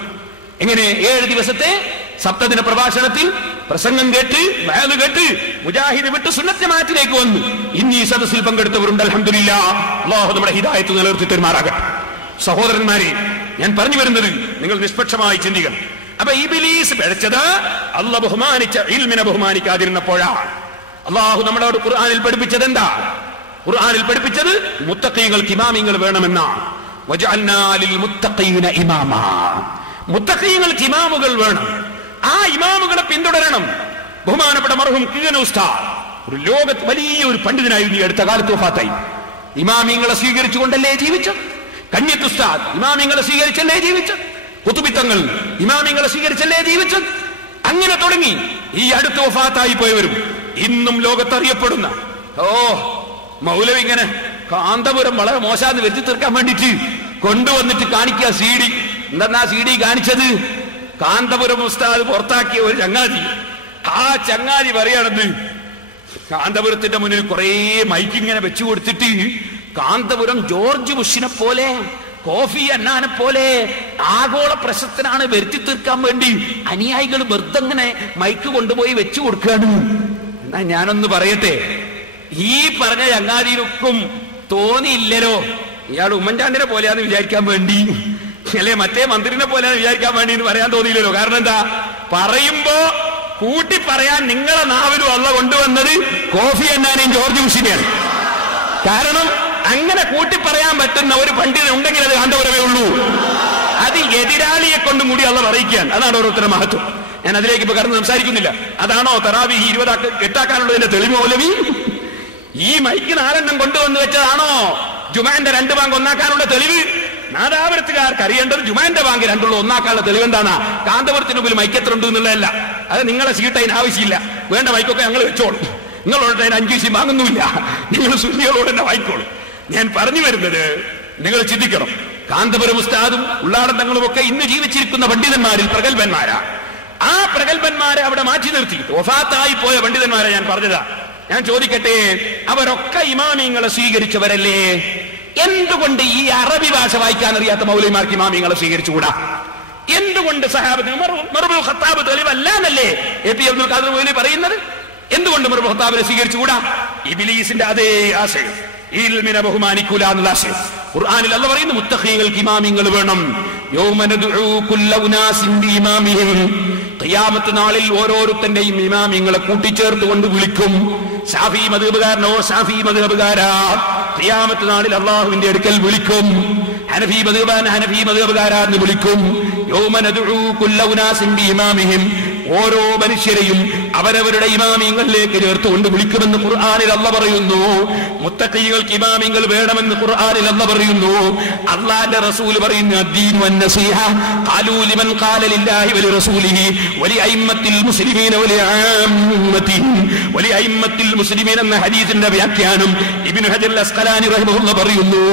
എങ്ങനെ 7 ദിവസത്തെ സപ്തദിന പ്രഭാഷണത്തിൽ പ്രസംഗം കേട്ട് വഅദ് കേട്ട് മുജാഹിദ് വിട്ട് സുന്നത്ത് ജമാഅത്തിലേക്ക് വന്നു. ഇന്ന് ഈ സദസ്സിൽ പങ്കെടുത്തവരുണ്ട്. അൽഹംദുലില്ലാഹ്, അല്ലാഹു നമ്മുടെ ഹിദായത്ത് നിലനിർത്തി തരുമാറാകട്ടെ. സഹോദരന്മാരെ, ഞാൻ പറഞ്ഞു വരുന്നത് നിങ്ങൾ നിഷ്പക്ഷമായി ചിന്തിക്കണം. അപ്പൊ ഇബ്ലീസ് പിഴച്ചത് അല്ലാഹ് ബഹുമാനിച്ച ഇൽമിനെ ബഹുമാനിക്കാതിരുന്നപ്പോഴാണ്. അല്ലാഹു നമ്മളോട് ഖുർആനിൽ പഠിപ്പിച്ചത് എന്താ? ഖുർആനിൽ പഠിപ്പിച്ചത് മുത്തഖീങ്ങൾക്ക് ഇമാമിങ്ങൾ വേണമെന്നാണ്. വജഅൽനാ ലിൽ മുത്തഖീന ഇമാമാ, മുത്തഖീങ്ങൾക്ക് ഇമാമുകൾ വേണം. ആ ഇമാമുകളെ പിന്തുടരണം. ബഹുമാനപ്പെട്ട മർഹൂം കിഴന ഉസ്താദ് ഒരു ലോകത്ത് വലിയ ഒരു പണ്ഡിതനായിരുന്നു, ഈ അടുത്ത കാലത്ത് വഫാത്തായി. ഇമാമിങ്ങളെ സ്വീകരിച്ചുകൊണ്ടല്ലേ ജീവിച്ചത്. കന്യത്ത് ഉസ്താദ് ഇമാമിങ്ങളെ സ്വീകരിച്ചല്ലേ ജീവിച്ചത്. കുതുബിത്തങ്ങൾ ഇമാമിങ്ങളെ സ്വീകരിച്ചല്ലേ ജീവിച്ചത്. അങ്ങനെ തുടങ്ങി ഈ അടുത്ത് വഫാത്തായി പോയവരും ഇന്നും ലോകത്തറിയപ്പെടുന്ന മൗലവി ഇങ്ങനെ കാന്തപുരം വളരെ മോശാന്ന് വരുത്തി തീർക്കാൻ വേണ്ടിട്ട് കൊണ്ടുവന്നിട്ട് കാണിക്കുക CD. എന്താ CD കാണിച്ചത്? കാന്തപുരം ഉസ്താദ് പുറത്താക്കിയ ഒരു ചങ്ങാതി. ആ ചങ്ങാതി പറയണത് കാന്തപുരത്തിന്റെ മുന്നിൽ കുറെ മൈക്ക് ഇങ്ങനെ വെച്ചു കൊടുത്തിട്ട് കാന്തപുരം ജോർജ് ബുഷിനെ പോലെ കോഫി അന്നാനെ പോലെ ആഗോള പ്രശസ്തനാണ് വരുത്തി തീർക്കാൻ വേണ്ടി അനുയായികൾ വെറുതെ ഇങ്ങനെ മൈക്ക് കൊണ്ടുപോയി വെച്ചു കൊടുക്കുകയാണ്. എന്നാ ഞാനൊന്ന് പറയട്ടെ, ഈ പറഞ്ഞ ചങ്ങാതിയിലൊക്കും തോന്നിയില്ലല്ലോ ഇയാൾ ഉമ്മൻചാണ്ടിനെ പോലെയാന്ന് വിചാരിക്കാൻ വേണ്ടി, അല്ലെ മറ്റേ മന്ത്രിനെ പോലെയാന്ന് വിചാരിക്കാൻ വേണ്ടി എന്ന് പറയാൻ തോന്നിയില്ലല്ലോ. കാരണം എന്താ, പറയുമ്പോ കൂട്ടി പറയാൻ നിങ്ങളെ നാവിലും അള്ളാഹ് കൊണ്ടുവന്നത് കോഫി അന്നാനെയും ജോർജ് ബുഷിനെയാണ്. കാരണം അങ്ങനെ കൂട്ടി പറയാൻ പറ്റുന്ന ഒരു പണ്ഡിതൻ ഉണ്ടെങ്കിൽ അത് കാന്തപുരമേ ഉള്ളൂ. അത് എതിരാളിയെ കൊണ്ടും കൂടി അള്ളാഹ് അറിയിക്കാൻ. അതാണ് ഓരോരുത്തരുടെ മഹത്വം. ഞാൻ അതിലേക്ക് ഇപ്പൊ കടന്ന് സംസാരിക്കുന്നില്ല. അതാണോ തറാവീഹ് 20 തെളിവ് മൗലവി? ഈ മൈക്ക് 4 കൊണ്ടുവന്ന് വെച്ചതാണോ ജുമാന്റെ 2 ബാങ്ക് ഒന്നാക്കാനുള്ള തെളിവ്? നാദാപുരത്തുകാർക്ക് അറിയേണ്ടത് ജുമാന്റെ ബാങ്ക് 2 ഒന്നാക്കാനുള്ള തെളിവ് എന്താണ്? കാന്തപുരത്തിന് മുമ്പിൽ മൈക്ക് എത്ര ഉണ്ട് എന്നുള്ളതല്ല. അത് നിങ്ങളെ സീട്ട് അതിന് ആവശ്യമില്ല. വേണ്ട മൈക്കൊക്കെ ഞങ്ങൾ വെച്ചോളും. നിങ്ങളോട് അതിന് 5 പൈസ വാങ്ങുന്നില്ല. നിങ്ങൾ സുന്നികളോട് തന്നെ വാങ്ങിക്കോളും. ഞാൻ പറഞ്ഞു വരുന്നത് നിങ്ങൾ ചിന്തിക്കണം. കാന്തപുരം ഉസ്താദും ഉള്ളാടൻ തങ്ങളും ഒക്കെ ഇന്ന് ജീവിച്ചിരിക്കുന്ന പണ്ഡിതന്മാരിൽ പ്രഗത്ഭന്മാരാ. ആ പ്രഗത്ഭന്മാരെ അവിടെ മാറ്റി നിർത്തി വഫാത്തായി പോയ പണ്ഡിതന്മാരെ ഞാൻ പറഞ്ഞതാ. ഞാൻ ചോദിക്കട്ടെ, അവരൊക്കെ ഇമാമിങ്ങളെ സ്വീകരിച്ചവരല്ലേ? എന്തുകൊണ്ട് ഈ അറബി ഭാഷ വായിക്കാൻ അറിയാത്ത മൗലവിമാർക്ക് ഇമാമിങ്ങളെ സ്വീകരിച്ചുകൂടാ? എന്തുകൊണ്ട് സഹാബത്ത് ഉമർ ഖത്താബ് തെളിവല്ല എന്നല്ലേ AP അബ്ദുൽ ഖാദർ മൗലവി പറയുന്നത്? എന്തുകൊണ്ട് ഉമർ ഖത്താബിനെ സ്വീകരിച്ചുകൂടാ? ഇബ്ലീസിന്റെ അതേ ആശയം, ഇൽമിനെ ബഹുമാനിക്കൂല എന്നുള്ള ആശയം. ഖുർആനിൽ അല്ലാഹ് പറയുന്നു മുത്തഖീങ്ങൾക്ക് ഇമാമിങ്ങൾ വേണം. യൗമ നദ്ഉ കുല്ല ഉനാസിൻ ബിഇമാമിഹിം, ഖിയാമത്ത് നാളിൽ ഓരോരുത്തന്റെയും ഇമാമിങ്ങളെ കൂട്ടിച്ചേർത്തുകൊണ്ട് വിളിക്കും. ശാഫി മദ്ഹബുകാരനോ ശാഫി മദ്ഹബുകാരാ ഖിയാമത്ത് നാളിൽ അല്ലാഹുവിന്റെ അടുക്കൽ വിളിക്കും. ഹനഫി മദ്ഹബാൻ ഹനഫി മദ്ഹബുകാരാ എന്ന് വിളിക്കും. യൗമ നദ്ഉ കുല്ല ഉനാസിൻ ബിഇമാമിഹിം, ഓരോ മനുഷ്യരെയും അവരവരുടെ ഇമാമിങ്ങളിലേക്ക് ചേർത്തുകൊണ്ട് വിളിക്കുമെന്ന് ഖുർആനിൽ അല്ലാഹ് പറയുന്നു. മുത്തഖീങ്ങൾക്ക് ഇമാമിങ്ങൾ വേണമെന്ന് ഖുർആനിൽ അല്ലാഹ് പറയുന്നു. അല്ലാഹുവിന്റെ റസൂൽ പറയുന്നു അദ്ദീനു വന്നസീഹ ഖാലൂ ലിമൻ ഖാല ലില്ലാഹി വലി റസൂലിഹി വലി അയിമ്മത്തിൽ മുസ്ലിമീന വലി ആമ്മത്തിഹിം വലി അയിമ്മത്തിൽ മുസ്ലിമീൻ എന്ന ഹദീസിന്റെ വ്യാഖ്യാനം ഇബ്നു ഹജർ അസ്ഖലാനി റഹിമഹുല്ലാഹ് പറയുന്നു.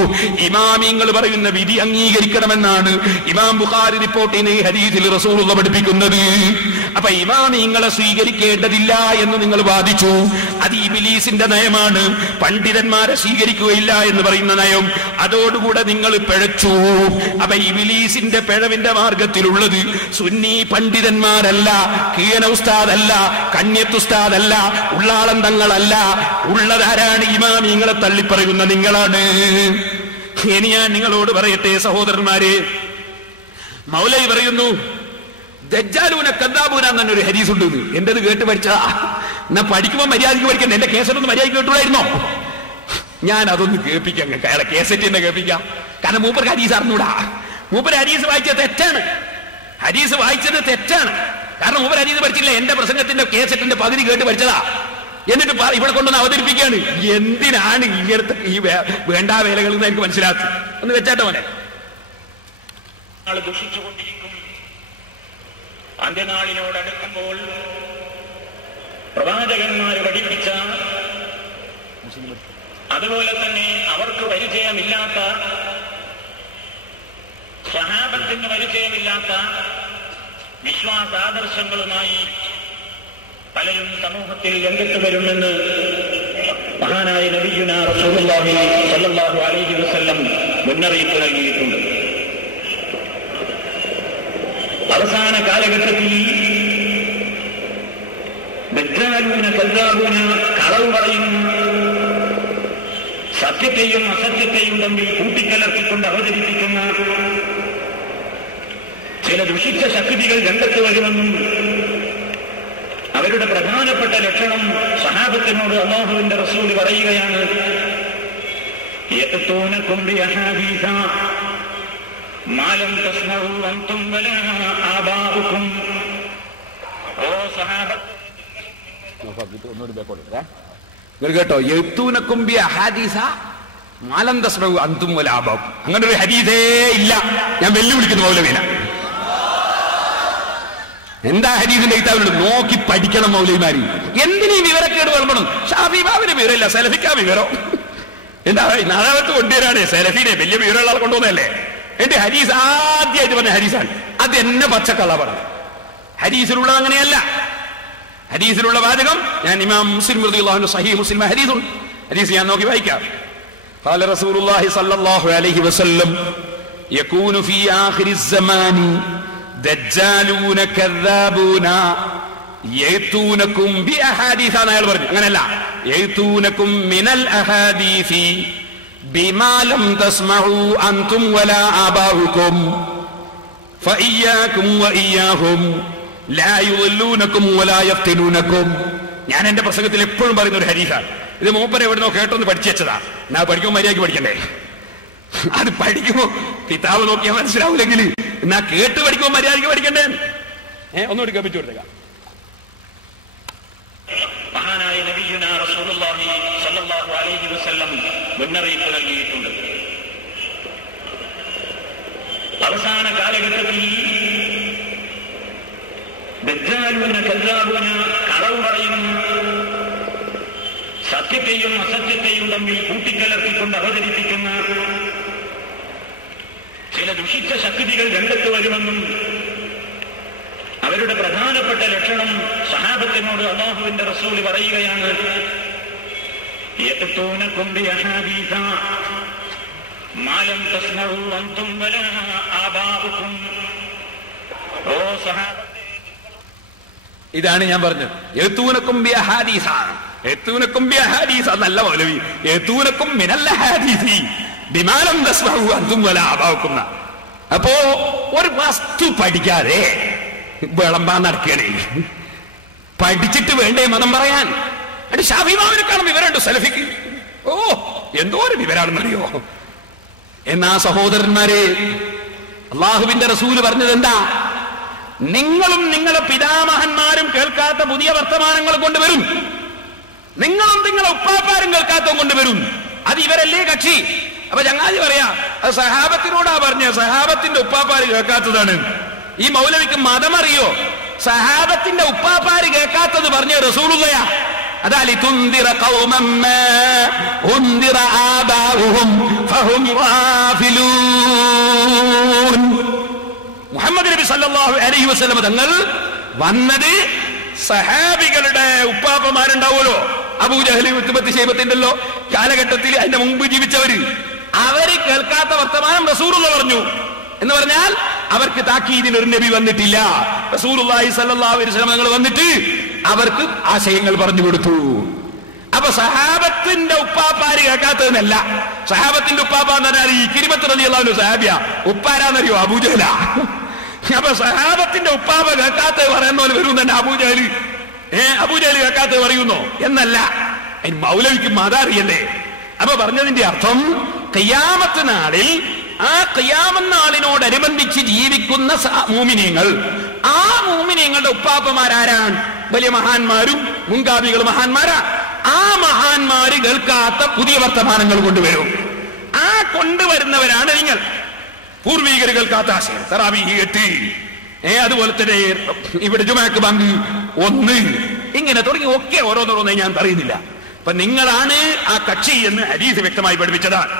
ഇമാമിങ്ങൾ പറയുന്ന വിധി അംഗീകരിക്കണമെന്നാണ് ഇമാം ബുഖാരി റിപ്പോർട്ട് ചെയ്യുന്ന ഈ ഹദീസിൽ റസൂലുള്ളാഹ് പഠിപ്പിക്കുന്നത്. അപ്പൊ ഇമാമിങ്ങളെ സ്വീകരിക്കേണ്ടതില്ല എന്ന് നിങ്ങൾ വാദിച്ചു. അത് ഇബ്ലീസിന്റെ നയമാണ്. പണ്ഡിതന്മാരെ സ്വീകരിക്കുകയില്ല എന്ന് പറയുന്ന നയം, അതോടുകൂടെ നിങ്ങൾ പിഴച്ചു. അപ്പൊ ഇബ്ലീസിന്റെ പിഴവിന്റെ മാർഗത്തിലുള്ളത് സുന്നി പണ്ഡിതന്മാരല്ല, കീഴന ഉസ്താദല്ല, കന്യത്ത് ഉസ്താദല്ല, ഉള്ളാളം തങ്ങളല്ല. ഉള്ളതാരാണ്? ഇമാമിങ്ങളെ തള്ളിപ്പറയുന്ന നിങ്ങളാണ്. ഇനി ഞാൻ നിങ്ങളോട് പറയട്ടെ സഹോദരന്മാരെ, മൗലവി പറയുന്നു ദജ്ജാലൂന കദ്ദാബൂന എന്നൊരു ഹദീസ് ഉണ്ട്. എന്റേത് കേട്ട് പഠിച്ചതാ. എന്നാ പഠിക്കുമ്പോ മര്യാദയ്ക്ക് പഠിക്കണ്ട. എന്റെ കേസറ്റൊന്ന് മര്യാദയ്ക്ക് കേട്ടുകൂടായിരുന്നോ? ഞാൻ അതൊന്ന് കേൾപ്പിക്കാം, അയാളെ കേസറ്റ് തന്നെ കേൾപ്പിക്കാം. കാരണം മൂപ്പർക്ക് ഹദീസ് അറിഞ്ഞൂടാ. മൂപ്പര് ഹദീസ് വായിച്ചത് തെറ്റാണ്. ഹദീസ് വായിച്ചത് തെറ്റാണ്. കാരണം മൂപ്പര് ഹദീസ് പഠിച്ചില്ല. എന്റെ പ്രസംഗത്തിന്റെ കേസറ്റിന്റെ പകുതി കേട്ട് പഠിച്ചതാ. എന്നിട്ട് ഇവിടെ കൊണ്ടുവന്ന് അവതരിപ്പിക്കുകയാണ്. എന്തിനാണ് ഇങ്ങനത്തെ ഈ വേണ്ടാ വേലകൾ എന്ന് എനിക്ക് മനസ്സിലാക്കി. ഒന്ന് വെച്ചാട്ടോ മോനെ. ദുഷിച്ചുകൊണ്ടിരിക്കും. അന്ത്യനാളിനോടടുക്കുമ്പോൾ പ്രവാചകന്മാർ പഠിപ്പിച്ച, അതുപോലെ തന്നെ അവർക്ക് പരിചയമില്ലാത്ത, സ്വഹാബത്തിന് പരിചയമില്ലാത്ത വിശ്വാസാദർശങ്ങളുമായി പലരും സമൂഹത്തിൽ രംഗത്ത് വരുമെന്ന് മഹാനായ നബിയുനാ റസൂലുള്ളാഹി സ്വല്ലല്ലാഹു അലൈഹി വസല്ലം മുന്നറിയിപ്പ് നൽകിയിട്ടുണ്ട്. അവസാന കാലഘട്ടത്തിൽ ദജ്ജാലൂന കദ്ദാബൂന, കളവ് പറയുന്ന, സത്യത്തെയും അസത്യത്തെയും തമ്മിൽ കൂട്ടിക്കലർത്തിക്കൊണ്ട് അവതരിപ്പിക്കുന്ന ചില ദുഷിച്ച ശക്തികൾ രംഗത്ത് വരുമെന്നും അവരുടെ പ്രധാനപ്പെട്ട ലക്ഷണം സഹാബത്തിനോട് അല്ലാഹുവിന്റെ റസൂൽ പറയുകയാണ്. യഅ്തൂനകും ബിഅഹാദീസ മാ ലം തസ്മഉ അൻതും വലാ ആബാഉകും. ഓ സഹാബത്ത്, കേട്ടോ, യഅ്തൂനകും ബിഅഹാദീസ മാ ലം തസ്മഉ അൻതും വലാ ആബാഉകും. അങ്ങനെ ഒരു ഹദീസേ ഇല്ല. ഞാൻ വെല്ലുവിളിക്കുന്നു മൗലവിനെ. എന്താ ഹദീസിന്റെ കിതാബിലുണ്ട്? നോക്കി പഠിക്കണം മൗലവിമാര്. എന്തിനീ വിവരക്കേട് വളർത്തണം? ഷാഫി ബാബിന് വിവരമില്ല, സലഫിക്കാ വിവരം. എന്താ നാളത്തെ കൊണ്ടുവരാണ് സലഫിനെ വലിയ വിവരമുള്ള ആളെ കൊണ്ടുവന്നല്ലേ. എന്റെ ഹദീസ് ആദ്യമായിട്ട് പറഞ്ഞ ഹദീസാണ്. അത് എന്നെ പച്ചക്കള്ള പറഞ്ഞു. ഹദീസിലുള്ളത് അങ്ങനെയല്ല. ഹദീസിലുള്ള വാചകം ഞാൻ ഇമാം മുസ്ലിം റളിയല്ലാഹു അൻഹു സഹീഹ് മുസ്ലിം ഹദീസുണ്ട്. ഹദീസ് ഞാൻ നോക്കി വായിക്കാം. ഖാല റസൂലുള്ളാഹി സ്വല്ലല്ലാഹു അലൈഹി വസല്ലം യകൂനു ഫീ ആഖിരിസ് സമാനി ദജ്ജാലൂന കദ്ദാബൂന യഅ്തൂനകും ബിഅഹാദീസ. അയാൾ പറഞ്ഞു അങ്ങനെയല്ല, യഅ്തൂനകും മിനൽ അഹാദീസി ബിമാ ലം തസ്മഉ അൻതും വലാ ആബാഉകും ഫഇയ്യാകും വഇയ്യാഹും ലാ യുളൂനകും വലാ യഫ്തിനൂനകും. ഞാൻ എന്റെ പ്രസംഗത്തിൽ എപ്പോഴും പറയുന്ന ഒരു ഹദീസാണ്. ഇത് മൂപ്പരെ എവിടുന്നോ കേട്ടൊന്ന് പഠിച്ചു വെച്ചതാ. ഞാൻ പഠിക്കുമ്പോൾ മര്യാദയ്ക്ക് പഠിക്കണ്ടേ? അത് പഠിക്കുമ്പോ കിതാബ് നോക്കിയാൽ മനസ്സിലാവില്ലെങ്കിൽ എന്നാ കേട്ട് പഠിക്കുമ്പോൾ മര്യാദയ്ക്ക് പഠിക്കണ്ടേ? ഒന്നുകൂടി കേൾപ്പിച്ചു കൊടുത്തേക്കാം. മഹാനായ നബിയുനാ റസൂലുള്ളാഹി സ്വല്ലല്ലാഹു അലൈഹി വസല്ലം മുന്നറിയിപ്പ് നൽകിയിട്ടുണ്ട്. അവസാന കാലഘട്ടത്തിൽ ദജ്ജാലൂന കദ്ദാബൂന, കളവ് പറയുന്ന, സത്യത്തെയും അസത്യത്തെയും തമ്മിൽ കൂട്ടിക്കലർത്തിക്കൊണ്ട് അവതരിപ്പിക്കുന്ന ചില ദുഷിച്ച ശക്തികൾ രംഗത്ത് വരുമെന്നും അവരുടെ പ്രധാനപ്പെട്ട ലക്ഷണം സഹാബത്തിനോട് അല്ലാഹുവിന്റെ റസൂൽ പറയുകയാണ്. യഅ്തൂനകും ബിഅഹാദീസ മാ ലം തസ്മഉ അൻതും വലാ ആബാഉകും. ഓ സഹാബത്തെ, ഇതാണ് ഞാൻ പറഞ്ഞത്. യഅ്തൂനകും ബിഅഹാദീസ, യഅ്തൂനകും ബിഅഹാദീസ എന്നല്ല മൗലവി, യഅ്തൂനകും മിനൽ അഹാദീസി ബിമാ ലം തസ്മഉ അൻതും വലാ ആബാഉകും. അപ്പോ ഒരു വസ്തു പഠിക്കാതെ വിളമ്പാൻ നടക്കണേ. പഠിച്ചിട്ട് വേണ്ടേ മതം പറയാൻ? അത് ഷാഫിമാവിനെക്കാളും വിവരമുണ്ട് സലഫിക്ക്. ഓ, എന്തോ ഒരു വിവരാണെന്നറിയോ? എന്നാ സഹോദരന്മാരെ, അള്ളാഹുവിന്റെ റസൂല് പറഞ്ഞത് എന്താ? നിങ്ങളും നിങ്ങളെ പിതാമഹന്മാരും കേൾക്കാത്ത പുതിയ വർത്തമാനങ്ങൾ കൊണ്ടുവരും. നിങ്ങളും നിങ്ങളെ ഉപ്പാപ്പാരും കേൾക്കാത്ത കൊണ്ടുവരും. അത് ഇവരല്ലേ കക്ഷി. അപ്പൊ ചങ്ങാതി പറയാ അത് സഹാബത്തിനോടാ പറഞ്ഞ, സഹാബത്തിന്റെ ഉപ്പാപ്പാര് കേൾക്കാത്തതാണ്. ഈ മൗലവിക്ക് മതമറിയോ? സഹാബത്തിന്റെ ഉപ്പാപ്പാര് കേൾക്കാത്തത് പറഞ്ഞ റസൂലുള്ളയാ. അതാലി തുന്ദിറ ഖൗമൻ മാ ഉന്ദിറ ആബാഉഹും ഫഹും ഗാഫിലൂൻ. മുഹമ്മദ് നബി സല്ലല്ലാഹു അലൈഹി വസല്ലം തങ്ങൾ വന്നത് സഹാബികളുടെ ഉപ്പാപ്പമാരുണ്ടാവുമല്ലോ, അബൂജഹല്, ഉത്ബത്ത്, ശൈബത്തിന്റെല്ലോ കാലഘട്ടത്തിൽ അതിന്റെ മുമ്പ് ജീവിച്ചവര്, അവര് കേൾക്കാത്ത വർത്തമാനം റസൂലുള്ളാഹി പറഞ്ഞു എന്ന് പറഞ്ഞാൽ അവർക്ക് താക്കീദിന് ഒരു നബി വന്നിട്ടില്ല. റസൂലുള്ളാഹി സ്വല്ലല്ലാഹു അലൈഹി വസല്ലം തങ്ങൾ വന്നിട്ട് അവർക്ക് ആശയങ്ങൾ പറഞ്ഞു കൊടുത്തു. അപ്പൊ സഹാബത്തിന്റെ ഉപ്പാപ്പാര് കേൾക്കാത്തതെന്നല്ല. സഹാബത്തിന്റെ ഉപ്പാപ്പ എന്ന് പറഞ്ഞാൽ ഈ ഇക്രിമത്ത് റളിയല്ലാഹു അൻഹു സഹാബിയ, ഉപ്പാരാന്നറിയോ? അബൂജഹല. അപ്പൊ സഹാബത്തിന്റെ ഉപ്പാപ്പ കേൾക്കാത്തത് പറയുന്ന പോലെ വരും തന്നെ അബൂജഹല്. അബൂജഹല് കേൾക്കാത്തത് പറയുന്നോ എന്നല്ല, അതിന് മൗലവിക്ക് മതം അറിയണ്ടേ? അപ്പൊ പറഞ്ഞതിന്റെ അർത്ഥം ഖിയാമത്ത് നാളിൽ, ആ ഖിയാമത്ത് നാളിനോടനുബന്ധിച്ച് ജീവിക്കുന്ന മുഅ്മിനീങ്ങൾ, ആ മുഅ്മിനീങ്ങളുടെ ഉപ്പാപ്പമാരാരാണ്? വലിയ മഹാന്മാരും മുൻഗാമികൾ മഹാന്മാരാ. ആ മഹാന്മാര് കേൾക്കാത്ത പുതിയ വർത്തമാനങ്ങൾ കൊണ്ടുവരും. ആ കൊണ്ടുവരുന്നവരാണ് നിങ്ങൾ. പൂർവീകർ കേൾക്കാത്ത ആശയം തറാവീഹ് 8, അതുപോലെ തന്നെ ഇവിടെ ജുമാക്ക് ബാങ്ക് 1, ഇങ്ങനെ തുടങ്ങി ഒക്കെ ഓരോന്നോരോന്നേ ഞാൻ പറയുന്നില്ല. അപ്പൊ നിങ്ങളാണ് ആ കക്ഷി എന്ന് ഹദീസ് വ്യക്തമായി പഠിപ്പിച്ചതാണ്.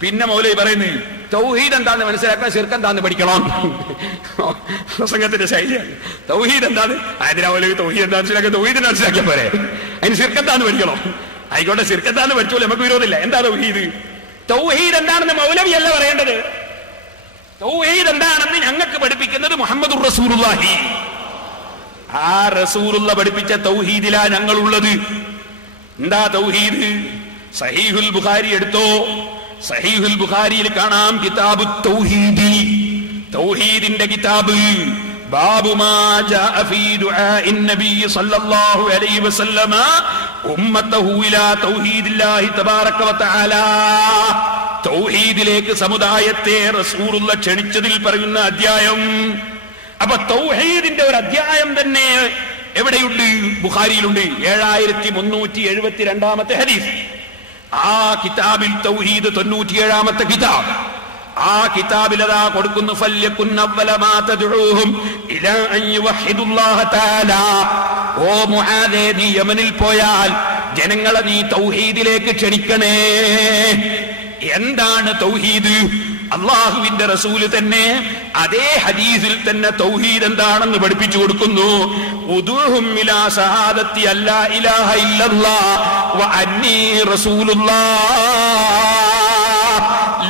പിന്നെ മൗലവി പറയുന്നത് തൗഹീദ് എന്താന്ന് മനസ്സിലാക്കാൻ ശിർക്ക് എന്താന്ന് പഠിക്കണം. പ്രസംഗത്തിന്റെ ശൈലിയാണ്. തൗഹീദ് എന്താണ്? അതിനാ മൗലവി തൗഹീദ് എന്താ മനസ്സിലാക്കാൻ തൗഹീദിനെ മനസ്സിലാക്കിയാൽ പോരെ, അതിന് ശിർക്ക് എന്താന്ന് പഠിക്കണം. ആയിക്കോട്ടെ, ശിർക്ക് എന്താന്ന് പഠിച്ചോളൂ, നമുക്ക് വിരോധമില്ല. എന്താ തൗഹീദ്? തൗഹീദ് എന്താണെന്ന് മൗലവി അല്ല പറയേണ്ടത്. തൗഹീദ് എന്താണെന്ന് ഞങ്ങൾക്ക് പഠിപ്പിക്കുന്നത് മുഹമ്മദുർ റസൂലുള്ളാഹി. ആ റസൂലുള്ള പഠിപ്പിച്ച തൗഹീദിലാ ഞങ്ങളുള്ളത്. എന്താ തൗഹീദ്? സഹീഹുൽ ബുഖാരി എടുത്തോ, സഹീഹുൽ ബുഖാരിയിൽ കാണാം കിതാബു തൗഹീദി, തൗഹീദിന്റെ കിതാബ്. ബാബു മാ ജാഅ ഫീ ദുആഇൻ നബി സല്ലല്ലാഹു അലൈഹി വസല്ലമ ഉമ്മത്തഹു ഇലാ തൗഹീദില്ലാഹി തബാറക വ തആല. തൗഹീദിലേക്ക് സമുദായത്തെ റസൂലുള്ള ക്ഷണിച്ചതിൽ പറയുന്ന അധ്യായം. അപ്പൊ തൗഹീദിന്റെ ഒരു അധ്യായം തന്നെ എവിടെയുണ്ട്? ബുഖാരിയിലുണ്ട്. 7372 ഹദീസ്. ആ കിതാബിൽ തൗഹീദ് 97 കിതാബ്. ആ കിതാബിൽ അതാ കൊടുക്കുന്നു, ഫല്യകുൻ അവ്വല മാ തദ്ഉഹും ഇലാ അൻ യുവഹിദുല്ലാഹ തആല. ഓ മുആദേ, നീ യമനിൽ പോയാൽ ജനങ്ങളെ നീ തൗഹീദിലേക്ക് ക്ഷണിക്കണേ. എന്താണ് തൗഹീദ്? അള്ളാഹുവിന്റെ റസൂല് തന്നെ അതേ ഹദീസിൽ തന്നെ തൗഹീദ് എന്താണെന്ന് പഠിപ്പിച്ചു കൊടുക്കുന്നു. ഉദൂഹും ഇലാ ശഹാദത്തി അല്ലാ ഇലാഹ ഇല്ലല്ലാഹ് വ അന്നീ റസൂലുള്ളാഹ്.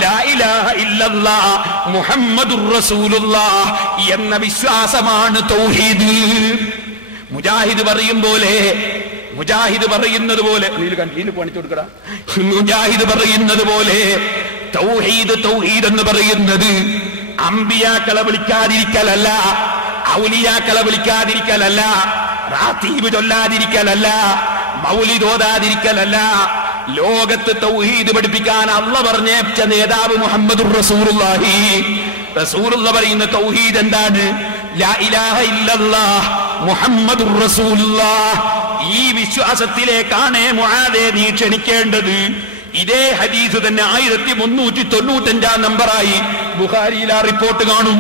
ലാ ഇലാഹ ഇല്ലല്ലാഹ് മുഹമ്മദുർ റസൂലുള്ളാഹ് എന്ന വിശ്വാസമാണ് തൗഹീദ്. മുജാഹിദ് പറയും പോലെ, മുജാഹിദ് പറയുന്നത് പോലെ, മുജാഹിദ് പറയുന്നത് പോലെ തൗഹീദ്, തൗഹീദ് എന്ന് പറയുന്നത് അമ്പിയാക്കളെ വിളിക്കാതിരിക്കലല്ല, ഔലിയാക്കളെ വിളിക്കാതിരിക്കലല്ല, റാത്തീബ് ചൊല്ലാതിരിക്കലല്ല, മൗലിദ് ഓതാതിരിക്കലല്ല. ലോകത്ത് തൗഹീദ് പഠിപ്പിക്കാൻ അല്ലാഹ് പറഞ്ഞേച്ച നേതാവ് മുഹമ്മദുർ റസൂലുള്ളാഹി. റസൂലുള്ള പറയുന്ന തൗഹീദ് എന്താണ്? ലാ ഇലാഹ ഇല്ലല്ലാഹ് മുഹമ്മദുർ റസൂലുള്ളാഹ്. ഈ വിശ്വാസത്തിലേക്കാണ് മുആദേ നീ ക്ഷണിക്കേണ്ടത്. ഇതേ ഹദീസ് തന്നെ 1395 നമ്പറായി ബുഖാരിയിൽ ആ റിപ്പോർട്ട് കാണും.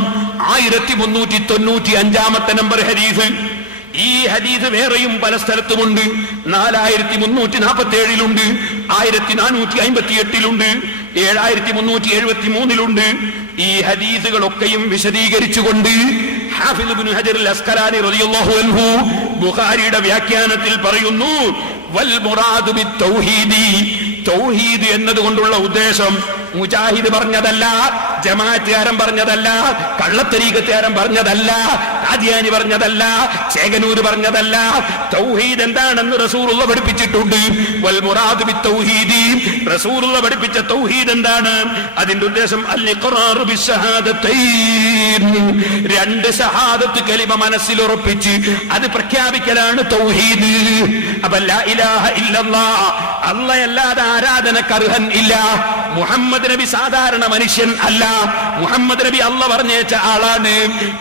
1395 നമ്പർ ഹദീസ്. ഈ ഹദീസ് വേറെയും പല സ്ഥലത്തുമുണ്ട്. 4347 1458 7373 ഈ ഹദീസുകളൊക്കെയും വിശദീകരിച്ചുകൊണ്ട് ഹാഫിദ് ഇബ്നു ഹജർ അൽ അസ്ഖലാനി റളിയല്ലാഹു അൻഹു ബുഖാരിയുടെ വ്യാഖ്യാനത്തിൽ പറയുന്നു, വൽ മുറാദു ബിത് തൗഹീദി, തൗഹീദ് എന്നതുകൊണ്ടുള്ള ഉദ്ദേശം മുജാഹിദ് പറഞ്ഞതല്ല, ജമാഅത്തുകാരൻ പറഞ്ഞതല്ല, കള്ളത്തരീഖത്തുകാരൻ പറഞ്ഞതല്ല, ഖാദിയാനി പറഞ്ഞതല്ല, ചേകനൂർ പറഞ്ഞതല്ല. തൗഹീദ് എന്താണെന്ന് റസൂലുള്ള പഠിപ്പിച്ചിട്ടുണ്ട്. വൽ മുറാദു ബിത് തൗഹീദി, റസൂലുള്ള പഠിപ്പിച്ച തൗഹീദ് എന്താണ്? അതിന്റെ ഉദ്ദേശം അൽ ഇഖ്റാറു ബിശ്ശഹാദത്തൈൻ, 2 ഷഹാദത്ത് കലിമ മനസ്സിൽ ഉറപ്പിച്ച് അത് പ്രഖ്യാപിക്കലാണ് തൗഹീദ്. അപ്പൊ ലാ ഇലാഹ ഇല്ലല്ലാഹ്, അല്ലാഹുവല്ലാതെ ആരാധനക്ക് അർഹൻ ഇല്ല. മുഹമ്മദ് നബി സാധാരണ മനുഷ്യൻ അല്ല, മുഹമ്മദ് നബി അല്ലാഹ് പറഞ്ഞേച്ച ആളാണ്.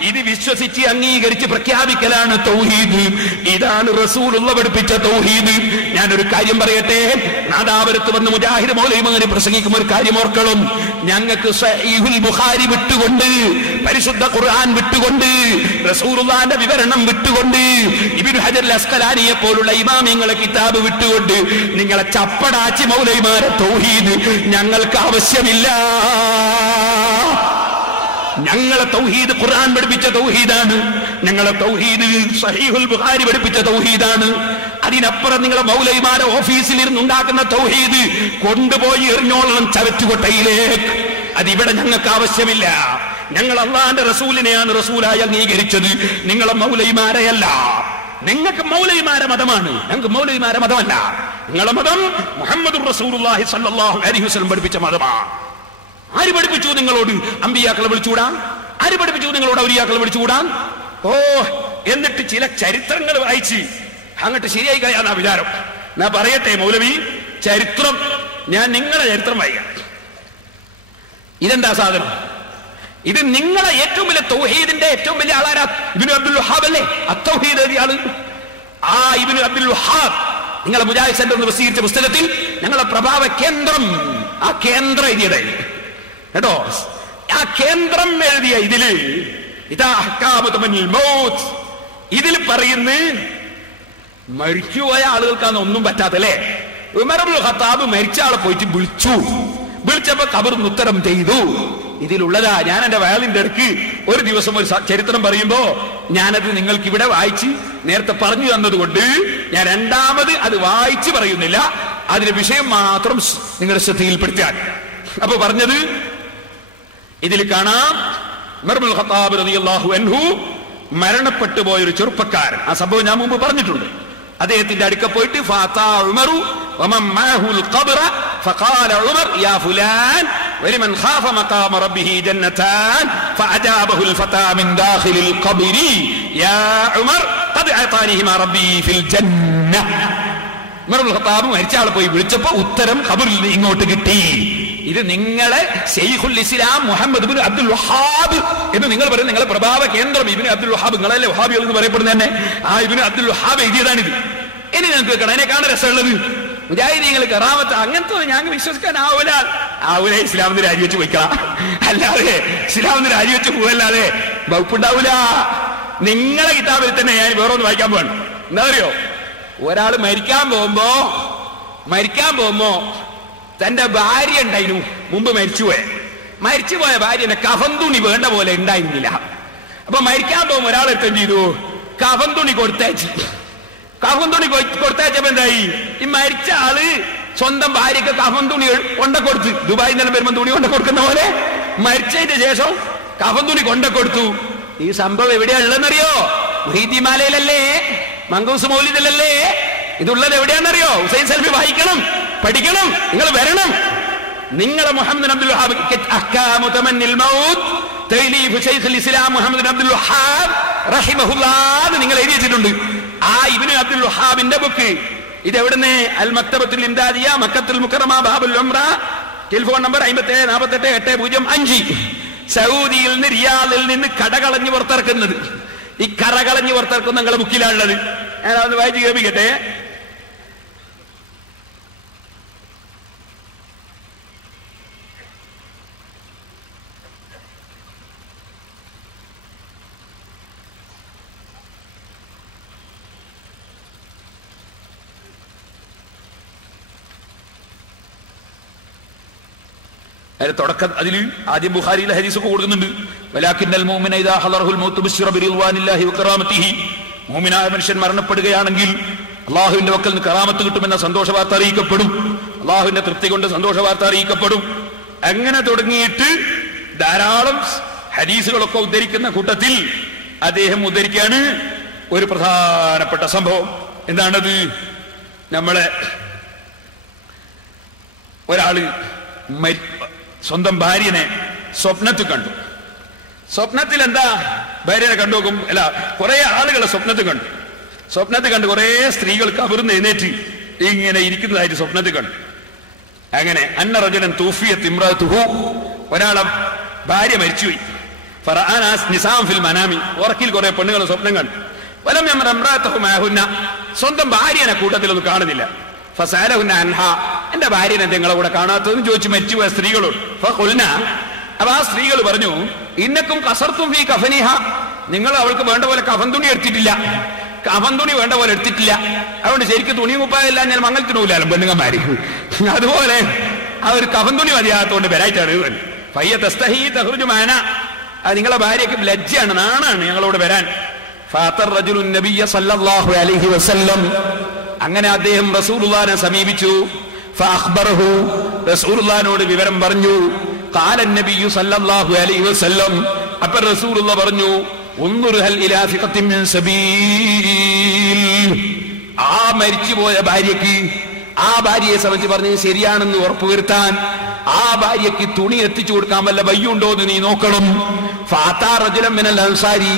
ഇത് വിശ്വസിച്ച് അംഗീകരിച്ച് പ്രഖ്യാപിക്കലാണ് തൗഹീദ്. ഇതാണ് റസൂലുള്ള പഠിപ്പിച്ച തൗഹീദ്. ഞാനൊരു കാര്യം പറയട്ടെ, നാദാപുരത്ത് വന്ന് മുജാഹിദ് മൗലവിമാര് പ്രസംഗിക്കുമ്പോൾ ഒരു കാര്യം ഓർക്കണം. ഞങ്ങൾക്ക് സഹീഹുൽ ബുഖാരി വിട്ടുകൊണ്ട്, പരിശുദ്ധ ഖുർആൻ വിട്ടുകൊണ്ട്, റസൂലുള്ളാഹിന്റെ വിവരണം വിട്ടുകൊണ്ട്, ഇബ്നു ഹജർ അൽ അസ്ഖലാനിയെ പോലുള്ള ഇമാമിങ്ങളെ കിതാബ് വിട്ടുകൊണ്ട് നിങ്ങളെ ചപ്പടാച്ചി മൗലവിമാരെ തൗഹീദ് ഞങ്ങൾക്ക് ആവശ്യമില്ല. ഞങ്ങളെ തൗഹീദ് ഖുർആൻ പഠിപ്പിച്ച തൗഹീദാണ്, ഞങ്ങളെ തൗഹീദ് സഹീഹുൽ ബുഖാരി പഠിപ്പിച്ച തൗഹീദാണ്. അതിനപ്പുറം നിങ്ങളെ മൗലവിമാരെ ഓഫീസിൽ ഇരുന്ന് ഉണ്ടാക്കുന്ന തൗഹീദ് കൊണ്ടുപോയി എറിഞ്ഞോളണം ചവറ്റുകൊട്ടയിലേക്ക്. അതിവിടെ ഞങ്ങൾക്ക് ആവശ്യമില്ല. ഞങ്ങൾ അള്ളാന്റെ റസൂലിനെയാണ് റസൂലായി അംഗീകരിച്ചത്, നിങ്ങളെ മൗലവിമാരെയല്ല. നിങ്ങൾക്ക് മൗലവിമാരെ മതമാണ്, ഞങ്ങൾക്ക് മൗലവിമാരെ മതമല്ല. നിങ്ങളെ മതം മുഹമ്മദുർ റസൂലുള്ളാഹി സ്വല്ലല്ലാഹു അലൈഹി വസല്ലം പഠിപ്പിച്ച മതമാണ്. ആര് പഠിപ്പിച്ചു നിങ്ങളോട് അമ്പിയാക്കളെ വിളിച്ചുകൂടാൻ? ആര് പഠിപ്പിച്ചു നിങ്ങളോട് ഔലിയാക്കളെ വിളിച്ചുകൂടാൻ? എന്നിട്ട് ചില ചരിത്രങ്ങൾ വായിച്ച് അങ്ങോട്ട് ശരിയായി കഴിയാന്നാ വിചാരം. ഞാൻ പറയട്ടെ മൗലവി, ചരിത്രം ഞാൻ നിങ്ങളെ ചരിത്രം വായിക്കാം. ഇതെന്താ സാധനം? ഇത് നിങ്ങളെ ഏറ്റവും വലിയ തൗഹീദിന്റെ ഏറ്റവും വലിയ ആളാരാ? ഇബ്നു അബ്ദുൽ വഹാബ് അല്ലേ അത്തൗഹീദ് എഴുതിയ ആള്. ആ ഇബ്നു അബ്ദുൽ വഹാബ് നിങ്ങളെ മുജാഹിദ് സെന്റർ എന്ന് പ്രസിദ്ധീകരിച്ച പുസ്തകത്തിൽ ഞങ്ങളെ പ്രഭാവ കേന്ദ്രം, ആ കേന്ദ്രം എഴുതിയതായി കേട്ടോ. ആ കേന്ദ്രം എഴുതിയ ഇതില് ഇതാ അഹ്കാമുൽ മൗത്ത്, ഇതിൽ പറയുന്ന മരിച്ചുപോയ ആളുകൾക്കാണ് ഒന്നും പറ്റാത്തല്ലേ. ഉമർ ഇബ്നുൽ ഖത്താബ് മരിച്ച ആളെ പോയിട്ട് വിളിച്ചപ്പോ ഖബറിന് ഉത്തരം ചെയ്തു. ഇതിലുള്ളതാ. ഞാൻ എന്റെ വയലിന്റെ ഇടയ്ക്ക് ഒരു ദിവസം ഒരു ചരിത്രം പറയുമ്പോ ഞാനത് നിങ്ങൾക്ക് ഇവിടെ വായിച്ച് നേരത്തെ പറഞ്ഞു തന്നതുകൊണ്ട് ഞാൻ രണ്ടാമത് അത് വായിച്ച് പറയുന്നില്ല. അതിന്റെ വിഷയം മാത്രം നിങ്ങളുടെ ശ്രദ്ധയിൽപ്പെടുത്താൻ. അപ്പൊ പറഞ്ഞത് ഇതിൽ കാണാം, ഉമർ ഇബ്നുൽ ഖത്താബ് റളിയല്ലാഹു അൻഹു മരണപ്പെട്ടു പോയൊരു ചെറുപ്പക്കാരൻ. ആ സംഭവം ഞാൻ മുമ്പ് പറഞ്ഞിട്ടുണ്ട്. അദ്ദേഹത്തിന്റെ അടുക്ക പോയിട്ട് ഫാതാ ഉമറു വമൻ മഅഹുൽ ഖബ്റ ഫഖാല ഉമർ യാ ഫുലാൻ വലിമൻ ഖാഫ മഖാമ റബ്ബിഹി ജന്നതാൻ ഫഅജാബഹുൽ ഫതാ മിൻ ദാഖിലിൽ ഖബ്രി യാ ഉമർ ഖദ് അതാനിഹിമാ റബ്ബി ഫിൽ ജന്ന. ഉമർ ഇബ്നുൽ ഖത്താബ് മരിച്ച ആളെ പോയി വിളിച്ചപ്പോ ഉത്തരം ഖബറിൽ നിന്ന് ഇങ്ങോട്ട് കിട്ടി. ഇത് നിങ്ങളെ ശൈഖുൽ ഇസ്ലാം മുഹമ്മദ് ഇബ്നു അബ്ദുൽ വഹാബ് എന്ന് നിങ്ങൾ പറയും. നിങ്ങളെ പ്രഭാവ കേന്ദ്രം ഇബ്നു അബ്ദുൽ വഹാബ്, നിങ്ങളല്ലേ വഹാബികൾ എന്ന് പറയപ്പെടുന്നത് തന്നെ. ആ ഇബ്നു അബ്ദുൽ വഹാബ് എഴുതിയതാണിത്. ഇനി ഞങ്ങൾക്ക് കേൾക്കണം, അതിനെ കാണാൻ രസമുള്ളത് മുജാഹിദീങ്ങൾ കറാമത്ത് അങ്ങനത്തെ ഞങ്ങൾക്ക് വിശ്വസിക്കാൻ ആവൂല. ഇസ്ലാമിന് രാജിവെച്ച് പോയിക്കാം, അല്ലാതെ ഇസ്ലാമിന് രാജിവെച്ച് പോവല്ലാതെ വകുപ്പുണ്ടാവൂല. നിങ്ങളെ കിതാബിൽ തന്നെ ഞാൻ വേറെ ഒന്ന് വായിക്കാൻ പോകണം. എന്താ അറിയോ, ഒരാൾ മരിക്കാൻ പോകുമ്പോ തന്റെ ഭാര്യ ഉണ്ടായിരുന്നു, മുമ്പ് മരിച്ചുപോയ ഭാര്യന്റെ കഫൻ തുണി വേണ്ട പോലെ ഉണ്ടായിരുന്നില്ല. അപ്പൊ മരിക്കാൻ പോകുമ്പോ ഒരാളെടുത്ത് എന്ത് ചെയ്തു, കഫൻ തുണി കൊടുത്തയച്ചപ്പോ എന്തായി, ഈ മരിച്ച ആള് സ്വന്തം ഭാര്യക്ക് കഫൻ തുണി കൊണ്ടക്കൊടുത്ത്, ദുബായിൽ നിന്നും വരുമ്പോ തുണി കൊണ്ട കൊടുക്കുന്ന പോലെ മരിച്ചതിന്റെ ശേഷം കഫൻ തുണി കൊണ്ടക്കൊടുത്തു. ഈ സംഭവം എവിടെയാ ഉള്ളതെന്നറിയോ? മുഹീദ്ദീൻമാലയിലല്ലേ, മങ്കൂസ് മൗലിദിലല്ലേ. ഇതുള്ളത് എവിടെയാണെന്നറിയോ? ഹുസൈൻ സൽഫി വായിക്കണം, പഠിക്കണം, നിങ്ങൾ വരണം. നിങ്ങളെ മുഹമ്മദ് അബ്ദുൽ വഹാബ് അഹ്കാമു തമന്നിൽ മൗത്ത് തഅലീഫ് ശൈഖുൽ ഇസ്ലാം മുഹമ്മദ് അബ്ദുൽ വഹാബ് റഹിമഹുല്ലാഹ് നിങ്ങൾ എഴുതി വെച്ചിട്ടുണ്ട്. ആ ഇബ്നു അബ്ദുൽ വഹാബിന്റെ ബുക്ക് ഇത് എവിടുന്ന്? അൽ മക്തബത്തുൽ ഇംദാദിയ, മക്കത്തുൽ മുക്കറമ, ബാബുൽ ഉംറ, ടെലിഫോൺ നമ്പർ 57488005. സൗദിയിൽ നിന്ന്, റിയാദിൽ നിന്ന് കടകളഞ്ഞ് പുറത്തിറക്കുന്നത്. ഈ കറകളഞ്ഞ് പുറത്തിറക്കുന്ന നിങ്ങളുടെ ബുക്കിലാണുള്ളത്. ഞാനത് വായിച്ച് കേൾപ്പിക്കട്ടെ. തുടക്കം അതിൽ ആദ്യം ബുഖാരിയിലെ ഹദീസൊക്കെ കൊടുക്കുന്നുണ്ട്. വലാകിന്നൽ മുഅ്മിന ഇദാ ഹളറഹുൽ മൗത്ത് ബിശ്റ ബിറിദ്വാനില്ലാഹി വകറാമത്തിഹി. മുഅ്മിനായ മനുഷ്യൻ മരണപ്പെടുകയാണെങ്കിൽ അല്ലാഹുവിന്റെ വക്കൽ നിന്ന് കറാമത്ത് കിട്ടുമെന്ന സന്തോഷ വാർത്ത അറിയിക്കപ്പെടും. അല്ലാഹുവിന്റെ തൃപ്തി കൊണ്ട് സന്തോഷ വാർത്ത അറിയിക്കപ്പെടും. അങ്ങനെ തുടങ്ങിയിട്ട് ധാരാളം ഹദീസുകളൊക്കെ ഉദ്ധരിക്കുന്ന കൂട്ടത്തിൽ അദ്ദേഹം ഉദ്ധരിക്കാണ് ഒരു പ്രധാനപ്പെട്ട സംഭവം. എന്താണത്? നമ്മളെ ഒരാള് സ്വന്തം ഭാര്യനെ സ്വപ്നത്തിൽ കണ്ടു. സ്വപ്നത്തിൽ എന്താ? ഭാര്യനെ കണ്ടു നോക്കും, അല്ല കുറെ ആളുകളെ സ്വപ്നത്തിൽ കണ്ടു. കുറെ സ്ത്രീകൾ കബറിന്ന് എഴുന്നേറ്റ് ഇങ്ങനെ ഇരിക്കുന്നതായിട്ട് സ്വപ്നത്തിൽ കണ്ടു. അങ്ങനെ അന്ന റജുലൻ തൂഫിയത് ഇംറഅതുഹു, ഒരാളെ ഭാര്യ മരിച്ചുപോയി. ഫറഅന നിസാം ഫിൽ മനാമി, ഉറക്കിൽ കുറെ പെണ്ണുകളെ സ്വപ്നം കണ്ടു. വലം യമറ ഇംറഅതുഹു മഅഹുന്ന, സ്വന്തം ഭാര്യനെ കൂട്ടത്തിലൊന്നും കാണുന്നില്ല. ഫസഅലഹുന്ന അൻഹാ, എന്റെ ഭാര്യനെ നിങ്ങളെ കൂടെ കാണാത്തതെന്ന് ചോദിച്ചു മരിച്ചുപോയ സ്ത്രീകളോട്. ഫഖുൽന, അപ്പൊ ആ സ്ത്രീകൾ പറഞ്ഞു, ഇന്നക്കും കസർത്തും ഫീ കഫനിഹ, നിങ്ങൾ അവൾക്ക് വേണ്ട പോലെ കഫൻ തുണി എടുത്തിട്ടില്ല, അതുകൊണ്ട് ശരിക്കും തുണി കുപ്പായില്ല, ഞാൻ മംഗലത്തിനൂലാലും പെണ്ണുങ്ങന്മാര്. അതുപോലെ ആ ഒരു കഫൻ തുണി മതിയാകത്തോണ്ട് വരായിട്ടാണ്. അത് നിങ്ങളെ ഭാര്യയ്ക്ക് ലജ്ജയാണ്, നാണാണ് ഞങ്ങളോട് വരാൻ. ഫാത്തർ റജുലുൻ നബിയ്യ സല്ലല്ലാഹു അലൈഹി വസല്ലം, അങ്ങനെ അദ്ദേഹം റസൂലുള്ളാഹിനെ സമീപിച്ചു. ഫഅഖ്ബറഹു, റസൂലുള്ളാഹിനോട് വിവരം പറഞ്ഞു. ഖാല നബിയ്യു സല്ലല്ലാഹു അലൈഹി വസല്ലം, അപ്പോൾ റസൂലുള്ളാഹി പറഞ്ഞു, ഉൻദുർ ഹൽ ഇലാ ഫിഖത്തിൻ മിൻ സബീൽ. ആ മരിച്ചുപോയ ഭാര്യയ്ക്ക്, ആ ഭാര്യയെ സംബന്ധിച്ച് പറഞ്ഞത് ശരിയാണെന്ന് ഉറപ്പുവരുത്താൻ ആ ഭാര്യയ്ക്ക് തുണി എത്തിച്ചു കൊടുക്കാൻ വല്ല വയ്യുണ്ടോ എന്ന് നീ നോക്കണം. ഫാത്താ റജുലൻ മിനൽ അൻസാരി,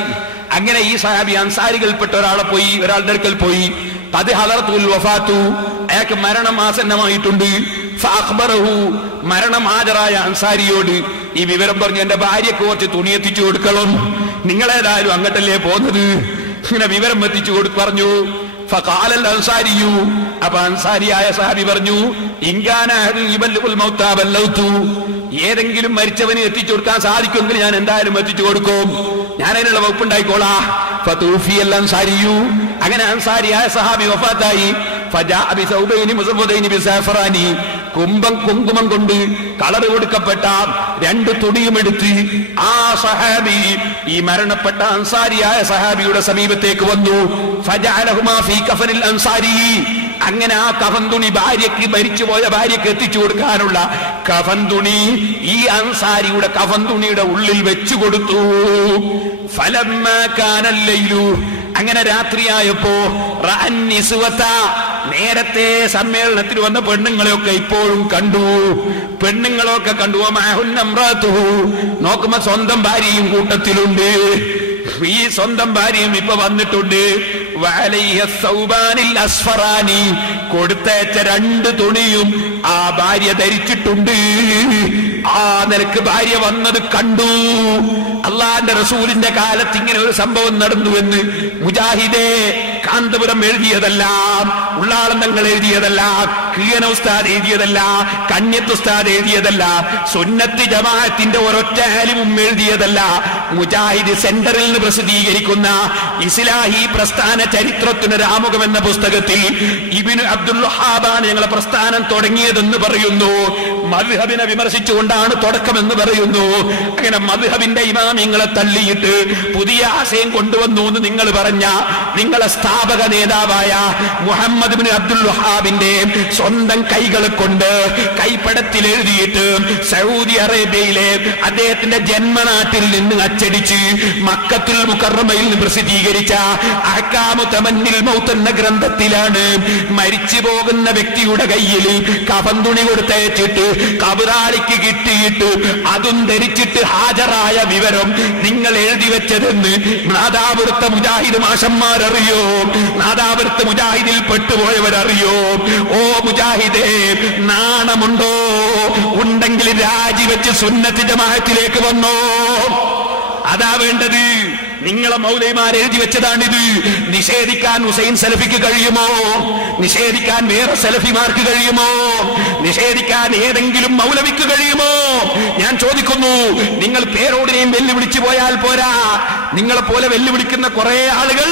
അങ്ങനെ ഈ സഹാബി അൻസാരികൾപ്പെട്ട ഒരാളുടെ അടുക്കൽ പോയി. ഖദ് ഹദറത്തുൽ വഫാത്തു, അയാൾക്ക് മരണം ആസന്നമായിട്ടുണ്ട്. ഫഅഖ്ബറഹു, മരണം ഹാജരായ അൻസാരിയോട് ഈ വിവരം പറഞ്ഞു, എന്റെ ഭാര്യയ്ക്ക് കുറച്ച് തുണി എത്തിച്ചു കൊടുക്കണം, നിങ്ങളേതായാലും അങ്ങോട്ടല്ലേ പോകുന്നത്, ഇങ്ങനെ വിവരം എത്തിച്ചു പറഞ്ഞു. ഫഖാലൽ അൻസാരിയു, അപ്പൊ അൻസാരിയായ സഹാബി പറഞ്ഞു, ഇൻകാന യുബല്ലിഗുൽ മൗതാ ബല്ലൗതു, ഏതെങ്കിലും മരിച്ചവന് എത്തിച്ചു കൊടുക്കാൻ സാധിക്കുമെങ്കിൽ ഞാൻ എന്തായാലും എത്തിച്ചു കൊടുക്കും, ഞാൻ അതിനുള്ള വകുപ്പുണ്ടായിക്കോളാ. ഫതൂഫിയൽ അൻസാരിയു, അങ്ങനെ അൻസാരിയായ സഹാബി വഫാത്തായി. ഫജാഅ ബിസൗബൈനി മുസവ്വദൈനി ബിസഫറാനി, കുങ്കുമം കൊണ്ട് കളർ കൊടുക്കപ്പെട്ട 2 തുണിയും എടുത്ത് ആ സഹാബി, ഈ മരണപ്പെട്ട അൻസാരിയായ സഹാബിയുടെ സമീപത്തേക്ക് വന്നു. ഫജഅലഹുമാ ഫീ കഫനിൽ അൻസാരി, അങ്ങനെ ആ കഫൻ തുണി ഭാര്യയ്ക്ക്, മരിച്ചുപോയ ഭാര്യയ്ക്ക് എത്തിച്ചു കൊടുക്കാനുള്ള കഫൻ തുണി ഈ അൻസാരിയുടെ കഫൻ തുണിയുടെ ഉള്ളിൽ വെച്ചു കൊടുത്തു. ഫലമ്മാ കാനൽ ലൈലു, അങ്ങനെ രാത്രിയായപ്പോ റഅൻ നിസ്വത, നേരത്തെ സമ്മേളനത്തിൽ വന്ന പെണ്ണുങ്ങളെയൊക്കെ ഇപ്പോഴും കണ്ടു, പെണ്ണുങ്ങളൊക്കെ കണ്ടു. നോക്കുമ്പോ സ്വന്തം ഭാര്യയും കൂട്ടത്തിലുണ്ട്, ഈ സ്വന്തം ഭാര്യയും ഇപ്പൊ വന്നിട്ടുണ്ട്. കൊടുത്തയച്ച 2 തുണിയും ആ ഭാര്യ ധരിച്ചിട്ടുണ്ട്. ആ നിലക്ക് ഭാര്യ വന്നത് കണ്ടു. അള്ളാന്റെ റസൂലിന്റെ കാലത്ത് ഇങ്ങനെ ഒരു സംഭവം നടന്നുവെന്ന് മുജാഹിദേ കാന്തപുരം എഴുതിയതല്ല, ഉള്ളാളം തങ്ങൾ എഴുതിയതല്ല, കീയന ഉസ്താദ് എഴുതിയതല്ല, കണ്യത്ത് ഉസ്താദ് എഴുതിയതല്ല, സുന്നത്ത് ജമാഅത്തിന്റെ ഒരൊറ്റ ആലിമും എഴുതിയതല്ല. മുജാഹിദ് സെന്ററിൽ നിന്ന് പ്രസിദ്ധീകരിക്കുന്ന ഇസ്ലാഹി പ്രസ്ഥാന ചരിത്രത്തിന് ആമുഖം എന്ന പുസ്തകത്തിൽ ഇബ്നു അബ്ദുൽ വഹാബാണ് ഞങ്ങളെ പ്രസ്ഥാനം തുടങ്ങിയതെന്ന് പറയുന്നു. മദ്ഹബിനെ വിമർശിച്ചുകൊണ്ടാണ് തുടക്കമെന്ന് പറയുന്നു. അങ്ങനെ മദ്ഹബിന്റെ ഇമാമിങ്ങളെ തള്ളിയിട്ട് പുതിയ ആശയം കൊണ്ടുവന്നു എന്ന് നിങ്ങൾ പറഞ്ഞ നിങ്ങളെ സ്ഥാപക നേതാവായ മുഹമ്മദ് ഇബ്നു അബ്ദുൽ വഹാബിന്റെ സ്വന്തം കൈകളെ കൊണ്ട് കൈപ്പടത്തിൽ എഴുതിയിട്ട് സൗദി അറേബ്യയിലെ അദ്ദേഹത്തിന്റെ ജന്മനാട്ടിൽ നിന്ന് അച്ചടിച്ച് മക്കത്തുൽ മുകറമയിൽ പ്രസിദ്ധീകരിച്ച അഹ്കാമു തമന്നിൽ മൗത്ത് എന്ന ഗ്രന്ഥത്തിലാണ് മരിച്ചു പോകുന്ന വ്യക്തിയുടെ കയ്യിൽ കഫൻ തുണി കൊടുത്തയച്ചിട്ട് കബറാളിക്ക് കിട്ടിയിട്ട് അതും ധരിച്ചിട്ട് ഹാജരായ വിവരം നിങ്ങൾ എഴുതി വെച്ചതെന്ന് നാദാപുരത്തെ മുജാഹിദ് മാഷന്മാരറിയോ? നാദാപുരത്തെ മുജാഹിദിൽ പെട്ടുപോയവരറിയോ? ഓ മുജാഹിദേ, നാണമുണ്ടോ? ഉണ്ടെങ്കിൽ രാജിവെച്ച് സുന്നത്ത് ജമാഅത്തിലേക്ക് വന്നോ. അതാ വേണ്ടത്. നിങ്ങളെ മൗലവിമാർ എഴുതി വെച്ചതാണിത്. നിഷേധിക്കാൻ ഹുസൈൻ സലഫിക്ക് കഴിയുമോ? നിഷേധിക്കാൻ വേറെ സലഫിമാർക്ക് കഴിയുമോ? നിഷേധിക്കാൻ ഏതെങ്കിലും മൗലവിക്ക് കഴിയുമോ? ഞാൻ ചോദിക്കുന്നു. നിങ്ങൾ പേരോടിനെയും വെല്ലുവിളിച്ചു പോയാൽ പോരാ. നിങ്ങളെ പോലെ വെല്ലുവിളിക്കുന്ന കുറെ ആളുകൾ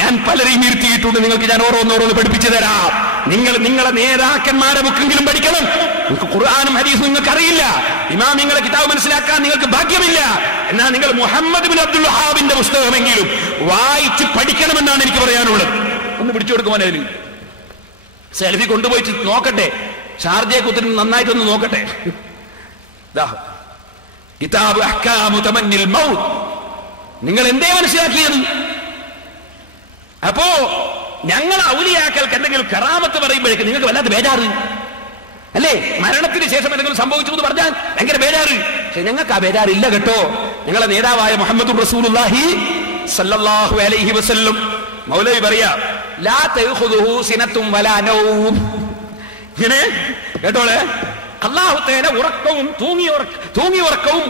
ഞാൻ പലരെയും ഇരുത്തിയിട്ടുണ്ട്. നിങ്ങൾക്ക് ഞാൻ ഓരോന്നോരോന്ന് പഠിപ്പിച്ചു തരാം. നിങ്ങളെ നേതാക്കന്മാരെ ബുക്കെങ്കിലും പഠിക്കണം. നിങ്ങൾക്ക് ഖുർആനും ഹദീസും നിങ്ങൾക്ക് അറിയില്ല, ഇമാമിങ്ങളെ കിതാബ് മനസ്സിലാക്കാൻ നിങ്ങൾക്ക് ഭാഗ്യമില്ല. എന്നാൽ നിങ്ങൾ മുഹമ്മദ് ഇബ്നു അബ്ദുൽ വഹാബിന്റെ പുസ്തകമെങ്കിലും വായിച്ച് പഠിക്കണമെന്നാണ് എനിക്ക് പറയാനുള്ളത്. ഒന്ന് പിടിച്ചു കൊടുക്കുവാൻ സെൽഫി കൊണ്ടുപോയിട്ട് നോക്കട്ടെ, ഷാർജയെ കുത്തിരി നന്നായിട്ടൊന്ന് നോക്കട്ടെ. കിതാബ് അഹ്കാമു തമന്നിൽ മൗത്ത്. നിങ്ങൾ എന്തേ മനസ്സിലാക്കിയത്? അപ്പോ ഞങ്ങൾ ഔലിയാക്കൾക്ക് എന്തെങ്കിലും കറാമത്ത് പറയുമ്പോഴേക്ക് നിങ്ങൾക്ക് വല്ലാത്ത ബേജാറ് അല്ലേ? മരണത്തിന് ശേഷം എന്തെങ്കിലും സംഭവിച്ചു എന്ന് പറഞ്ഞാൽ ഭയങ്കര ബേജാറ്. പക്ഷെ ഞങ്ങൾക്ക് ആ ബേജാറില്ല കേട്ടോ. ഞങ്ങളെ നേതാവായ മുഹമ്മദ് റസൂലുള്ളാഹി സല്ലല്ലാഹു അലൈഹി വസല്ലം മൗലവി പറയാ, ലാ തഖുദുഹു സിനത്തും വലാ നൗം. ഇങ്ങനെ കേട്ടോളെ, അല്ലാഹു തആല ഉറക്കവും തൂങ്ങിയ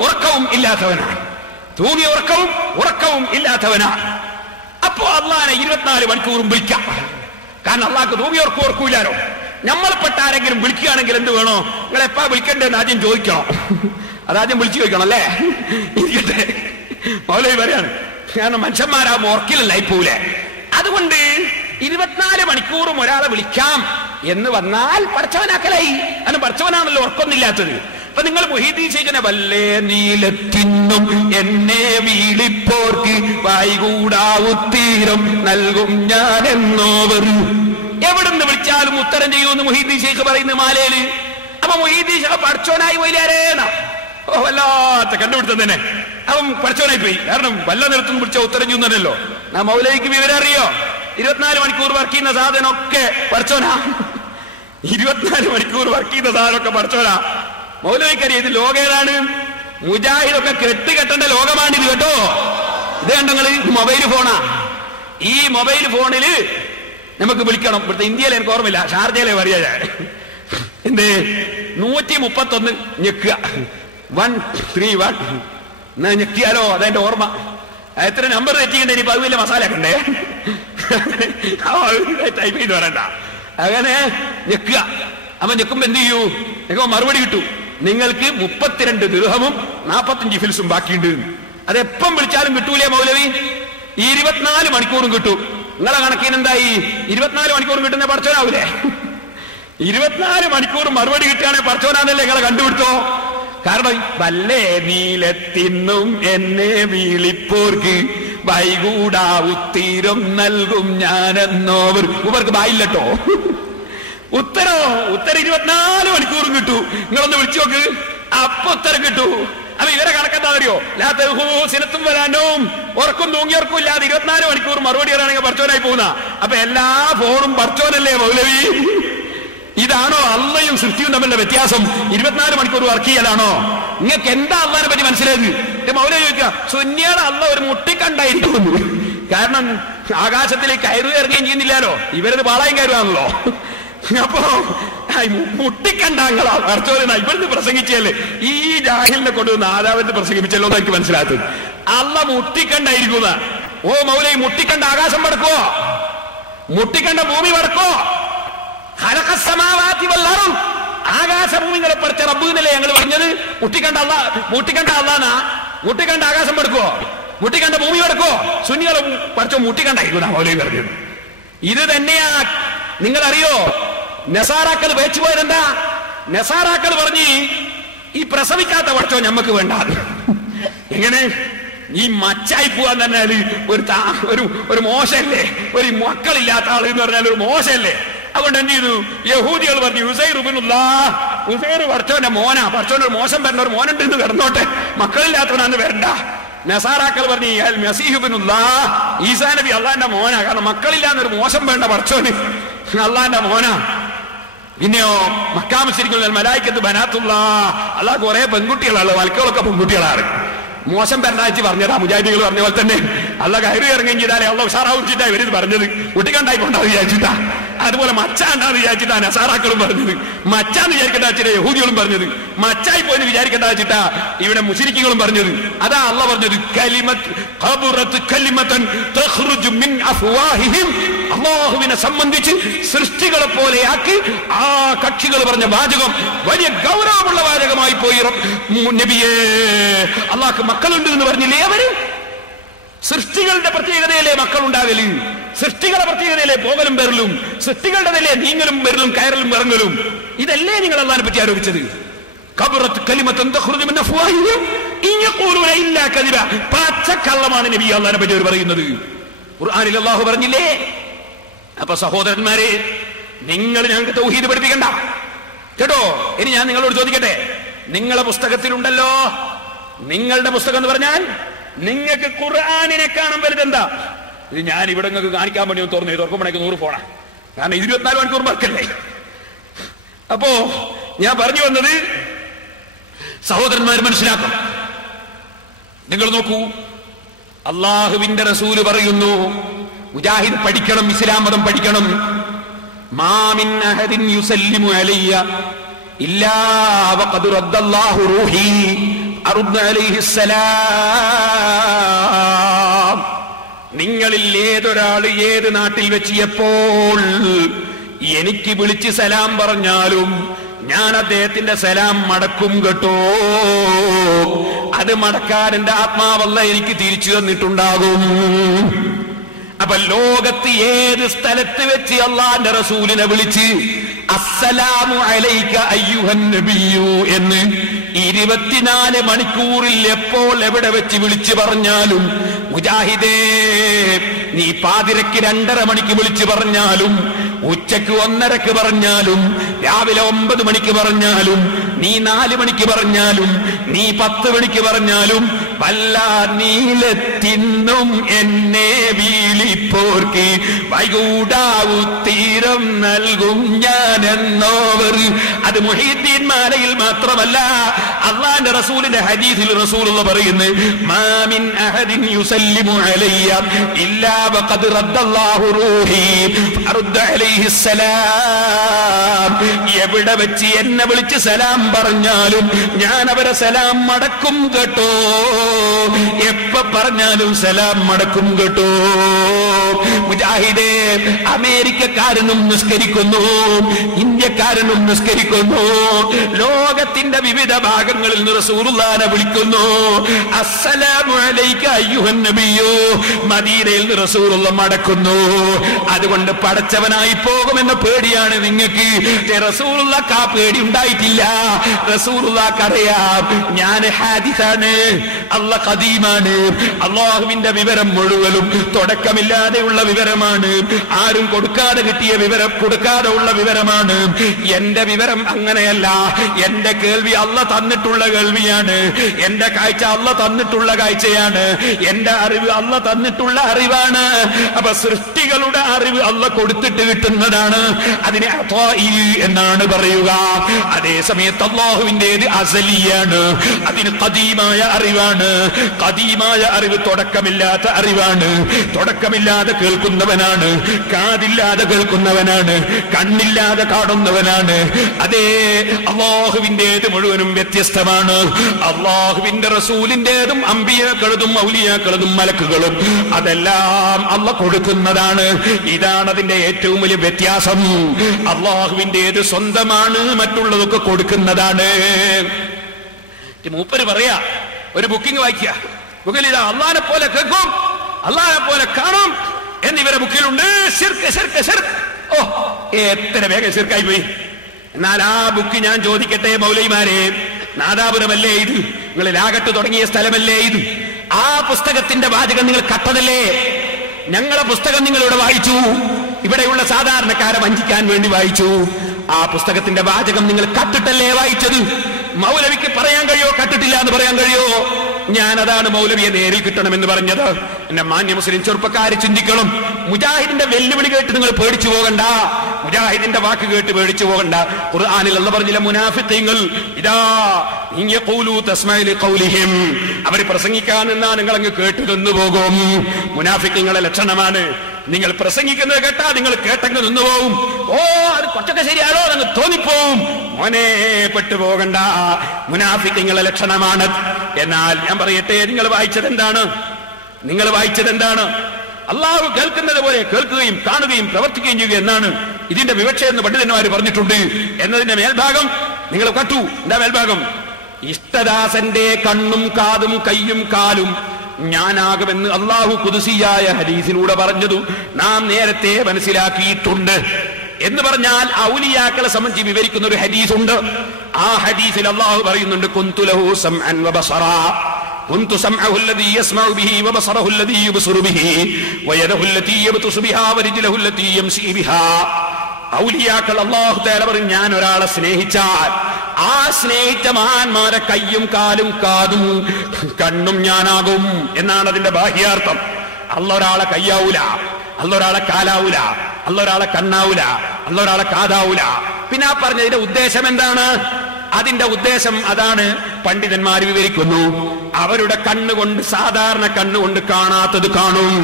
ഉറക്കവും ഇല്ലാത്തവനാണ്. തൂങ്ങിയ ഉറക്കവും ഇല്ലാത്തവനാണ്. അപ്പോ അള്ളാഹിനെ 24 മണിക്കൂറും വിളിക്കാം. കാരണം അള്ളാഹ്ക്ക് തൂങ്ങിയ ഉറക്കൂലാലോ. നമ്മളെപ്പെട്ട ആരെങ്കിലും വിളിക്കുകയാണെങ്കിൽ എന്ത് വേണോ? നിങ്ങൾ എപ്പാ വിളിക്കണ്ടേന്ന് ആദ്യം ചോദിക്കണം. അതാദ്യം വിളിച്ചു ചോദിക്കണം അല്ലേ? ഇരിക്കട്ടെ, മൗലവി പറയാണ്. കാരണം മനുഷ്യന്മാരാകുമ്പോൾ ഉറക്കിലല്ലായി പോലെ. അതുകൊണ്ട് 24 മണിക്കൂറും ഒരാളെ വിളിക്കാം എന്ന് വന്നാൽ പഠിച്ചവനാക്കലായി. കാരണം പഠിച്ചവനാണല്ലോ ഉറക്കൊന്നില്ലാത്തത്. അപ്പൊ നിങ്ങൾ മുഹീദ്ദീൻ ശൈഖിനെ വല്ലേ നീലത്തിന്നും എന്നെ വീളിപ്പോർക്ക് വായികൂടാ ഉത്തീരം നൽകും ഞാൻ എന്നോവർ. എവിടുന്ന് വിളിച്ചാലും ഉത്തരം ചെയ്യുമെന്ന് മുഹീദ്ദീൻ ശൈഖ് പറയുന്ന മാലയില്. അപ്പൊ മുഹീദ്ദീൻ ശൈഖ് പഠിച്ചോനായി വലിയാരേന്നാ. ഓ വല്ലാത്ത കണ്ടുപിടുത്തം തന്നെ. അവൻ പഠിച്ചോനായി പോയി. കാരണം വല്ല നിലത്തും വിളിച്ച ഉത്തരം ചെയ്യുന്നല്ലോ. ആ മൗലവിക്ക് വിവരം അറിയോ? 24 മണിക്കൂർ വർക്ക് ചെയ്യുന്ന സാധനമൊക്കെ പഠിച്ചോനാ. 24 മണിക്കൂർ വർക്ക് ചെയ്യുന്ന സാധനമൊക്കെ പഠിച്ചോനാ. മൗലവിക്കറിയാം ഇത് ലോകം ഏതാണ്? മുജാഹിദൊക്കെ കെട്ടുകെട്ടേണ്ട ലോകമാണിത് കേട്ടോ. ഇത് കണ്ടങ്ങള് മൊബൈൽ ഫോണാ. ഈ മൊബൈൽ ഫോണില് നമുക്ക് വിളിക്കണം. ഇവിടുത്തെ ഇന്ത്യയിൽ എനിക്ക് ഓർമ്മയില്ല, ഷാർജയിലെ പറയാ ഞാൻ. എന്തേ 131 ഞെക്കുക, 131 എന്നാ ഞെക്കിയാലോ അതെന്റെ ഓർമ്മ. എത്ര നമ്പർ തെറ്റിക്കണ്ടേ? ഇനി പകുതിയിലെ മസാല കണ്ടേ ടൈപ്പ് ചെയ്ത് പറയണ്ട. അങ്ങനെ ഞെക്കുക. അപ്പൊ ഞെക്കുമ്പോ എന്ത് ചെയ്യൂ? ഞെക്കുമ്പോ മറുപടി കിട്ടൂ, നിങ്ങൾക്ക് 32 ദിർഹമും 45 ഫിൽസും ബാക്കിയുണ്ട്. അതെപ്പം വിളിച്ചാലും കിട്ടൂലേ മൗലവി? 24 മണിക്കൂറും കിട്ടും. നിങ്ങളെ കണക്കിന് എന്തായി? 24 മണിക്കൂറും കിട്ടുന്ന പഠിച്ചോനാവൂലേ? 24 മണിക്കൂർ മറുപടി കിട്ടുകയാണെങ്കിൽ പഠിച്ചോനാന്നല്ലേ നിങ്ങളെ കണ്ടുപിടുത്തോ? കാരണം വല്ലേ നീലത്തിന്നും എന്നെ വീളിപ്പോർക്ക് വൈകൂടാ ഉത്തീരം നൽകും ഞാനെന്നോവർ. ഇവർക്ക് ബായില്ലട്ടോ. ഉത്തരം 24 മണിക്കൂറും കിട്ടൂ. നിങ്ങളൊന്ന് വിളിച്ചു നോക്ക്, അപ്പൊ ഉത്തരം കിട്ടൂ. അപ്പൊ ഇവരെ കണക്കെന്താ അറിയോ? സിനത്തും വരാനും ഉറക്കും തൂങ്ങിയർക്കും ഇല്ലാതെ 24 മണിക്കൂർ മറുപടി വരാണെങ്കിൽ പഠിച്ചോനായി പോകുന്ന. അപ്പൊ എല്ലാ ഫോണും പഠിച്ചോനല്ലേ മൗലവി? ഇതാണോ അള്ളയും സൃഷ്ടിയും തമ്മിലുള്ള വ്യത്യാസം? 24 മണിക്കൂർ വർക്ക് ചെയ്യലാണോ? നിങ്ങൾക്ക് എന്താ അള്ളാനെ പറ്റി മനസ്സിലായത്? മൗലവി ചോദിക്കുക, സുന്നിയുടെ അള്ള ഒരു മുട്ടിക്കണ്ടായിരിക്കുന്നു. കാരണം ആകാശത്തിലേക്ക് കയറുക ഇറങ്ങുകയും ചെയ്യുന്നില്ലല്ലോ. ഇവരത് പാളായും കയറുകയാണല്ലോ. അപ്പോ മുട്ടിക്കണ്ടാങ്ങളാ അർത്ഥം ഇവിടുന്ന് പ്രസംഗിച്ചല്ലേ. ഈ ജാഹിലിനെ കൊണ്ടുവന്ന് ആദാവത്ത് പ്രസംഗിപ്പിച്ചല്ലോ എന്ന് എനിക്ക് മനസ്സിലാത്തത്. അള്ള മുട്ടിക്കണ്ടായിരിക്കുന്ന. ഓ മൗലവി, മുട്ടിക്കണ്ട ആകാശം പടക്കോ? മുട്ടിക്കണ്ട ഭൂമി പടക്കോ? ആകാശഭൂമികളെ പഠിച്ച റബ്ബ് എന്നല്ലേ ഞങ്ങൾ പറഞ്ഞത്? മുട്ടിക്കണ്ട അള്ളാന്നാ? മുട്ടിക്കണ്ട ആകാശം പടക്കോ? മുട്ടിക്കണ്ട ഭൂമി പടക്കോ? സുന്നികളെ പഠിച്ചോ മുട്ടിക്കണ്ടായിരിക്കുന്ന മൗലവി പറഞ്ഞത്. ഇത് തന്നെയാ. നിങ്ങളറിയോ നസാറാക്കൾ വെച്ചു പോയതെന്താ? നസാറാക്കൾ പറഞ്ഞ് ഈ പ്രസവിക്കാത്ത പഠിച്ചോ ഞമ്മക്ക് വേണ്ട. എങ്ങനെ ഈ മച്ചായി പോവാൻ തന്നെ ഒരു മോശല്ലേ? ഒരു മക്കളില്ലാത്ത ആൾ എന്ന് പറഞ്ഞാൽ ഒരു മോശല്ലേ? അതുകൊണ്ട് എന്ത് ചെയ്തു? യഹൂദികൾ പറഞ്ഞു ഉസൈർ പഠിച്ചോന്റെ മോനാ. പഠിച്ചോന്റെ മോശം വരണ്ട, ഒരു മോനുണ്ട് എന്ന് കിടന്നോട്ടെ, മക്കളില്ലാത്തവനാന്ന് വരണ്ട. നസാറാക്കൾ പറഞ്ഞു ഈസാ നബി അള്ളാന്റെ മോനാ. കാരണം മക്കളില്ലാന്നൊരു മോശം വേണ്ട പഠിച്ചോന്, അള്ളാന്റെ മോനാ. പിന്നെയോ മക്കാമശരിക്കുന്ന മലായിക്കത്ത് ബനാത്തുള്ള അള്ളാഹ് കുറെ പെൺകുട്ടികളാണ്, മലക്കുകളൊക്കെ പെൺകുട്ടികളാണ്. മോശം പെരുന്നാഴ്ച പറഞ്ഞതാ മുജാഹിദികൾ പറഞ്ഞ പോലെ തന്നെ. അള്ള കയറി ഇറങ്ങുകയും ചെയ്താലേ അള്ള ഉഷാറാവിച്ചിട്ടാ ഇവരിത് പറഞ്ഞത്. കുട്ടിക്കണ്ടായിക്കൊണ്ടാന്ന് വിചാരിച്ചിട്ടാ. അതുപോലെ മച്ചാണ്ടാന്ന് വിചാരിച്ചിട്ടാ നസാറാക്കളും പറഞ്ഞത്. മച്ചാന്ന് വിചാരിക്കേണ്ട വെച്ചിട്ടാ യഹൂദികളും പറഞ്ഞത്. മച്ചായി പോയെന്ന് വിചാരിക്കേണ്ട വെച്ചിട്ടാ ഇവിടെ മുശ്രിക്കുകളും പറഞ്ഞത്. അതാ അള്ള പറഞ്ഞത്, അല്ലാഹുവിനെ സംബന്ധിച്ച് സൃഷ്ടികളെ പോലെയാക്കി ആ കക്ഷികൾ പറഞ്ഞ വാചകം വലിയ ഗൗരവമുള്ള വാചകമായി പോയി. നബിയേ, അള്ളാഹ്ക്ക് മക്കളുണ്ട് എന്ന് പറഞ്ഞില്ലേ അവര്? സൃഷ്ടികളുടെ പ്രത്യേകതയിലെ മക്കളുണ്ടാകല്, സൃഷ്ടികളുടെ പ്രത്യേകതയിലെ പോകലും വരലും, സൃഷ്ടികളുടെ നിലയെ നീങ്ങലും വരലും കയറലും ഇറങ്ങലും. ഇതല്ലേ നിങ്ങൾ അള്ളാഹിനെ പറ്റി ആരോപിച്ചത്? പച്ചക്കള്ളമാണ് നബി അള്ളാഹിനെ പറ്റി അവർ പറയുന്നത്. ഖുർആനിൽ അള്ളാഹു പറഞ്ഞില്ലേ? അപ്പൊ സഹോദരന്മാരെ, നിങ്ങൾ ഞങ്ങൾക്ക് തൗഹീദ് പഠിപ്പിക്കണ്ട കേട്ടോ. ഇനി ഞാൻ നിങ്ങളോട് ചോദിക്കട്ടെ, നിങ്ങളെ പുസ്തകത്തിലുണ്ടല്ലോ, നിങ്ങളുടെ പുസ്തകം എന്ന് പറഞ്ഞാൽ നിങ്ങൾക്ക് ഖുർആനിനെ കാണാൻ വലുതെന്താ? ഇത് ഞാൻ ഇവിടെ നിങ്ങൾക്ക് കാണിക്കാൻ വേണ്ടി ഒന്ന് തുറക്കുമ്പോഴേക്ക് 100 ഫോണാ. കാരണം 24 മണിക്കൂർ വർക്കല്ലേ. അപ്പോ ഞാൻ പറഞ്ഞു വന്നത്, സഹോദരന്മാർ മനസ്സിലാക്കും. നിങ്ങൾ നോക്കൂ, അള്ളാഹുവിന്റെ റസൂല് പറയുന്നു, മുജാഹിദ് പഠിക്കണം, ഇസ്ലാം മതം പഠിക്കണം. മാ മിൻ അഹദിൻ യുസല്ലിമു അലയ്യ ഇല്ലാ വഖദ് റദ്ദല്ലാഹു റൂഹി അറുദ് അലൈഹിസ്സലാം. നിങ്ങളിൽ ഏതൊരാള് ഏത് നാട്ടിൽ വെച്ച് എപ്പോൾ എനിക്ക് വിളിച്ച് സലാം പറഞ്ഞാലും ഞാൻ അദ്ദേഹത്തിന്റെ സലാം മടക്കും കേട്ടോ. അത് മടക്കാൻ എന്റെ ആത്മാവല്ല എനിക്ക് തിരിച്ചു തന്നിട്ടുണ്ടാകും. അപ്പൊ ലോകത്ത് ഏത് സ്ഥലത്ത് വെച്ച് അള്ളാന്റെ റസൂലിനെ വിളിച്ച് അസ്സലാമു അലൈക അയ്യുഹൻ നബിയു എന്ന് 24 മണിക്കൂറിൽ എപ്പോൾ എവിടെ വെച്ച് വിളിച്ചു പറഞ്ഞാലും, മുജാഹിദേ നീ പാതിരക്ക് 2:30 മണിക്ക് വിളിച്ചു പറഞ്ഞാലും, ഉച്ചക്ക് 1:30 പറഞ്ഞാലും, രാവിലെ 9 മണിക്ക് പറഞ്ഞാലും, നീ 4 മണിക്ക് പറഞ്ഞാലും, നീ 10 മണിക്ക് പറഞ്ഞാലും, വല്ല നീലത്തിന്നും എന്നെ വീളിപ്പോർക്ക് വൈകൂടാവുത്തീരം നൽകും ഞാൻ എന്നോവർ. അത് മുഹീദ്ദീൻ മാലയിൽ മാത്രമല്ല, അല്ലാഹുവിന്റെ റസൂലിന്റെ ഹദീസിൽ റസൂലുള്ള പറയുന്നു, മാ മിൻ അഹദിൻ യുസല്ലിമു അലയ്യ ഇല്ലാ വഖദ് റദ്ദല്ലാഹു റൂഹി ഫറദ്ദ അലൈഹി സലാം. എവിടെ വെച്ച് എന്നെ വിളിച്ച് സലാം പറഞ്ഞാലും ഞാൻ അവരെ സലാം മടക്കും കേട്ടോ. എപ്പ പറഞ്ഞാലും സലാം മടക്കും കേട്ടോ. മുജാഹിദേ, അമേരിക്കക്കാരനും നിസ്കരിക്കുന്നു, ഇന്ത്യക്കാരനും നിസ്കരിക്കുന്നു, ലോകത്തിന്റെ വിവിധ ഭാഗങ്ങളിൽ നിന്ന് റസൂലുള്ളാഹിനെ വിളിക്കുന്നു, അസ്സലാമു അലൈക അയ്യുഹൻ നബിയ്യോ. മദീനയിൽ നിന്ന് റസൂലുള്ള മടക്കുന്നു. അതുകൊണ്ട് പടച്ചവനായി പോകുമെന്ന പേടിയാണ് നിങ്ങൾക്ക്. റസൂലുള്ളാഹിക്ക് ആ പേടി ഉണ്ടായിട്ടില്ല. റസൂലുള്ളാഹിക്ക് അറിയാം, ഞാൻ ഹാദിസാണ്, അല്ലാഹ് ഖദീമാണ്. അല്ലാഹുവിന്റെ വിവരം മുഴുവനും തുടക്കമില്ലാതെയുള്ള വിവരമാണ്. ആരും കൊടുക്കാതെ കിട്ടിയ വിവരം, കൊടുക്കാതെ ഉള്ള വിവരമാണ്. എന്റെ വിവരം അങ്ങനെയല്ല. എന്റെ കേൾവി അല്ലാഹ് തന്നിട്ടുള്ള കേൾവിയാണ്. എന്റെ കാഴ്ച അല്ലാഹ് തന്നിട്ടുള്ള കാഴ്ചയാണ്. എന്റെ അറിവ് അല്ലാഹ് തന്നിട്ടുള്ള അറിവാണ്. അപ്പൊ സൃഷ്ടികളുടെ അറിവ് അല്ലാഹ് കൊടുത്തിട്ട് കിട്ടുന്നതാണ്. അതിനെ അത്വാഇ എന്നാണ് പറയുക. അതേ സമയത്ത് അല്ലാഹുവിന്റേത് അസലിയാണ്. അതിന് ഖദീമായ അറിവാണ്. ഖദീമായ അറിവ് തുടക്കമില്ലാത്ത അറിവാണ്. തുടക്കമില്ലാതെ കേൾക്കുന്നവനാണ്, കാതില്ലാതെ കേൾക്കുന്നവനാണ്, കണ്ണില്ലാതെ കാണുന്നവനാണ്. അതേ, അല്ലാഹുവിന്റേത് മുഴുവനും വ്യത്യസ്തമാണ്. അല്ലാഹുവിന്റെ റസൂലിന്റേതും അമ്പിയാക്കളതും ഔലിയാക്കളതും മലക്കുകളും അതെല്ലാം അല്ലാഹ് കൊടുക്കുന്നതാണ്. ഇതാണ് അതിന്റെ ഏറ്റവും വലിയ വ്യത്യാസം. അല്ലാഹുവിന്റേത് സ്വന്തമാണ്, മറ്റുള്ളതൊക്കെ കൊടുക്കുന്നതാണ്. മൂപ്പര് പറയാ, ഒരു ബുക്കിംഗ് വായിക്കുക, ബുക്കിൽ ഇതാ അല്ലാഹനെ പോലെ കേൾക്കും, അല്ലാഹനെ പോലെ കാണും എന്നിവരെ ബുക്കിലുണ്ട്. ശിർക്ക് ശിർക്ക് ശിർക്ക്. ഓ, എത്ര വേഗം ശിർക്കായി പോയി. എന്നാൽ ആ ബുക്ക് ഞാൻ ചോദിക്കട്ടെ മൗലവിമാരെ, നാദാപുരമല്ലേ ഇത്? നിങ്ങൾ ലാഗട്ട് തുടങ്ങിയ സ്ഥലമല്ലേ ഇത്? ആ പുസ്തകത്തിന്റെ വാചകം നിങ്ങൾ കട്ടതല്ലേ? ഞങ്ങളെ പുസ്തകം നിങ്ങളിവിടെ വായിച്ചു, ഇവിടെയുള്ള സാധാരണക്കാരെ വഞ്ചിക്കാൻ വേണ്ടി വായിച്ചു. ആ പുസ്തകത്തിന്റെ വാചകം നിങ്ങൾ കട്ടിട്ടല്ലേ വായിച്ചത്? മൗലവിക്ക് പറയാൻ കഴിയോ കട്ടിട്ടില്ല എന്ന് പറയാൻ കഴിയോ? ഞാൻ അതാണ് മൗലവിയെ നേരിൽ കിട്ടണമെന്ന് പറഞ്ഞത്. എന്നെ മാന്യ മുസ്ലിം ചെറുപ്പക്കാര് ചിന്തിക്കണം. മുജാഹിദിന്റെ വെല്ലുവിളി കേട്ട് നിങ്ങൾ പേടിച്ചു പോകണ്ട, മുജാഹിദിന്റെ വാക്ക് കേട്ട് പേടിച്ചു പോകണ്ട. ഖുർആനിൽ അല്ലാഹ് പറഞ്ഞില്ല, മുനാഫിഖീങ്ങൾ ഇദാ യഖൂലു തസ്മഉ ലിഖൗലിഹിം, അവർ പ്രസംഗിക്കാൻ നിന്നാ നിങ്ങൾ അങ്ങ് കേട്ടു നിന്നു പോകും. മുനാഫിഖീങ്ങളുടെ ലക്ഷണമാണ്. നിങ്ങൾ പ്രസംഗിക്കുന്നത് കേട്ടാ നിങ്ങൾ കേട്ടങ്ങ് നിന്നു പോകും. ഓ, അത് കുറച്ചൊക്കെ ശരിയാണോ എന്ന് തോന്നിപ്പോവും. മോനെ, പെട്ടുപോകണ്ട, മുനാഫിഖീങ്ങളുടെ ലക്ഷണമാണ്. എന്നാൽ ഞാൻ പറയട്ടെ, നിങ്ങൾ വായിച്ചത് എന്താണ്? നിങ്ങൾ വായിച്ചത് എന്താണ്? അള്ളാഹു കേൾക്കുന്നത് പോലെ കേൾക്കുകയും കാണുകയും പ്രവർത്തിക്കുകയും ചെയ്യുക എന്നാണ് ഇതിന്റെ വിവക്ഷ എന്ന് പണ്ഡിതന്മാർ പറഞ്ഞിട്ടുണ്ട്. എന്നതിന്റെ മേൽഭാഗം നിങ്ങൾ കട്ടു. എന്താ മേൽഭാഗം? ഇഷ്ടദാസന്റെ കണ്ണും കാതും കയ്യും കാലും ഞാനാകുമെന്ന് അള്ളാഹു ഖുദ്സിയായ ഹദീസിലൂടെ പറഞ്ഞതു നാം നേരത്തെ മനസ്സിലാക്കിയിട്ടുണ്ട്. എന്ന് പറഞ്ഞാൽ ഔലിയാക്കളെ സംബന്ധിച്ച് വിവരിക്കുന്ന ഒരു ഹദീസ് ഉണ്ട്. ആ ഹദീസിൽ അള്ളാഹു പറയുന്നുണ്ട്, കുന്തു ലഹു സമഅൻ വബസറാ, കുന്തു സമഅഹു അല്ലദീ യസ്മഉ ബിഹി വബസറഹു അല്ലദീ യുബ്സിറു ബിഹി വയദഹു അല്ലതീ യബ്തുസു ബിഹാ വരിജ്ലുഹു അല്ലതീ യംശി ബിഹാ. ഔലിയാക്കൾ അല്ലാഹു തആല പറയും, ഞാൻ ഒരാളെ സ്നേഹിച്ചാൽ ആ സ്നേഹിച്ച മഹാന്മാരെ കയ്യും കാലും കാതും കണ്ണും ഞാനാകും എന്നാണ് അതിന്റെ ബാഹ്യാർത്ഥം. അല്ലൊരാളെ കയ്യാവൂല, അല്ലൊരാളെ കാലാവൂല, അല്ലൊരാളെ കണ്ണാവൂല, അല്ലൊരാളെ കാതാവൂല. പിന്നെ ആ പറഞ്ഞതിന്റെ ഉദ്ദേശം എന്താണ്? അതിന്റെ ഉദ്ദേശം അതാണ് പണ്ഡിതന്മാർ വിവരിക്കുന്നു. അവരുടെ കണ്ണുകൊണ്ട്, സാധാരണ കണ്ണുകൊണ്ട് കാണാത്തത് കാണും.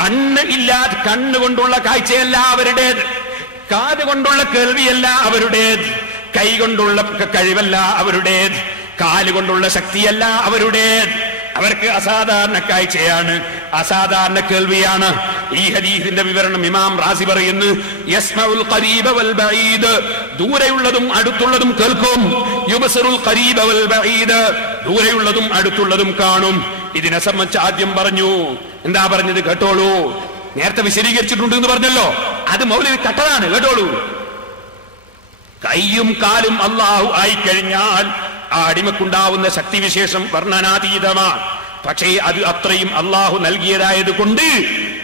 കണ്ണ് ഇല്ലാതെ, കണ്ണുകൊണ്ടുള്ള കാഴ്ചയല്ല അവരുടേത്, കാത് കൊണ്ടുള്ള കേൾവിയല്ല അവരുടേത്, കൈ കൊണ്ടുള്ള കഴിവല്ല അവരുടേത്, കാലുകൊണ്ടുള്ള ശക്തിയല്ല അവരുടേത്. അവർക്ക് അസാധാരണ കാഴ്ചയാണ്, അസാധാരണ കേൾവിയാണ്. ഈ ഹദീസിന്റെ വിവരണം ഇമാം റാസി പറയുന്നു, യസ്മഉൽ ഖരീബ വൽ ബഈദ്, ദൂരെയുള്ളതും അടുത്തുള്ളതും കേൾക്കും. യുബ്സിറുൽ ഖരീബ വൽ ബഈദ്, ദൂരെയുള്ളതും അടുത്തുള്ളതും കാണും. ഇതിനെ സംബന്ധിച്ച് ആദ്യം പറഞ്ഞു, എന്താ പറഞ്ഞത് കേട്ടോളൂ. നേരത്തെ വിശദീകരിച്ചിട്ടുണ്ട് എന്ന് പറഞ്ഞല്ലോ, അത് മൗലവി കട്ടതാണ്, കേട്ടോളൂ. കയ്യും കാലും അല്ലാഹു ആയിക്കഴിഞ്ഞാൽ ആ അടിമക്കുണ്ടാവുന്ന ശക്തിവിശേഷം വർണ്ണനാതീതമാണ്. പക്ഷേ അത് അത്രയും അള്ളാഹു നൽകിയതായത് കൊണ്ട്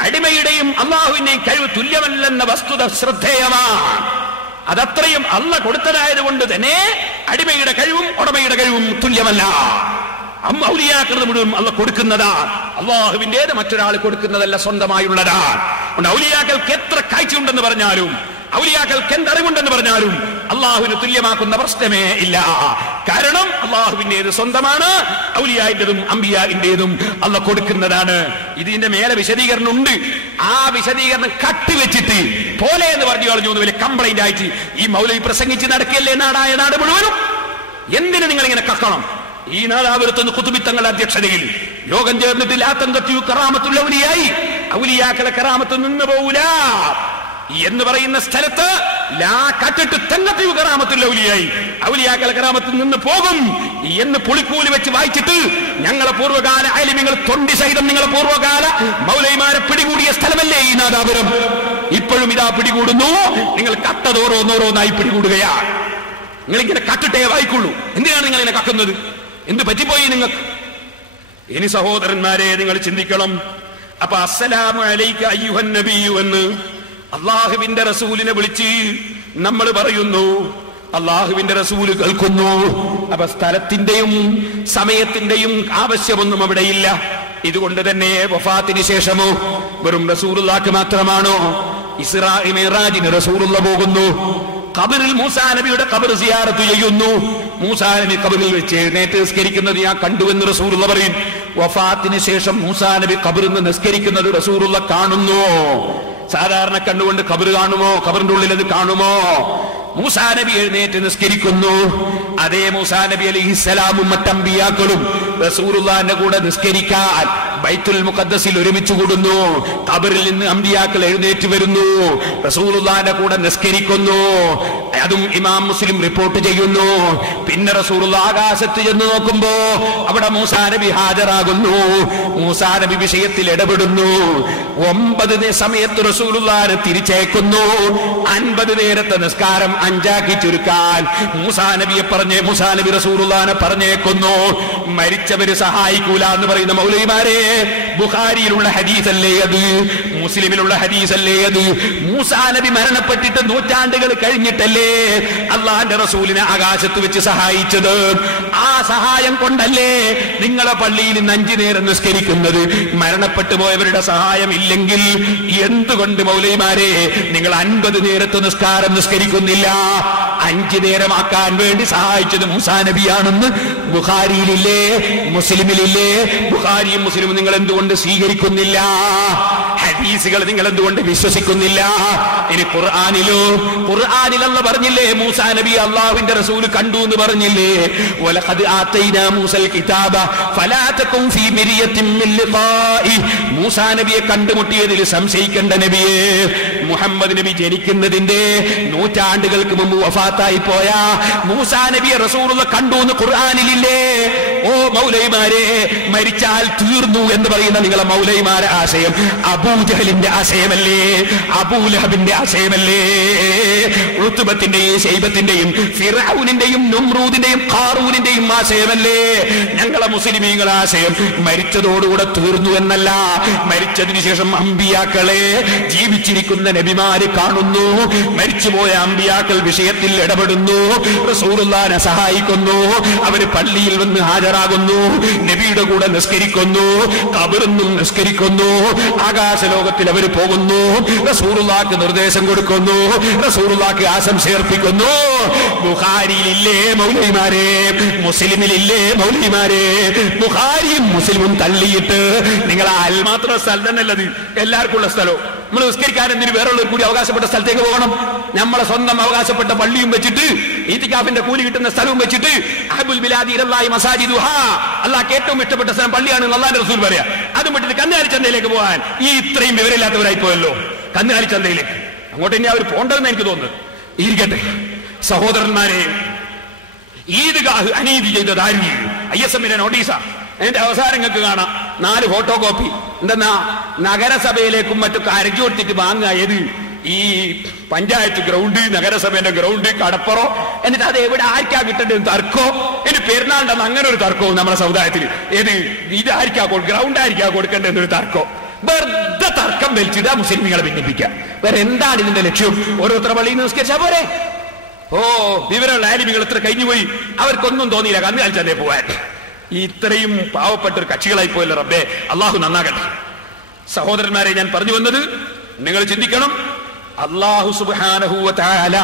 അടിമയുടെയും അള്ളാഹുവിന്റെയും കഴിവ് തുല്യമല്ലെന്ന വസ്തുത ശ്രദ്ധേയമാണ്. അതത്രയും അള്ള കൊടുത്തതായത് കൊണ്ട് തന്നെ അടിമയുടെ കഴിവും ഉടമയുടെ കഴിവും തുല്യമല്ല. ഔലിയാക്കളുടെ മുഴുവൻ അള്ള കൊടുക്കുന്നതാണ്. അള്ളാഹുവിന്റേത് മറ്റൊരാൾ കൊടുക്കുന്നതല്ല, സ്വന്തമായുള്ളതാണ്. ഔലിയാക്കൾക്ക് എത്ര കാഴ്ചയുണ്ടെന്ന് പറഞ്ഞാലും ഔലിയാക്കൾക്ക് എന്തറിവുണ്ടെന്ന് പറഞ്ഞാലും അള്ളാഹുവിന് തുല്യമാക്കുന്ന പ്രശ്നമേ ഇല്ല. കാരണം അള്ളാഹുവിന്റേത് സ്വന്തമാണ്, ഔലിയാന്റേതും അംബിയാന്റേതും അള്ള കൊടുക്കുന്നതാണ്. ഇതിന്റെ മേലെ വിശദീകരണം ഉണ്ട്. ആ വിശദീകരണം കട്ടിവെച്ചിട്ട് പോലെ എന്ന് പറഞ്ഞു കളഞ്ഞു വലിയ കംപ്ലൈന്റ് ആയിട്ട് ഈ മൗലവി പ്രസംഗിച്ച് നടക്കല്ലേ നാടായ നാട് മുഴുവനും. എന്തിനു നിങ്ങൾ ഇങ്ങനെ കക്കണം? ഈ നാദാപുരത്തുനിന്ന് കുത്തുബിത്തങ്ങളുടെ അധ്യക്ഷതയിൽ യോഗം ചേർന്നിട്ട് ലാത്തങ്കത്യു കറാമത്തുൽ ഔലിയായി, ഔലിയാക്കളെ കറാമത്ത് നിന്ന് പോകൂല എന്ന് പറയുന്ന സ്ഥലത്ത് ലാ കട്ടിട്ട് തെങ്ങത്യു കറാമത്തുൽ ഔലിയായി, ഔലിയാക്കളെ കറാമത്തിൽ നിന്ന് പോകും എന്ന് പുളിക്കൂലി വെച്ച് വായിച്ചിട്ട് ഞങ്ങളെ പൂർവ്വകാല ആലിമ്യങ്ങൾ തൊണ്ടി സഹിതം നിങ്ങളെ പൂർവ്വകാല മൗലവിമാരെ പിടികൂടിയ സ്ഥലമല്ലേ ഈ നാദാപുരം? ഇപ്പോഴും ഇതാ പിടികൂടുന്നു. നിങ്ങൾ കട്ടതോരോന്നോരോന്നായി പിടികൂടുകയാണ്. നിങ്ങളിങ്ങനെ കട്ടിട്ടേ വായിക്കുള്ളൂ. എന്തിനാണ് നിങ്ങൾ ഇങ്ങനെ കക്കുന്നത്? എന്ത് പറ്റിപ്പോയി നിങ്ങൾക്ക്? ഇനി സഹോദരന്മാരെ നിങ്ങൾ ചിന്തിക്കണം. അപ്പൊ അസ്സലാമു അലൈക അയ്യുഹൻ നബിയു എന്ന് അള്ളാഹുവിന്റെ റസൂലിനെ വിളിച്ച് നമ്മൾ പറയുന്നു. അള്ളാഹുവിന്റെ റസൂല് കേൾക്കുന്നു. അപ്പൊ സ്ഥലത്തിന്റെയും സമയത്തിന്റെയും ആവശ്യമൊന്നും അവിടെയില്ല. ഇതുകൊണ്ട് തന്നെ വഫാത്തിന് ശേഷമോ വെറും റസൂലുള്ളാഹ്ക്ക് മാത്രമാണോ? ഇസ്രാ മിഅ്റാജിന് റസൂലുള്ള പോകുന്നു. ഖബറിൽ മൂസാ നബിയുടെ ഖബർ സിയാറത്ത് ചെയ്യുന്നു. മൂസാ നബി ഖബറിൽ വെച്ച് എഴുന്നേറ്റ് നിസ്കരിക്കുന്നത് ഞാൻ കണ്ടുവെന്ന് റസൂലുള്ള പറയും. വഫാത്തിന് ശേഷം മൂസാ നബി ഖബറിൽ നിന്ന് നിസ്കരിക്കുന്നത് റസൂലുള്ള കാണുന്നു. സാധാരണ കണ്ണുകൊണ്ട് ഖബർ കാണുമോ? ഖബറിന്റെ ഉള്ളിൽ അത് കാണുമോ? മൂസാ നബി എഴുന്നേറ്റ് നിസ്കരിക്കുന്നു. അതേ മൂസാ നബി അലൈഹിസ്സലാമും മറ്റമ്പിയാക്കളും റസൂലുള്ളാഹിന്റെ കൂടെ നിസ്കരിക്കാൻ ബൈത്തുൽ മുഖദ്ദസിൽ ഒരുമിച്ച് കൂടുന്നു. ഖബറിൽ നിന്ന് അമ്പിയാക്കൾ എഴുന്നേറ്റ് വരുന്നു, റസൂലുള്ളാഹിന്റെ കൂടെ നിസ്കരിക്കുന്നു. അതും ഇമാം മുസ്ലിം റിപ്പോർട്ട് ചെയ്യുന്നു. പിന്നെ റസൂലുള്ളാഹി ആകാശത്ത് ചെന്ന് നോക്കുമ്പോ അവിടെ മൂസാ നബി ഹാജരാകുന്നു. മൂസാ നബി വിഷയത്തിൽ ഇടപെടുന്നു. 9 സമയത്ത് റസൂലുള്ളാഹിനെ തിരിച്ചയക്കുന്നു. 50 നേരത്തെ നിസ്കാരം 5 ചുരുക്കാൻ മൂസാ നബി റസൂലുള്ളാഹിനെ പറഞ്ഞേക്കുന്നു. മരിച്ചവര് സഹായിക്കൂല എന്ന് പറയുന്ന മൗലവിമാരെ, ബുഖാരിയിലുള്ള ഹദീസല്ലേ അത്? മുസ്ലിമിലുള്ള ഹദീസല്ലേ അത്? മൂസാ നബി മരണപ്പെട്ടിട്ട് നൂറ്റാണ്ടുകൾ കഴിഞ്ഞിട്ടല്ലേ അള്ളാന്റെ റസൂലിനെ ആകാശത്ത് വെച്ച് സഹായിച്ചത്? ആ സഹായം കൊണ്ടല്ലേ നിങ്ങളെ പള്ളിയിൽ ഇന്ന് 5 നേരം നിസ്കരിക്കുന്നത്? മരണപ്പെട്ടു പോയവരുടെ സഹായം ഇല്ലെങ്കിൽ എന്തുകൊണ്ട് മൗലവിമാരെ നിങ്ങൾ 50 നേരത്തെ നിസ്കാരം നിസ്കരിക്കുന്നില്ല? 5 നേരമാക്കാൻ വേണ്ടി സഹായിച്ചത് മൂസാ നബിയാണെന്ന് ബുഖാരിയിലില്ലേ, മുസ്ലിമിലില്ലേ? ബുഖാരിയും മുസ്ലിമും നിങ്ങൾ എന്തുകൊണ്ട് സ്വീകരിക്കുന്നില്ല? ഹദീസുകൾ നിങ്ങൾ എന്തുകൊണ്ട് വിശ്വസിക്കുന്നില്ല? ഇനി ഖുർആനിൽ അല്ലാഹ് പറഞ്ഞില്ലേ മൂസാ നബി അല്ലാഹുവിന്റെ റസൂൽ കണ്ടു എന്ന് പറഞ്ഞില്ലേ? വലഖദ് ആതൈനാ മൂസൽ കിതാബ ഫലാ തകും ഫീ മിരിയത്തിൻ മിൻ ലിഖാഇ. മൂസാ നബിയെ കണ്ടുമുട്ടിയതിൽ സംശയിക്കേണ്ട നബിയെ, മുഹമ്മദ് നബി ജനിക്കുന്നതിന്റെ നൂറ്റാണ്ടുകൾക്ക് മുമ്പ് വഫാത്തായി പോയ മൂസാ നബിയെ റസൂലുള്ള കണ്ടു എന്ന് ഖുർആനിലില്ലേ? ഓ മൗലൈമാരെ, മരിച്ചാൽ തീർന്നു എന്ന് പറയുന്ന നിങ്ങളെ മൗലൈമാരെ ആശയം അബൂജഹലിന്റെ ആശയമല്ലേ? അബൂലഹബിന്റെ ആശയമല്ലേ? ഉത്ബത്തിന്റെയും ശൈബത്തിന്റെയും ഫിർഔനിന്റെയും നമ്രൂദിന്റെയും ഖാറൂനിന്റെയും ആശയമല്ലേ? ഞങ്ങളെ മുസ്ലിമീങ്ങളെ ആശയം മരിച്ചതോടുകൂടെ തീർന്നു എന്നല്ല. മരിച്ചതിന് ശേഷം അമ്പിയാക്കളെ ജീവിച്ചിരിക്കുന്ന നബിമാര് കാണുന്നു. മരിച്ചുപോയ അമ്പിയാക്കൾ വിഷയത്തിൽ ഇടപെടുന്നു, റസൂലുള്ളാഹിനെ സഹായിക്കുന്നു. അവര് പള്ളിയിൽ വന്ന് ഹാജരാകുന്നു, നബിയുടെ കൂടെ നിസ്കരിക്കുന്നു, ഖബറിന്നും നിസ്കരിക്കുന്നു. ആകാശലോകത്തിൽ അവർ പോകുന്നു, റസൂലുള്ളാഹിക്ക് നിർദ്ദേശം കൊടുക്കുന്നു, റസൂലുള്ളാഹിക്ക് ആശംസയർപ്പിക്കുന്നു. ബുഖാരിയിലില്ലേ മൗലവിമാരെ? മുസ്ലിമിലില്ലേ മൗലവിമാരെ? ബുഖാരിയും മുസ്ലിമും തള്ളിയിട്ട് നിങ്ങൾ മാത്രം സ്ഥലം തന്നെയല്ലത്, എല്ലാവർക്കും ഉള്ള സ്ഥലവും നമ്മൾ നിസ്കരിക്കാൻ എന്തിന് വേറെയുള്ളവർ കൂടി അവകാശപ്പെട്ട സ്ഥലത്തേക്ക് പോകണം? നമ്മളെ സ്വന്തം അവകാശപ്പെട്ട പള്ളിയും വെച്ചിട്ട് ഈത്തിക്കാഫിന്റെ കൂലി കിട്ടുന്ന സ്ഥലവും വെച്ചിട്ട് അഹബുൽ ബിലാദി ഇലല്ലാഹി മസാജിദുഹാ, അല്ലാഹ്ക്ക് ഏറ്റവും ഇഷ്ടപ്പെട്ട സ്ഥലം പള്ളിയാണ് അല്ലാഹുവിന്റെ റസൂൽ പറയാ. അതും വിട്ടിട്ട് കന്നുകാലി ചന്തയിലേക്ക് പോകാൻ ഈ ഇത്രയും വിവരമില്ലാത്തവരായി പോയല്ലോ. കന്നുകാലി ചന്തയിലേക്ക് അങ്ങോട്ട് ഇനി അവർ പോകണ്ടെന്ന് എനിക്ക് തോന്നുന്നത്. ഇരിക്കട്ടെ സഹോദരന്മാരെ, ഈദ്ഗാഹ് അനീതി ചെയ്തത് ആര്? ISM നോട്ടീസാ. അതിന്റെ അവസാനങ്ങൾക്ക് കാണാം 4 ഫോട്ടോ കോപ്പി. എന്തെന്നാ നഗരസഭയിലേക്കും മറ്റൊക്കെ അരച്ചു കൊടുത്തിട്ട് വാങ്ങുക. ഏത് ഈ പഞ്ചായത്ത് ഗ്രൗണ്ട്, നഗരസഭയുടെ ഗ്രൗണ്ട്, കടപ്പുറം, എന്നിട്ട് അത് എവിടെ ആർക്കാ കിട്ടേണ്ടത് തർക്കോ, ഇനി പെരുന്നാളുടെ അങ്ങനെ ഒരു തർക്കവും നമ്മുടെ സമുദായത്തിൽ. ഏത് ഇത് ആർക്കാ ഗ്രൗണ്ട് ആയിരിക്കാ കൊടുക്കേണ്ടതെന്നൊരു തർക്കോ. വെറുതെ തർക്കം വലിച്ചിടുക, മുസ്ലിങ്ങളെ ഭിന്നിപ്പിക്കുക. വേറെ എന്താണ് ഇതിന്റെ ലക്ഷ്യം? ഓരോരുത്തർ പള്ളിയിൽ നിസ്കരിച്ചാ പോരെ? ഓ, വിവരമുള്ള ആലിമികൾ ഇത്ര കഴിഞ്ഞുപോയി, അവർക്കൊന്നും തോന്നിയില്ല കന്ന് കളിച്ചതേ പോവാൻ. ഇത്രയും പാവപ്പെട്ട ഒരു കക്ഷികളായി പോയല്ലോ റബ്ബേ, അള്ളാഹു നന്നാകട്ടെ. സഹോദരന്മാരെ, ഞാൻ പറഞ്ഞു വന്നത്, നിങ്ങൾ ചിന്തിക്കണം, അള്ളാഹു സുബ്ഹാനഹു വ തആല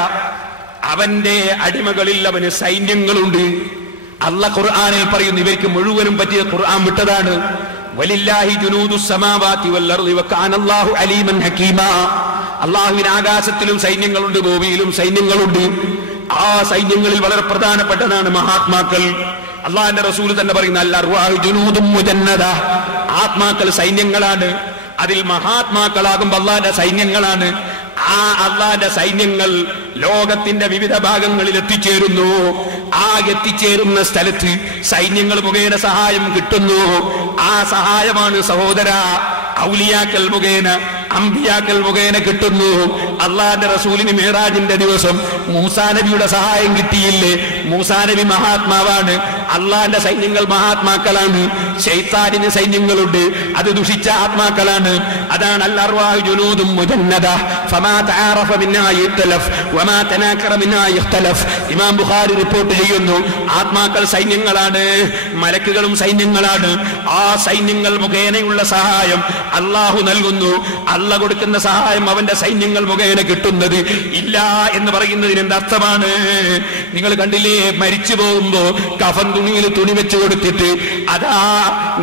അവന്റെ അടിമകളിൽ അവന് സൈന്യങ്ങളുണ്ട്. അള്ളാഹ് ഖുർആനിൽ പറയുന്നു, ഇവർക്ക് മുഴുവനും പറ്റിയ ഖുർആൻ വിട്ടതാണ്. വലില്ലാഹി ജുനൂദുസ് സമാവാതി വൽ അർളി വകാന അല്ലാഹു അലീമൻ ഹകീമാ. അള്ളാഹുവിന് ആകാശത്തിലും സൈന്യങ്ങളുണ്ട്, ഭൂമിയിലും സൈന്യങ്ങളുണ്ട്. ആ സൈന്യങ്ങളിൽ വളരെ പ്രധാനപ്പെട്ടതാണ് മഹാത്മാക്കൾ. അള്ളാഹിന്റെ റസൂൽ തന്നെ പറയുന്ന അൽ അർവാഹു ജുനൂദും മുജന്നദ, ആത്മാക്കൾ സൈന്യങ്ങളാണ്. അതിൽ മഹാത്മാക്കളാകുമ്പോൾ അള്ളാഹിന്റെ സൈന്യങ്ങളാണ്. ആ അള്ളാഹിന്റെ സൈന്യങ്ങൾ ലോകത്തിന്റെ വിവിധ ഭാഗങ്ങളിൽ എത്തിച്ചേരുന്നു. ആ എത്തിച്ചേരുന്ന സ്ഥലത്ത് സൈന്യങ്ങൾ മുഖേന സഹായം കിട്ടുന്നു. ആ സഹായമാണ് സഹോദര ഔലിയാക്കൾ മുഖേന, അമ്പിയാക്കൾ മുഖേന കിട്ടുന്നു. അള്ളാഹിന്റെ റസൂലിന് മിഅ്റാജിന്റെ ദിവസം മൂസാ നബിയുടെ സഹായം കിട്ടിയില്ലേ? മൂസാ നബി മഹാത്മാവാണ്. അള്ളാഹിന്റെ സൈന്യങ്ങൾ മഹാത്മാക്കളാണ്. ശൈത്താനിന് സൈന്യങ്ങളുണ്ട്, അത് ദുഷിച്ച ആത്മാക്കളാണ്. അതാണ് അൽ അർവാഹു ജുനൂദും മുജന്നദ ഫമാ തആറഫ മിന്നാ യഖ്തലഫ് വമാ തനാകറ മിന്നാ യഖ്തലഫ്. ഇമാം ബുഖാരി റിപ്പോർട്ട് ചെയ്യുന്നു, ആത്മാക്കൾ സൈന്യങ്ങളാണ്, മലക്കുകളും സൈന്യങ്ങളാണ്. ആ സൈന്യങ്ങൾ മുഖേനയുള്ള സഹായം അള്ളാഹു നൽകുന്നു. അള്ള കൊടുക്കുന്ന സഹായം അവന്റെ സൈന്യങ്ങൾ മുഖേന കിട്ടുന്നത് ഇല്ല എന്ന് പറയുന്നതിന് എന്തർത്ഥമാണ്? നിങ്ങൾ കണ്ടില്ലേ, മരിച്ചു പോകുമ്പോ കഫൻ തുണിയിൽ തുണി വെച്ച് കൊടുത്തിട്ട്, അതാ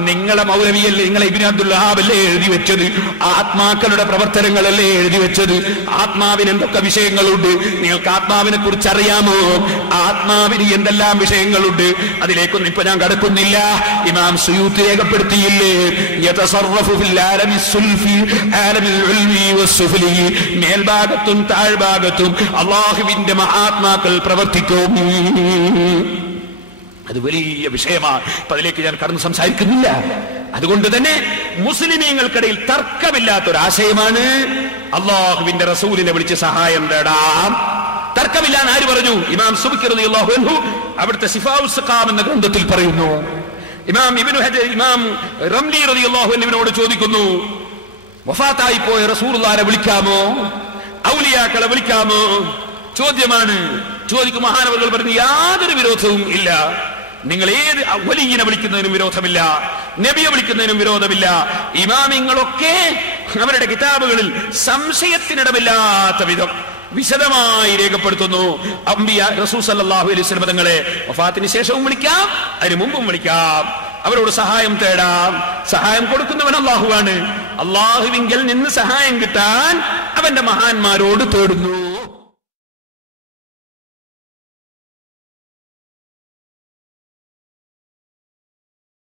നിങ്ങളെ മൗലവിയല്ലേ, നിങ്ങളെ ഇബ്നു അബ്ദുൽ വഹാബല്ലേ എഴുതി വെച്ചത്, ആത്മാക്കളുടെ പ്രവർത്തനങ്ങളല്ലേ എഴുതി വെച്ചത്. ആത്മാവിന് എന്തൊക്കെ വിഷയങ്ങളുണ്ട്? നിങ്ങൾക്ക് ആത്മാവിനെ കുറിച്ച് അറിയാമോ? ആത്മാവിന് എന്തെല്ലാം വിഷയങ്ങളുണ്ട്? അതിലേക്കൊന്നും ഇപ്പൊ ഞാൻ കടക്കുന്നില്ല. ഇമാം സുയൂത്തി രേഖപ്പെടുത്തിയില്ലേ, യതസറഫു ഫിൽ ആലമി സുൽഫി ആലമിൽ ഉൽവി വസ്സുഫ്ലി, മേൽഭാഗത്തും താഴ്ഭാഗത്തും അല്ലാഹുവിന്റെ മഹാത്മാക്കൾ പ്രവർത്തിക്കും. അത് വലിയ വിഷയമാണ്. അപ്പൊ അതിലേക്ക് ഞാൻ കടന്ന് സംസാരിക്കുന്നില്ല. അതുകൊണ്ട് തന്നെ മുസ്ലിമീങ്ങൾക്കിടയിൽ തർക്കമില്ലാത്തൊരാശയമാണ് അള്ളാഹുവിന്റെ റസൂലിനെ വിളിച്ച് സഹായം തേടാം. തർക്കമില്ലാന്ന് ആര് പറഞ്ഞു? ഇമാം സുബ്കി റളിയല്ലാഹു അൻഹു അവിടുത്തെ ശിഫാഉസ് സഖാം എന്ന ഗ്രന്ഥത്തിൽ പറയുന്നു. ഇമാം ഇബ്നു ഹജർ, ഇമാം റംലി റളിയല്ലാഹു അൻഹുവിനോട് ചോദിക്കുന്നു, വഫാത്തായി പോയ റസൂലുള്ളാഹിനെ വിളിക്കാമോ? ഔലിയാക്കളെ വിളിക്കാമോ? ചോദ്യമാണ്. ചോദിക്കും. മഹാനവറുകൾ പറഞ്ഞു, യാതൊരു വിരോധവും ഇല്ല. നിങ്ങൾ ഏത് വലിയനെ വിളിക്കുന്നതിനും വിരോധമില്ല, നബിയെ വിളിക്കുന്നതിനും വിരോധമില്ല. ഇമാമിങ്ങളൊക്കെ അവരുടെ കിതാബുകളിൽ സംശയത്തിനിടമില്ലാത്ത വിധം വിശദമായി രേഖപ്പെടുത്തുന്നു. അംബിയ റസൂൽ സല്ലല്ലാഹു അലൈഹി വസല്ലം തങ്ങളെ വഫാത്തിന് ശേഷവും വിളിക്കാം, അതിനു മുമ്പും വിളിക്കാം. അവരോട് സഹായം തേടാം. സഹായം കൊടുക്കുന്നവൻ അള്ളാഹുവാണ്. അള്ളാഹുവിങ്കൽ നിന്ന് സഹായം കിട്ടാൻ അവന്റെ മഹാന്മാരോട് തേടുന്നു.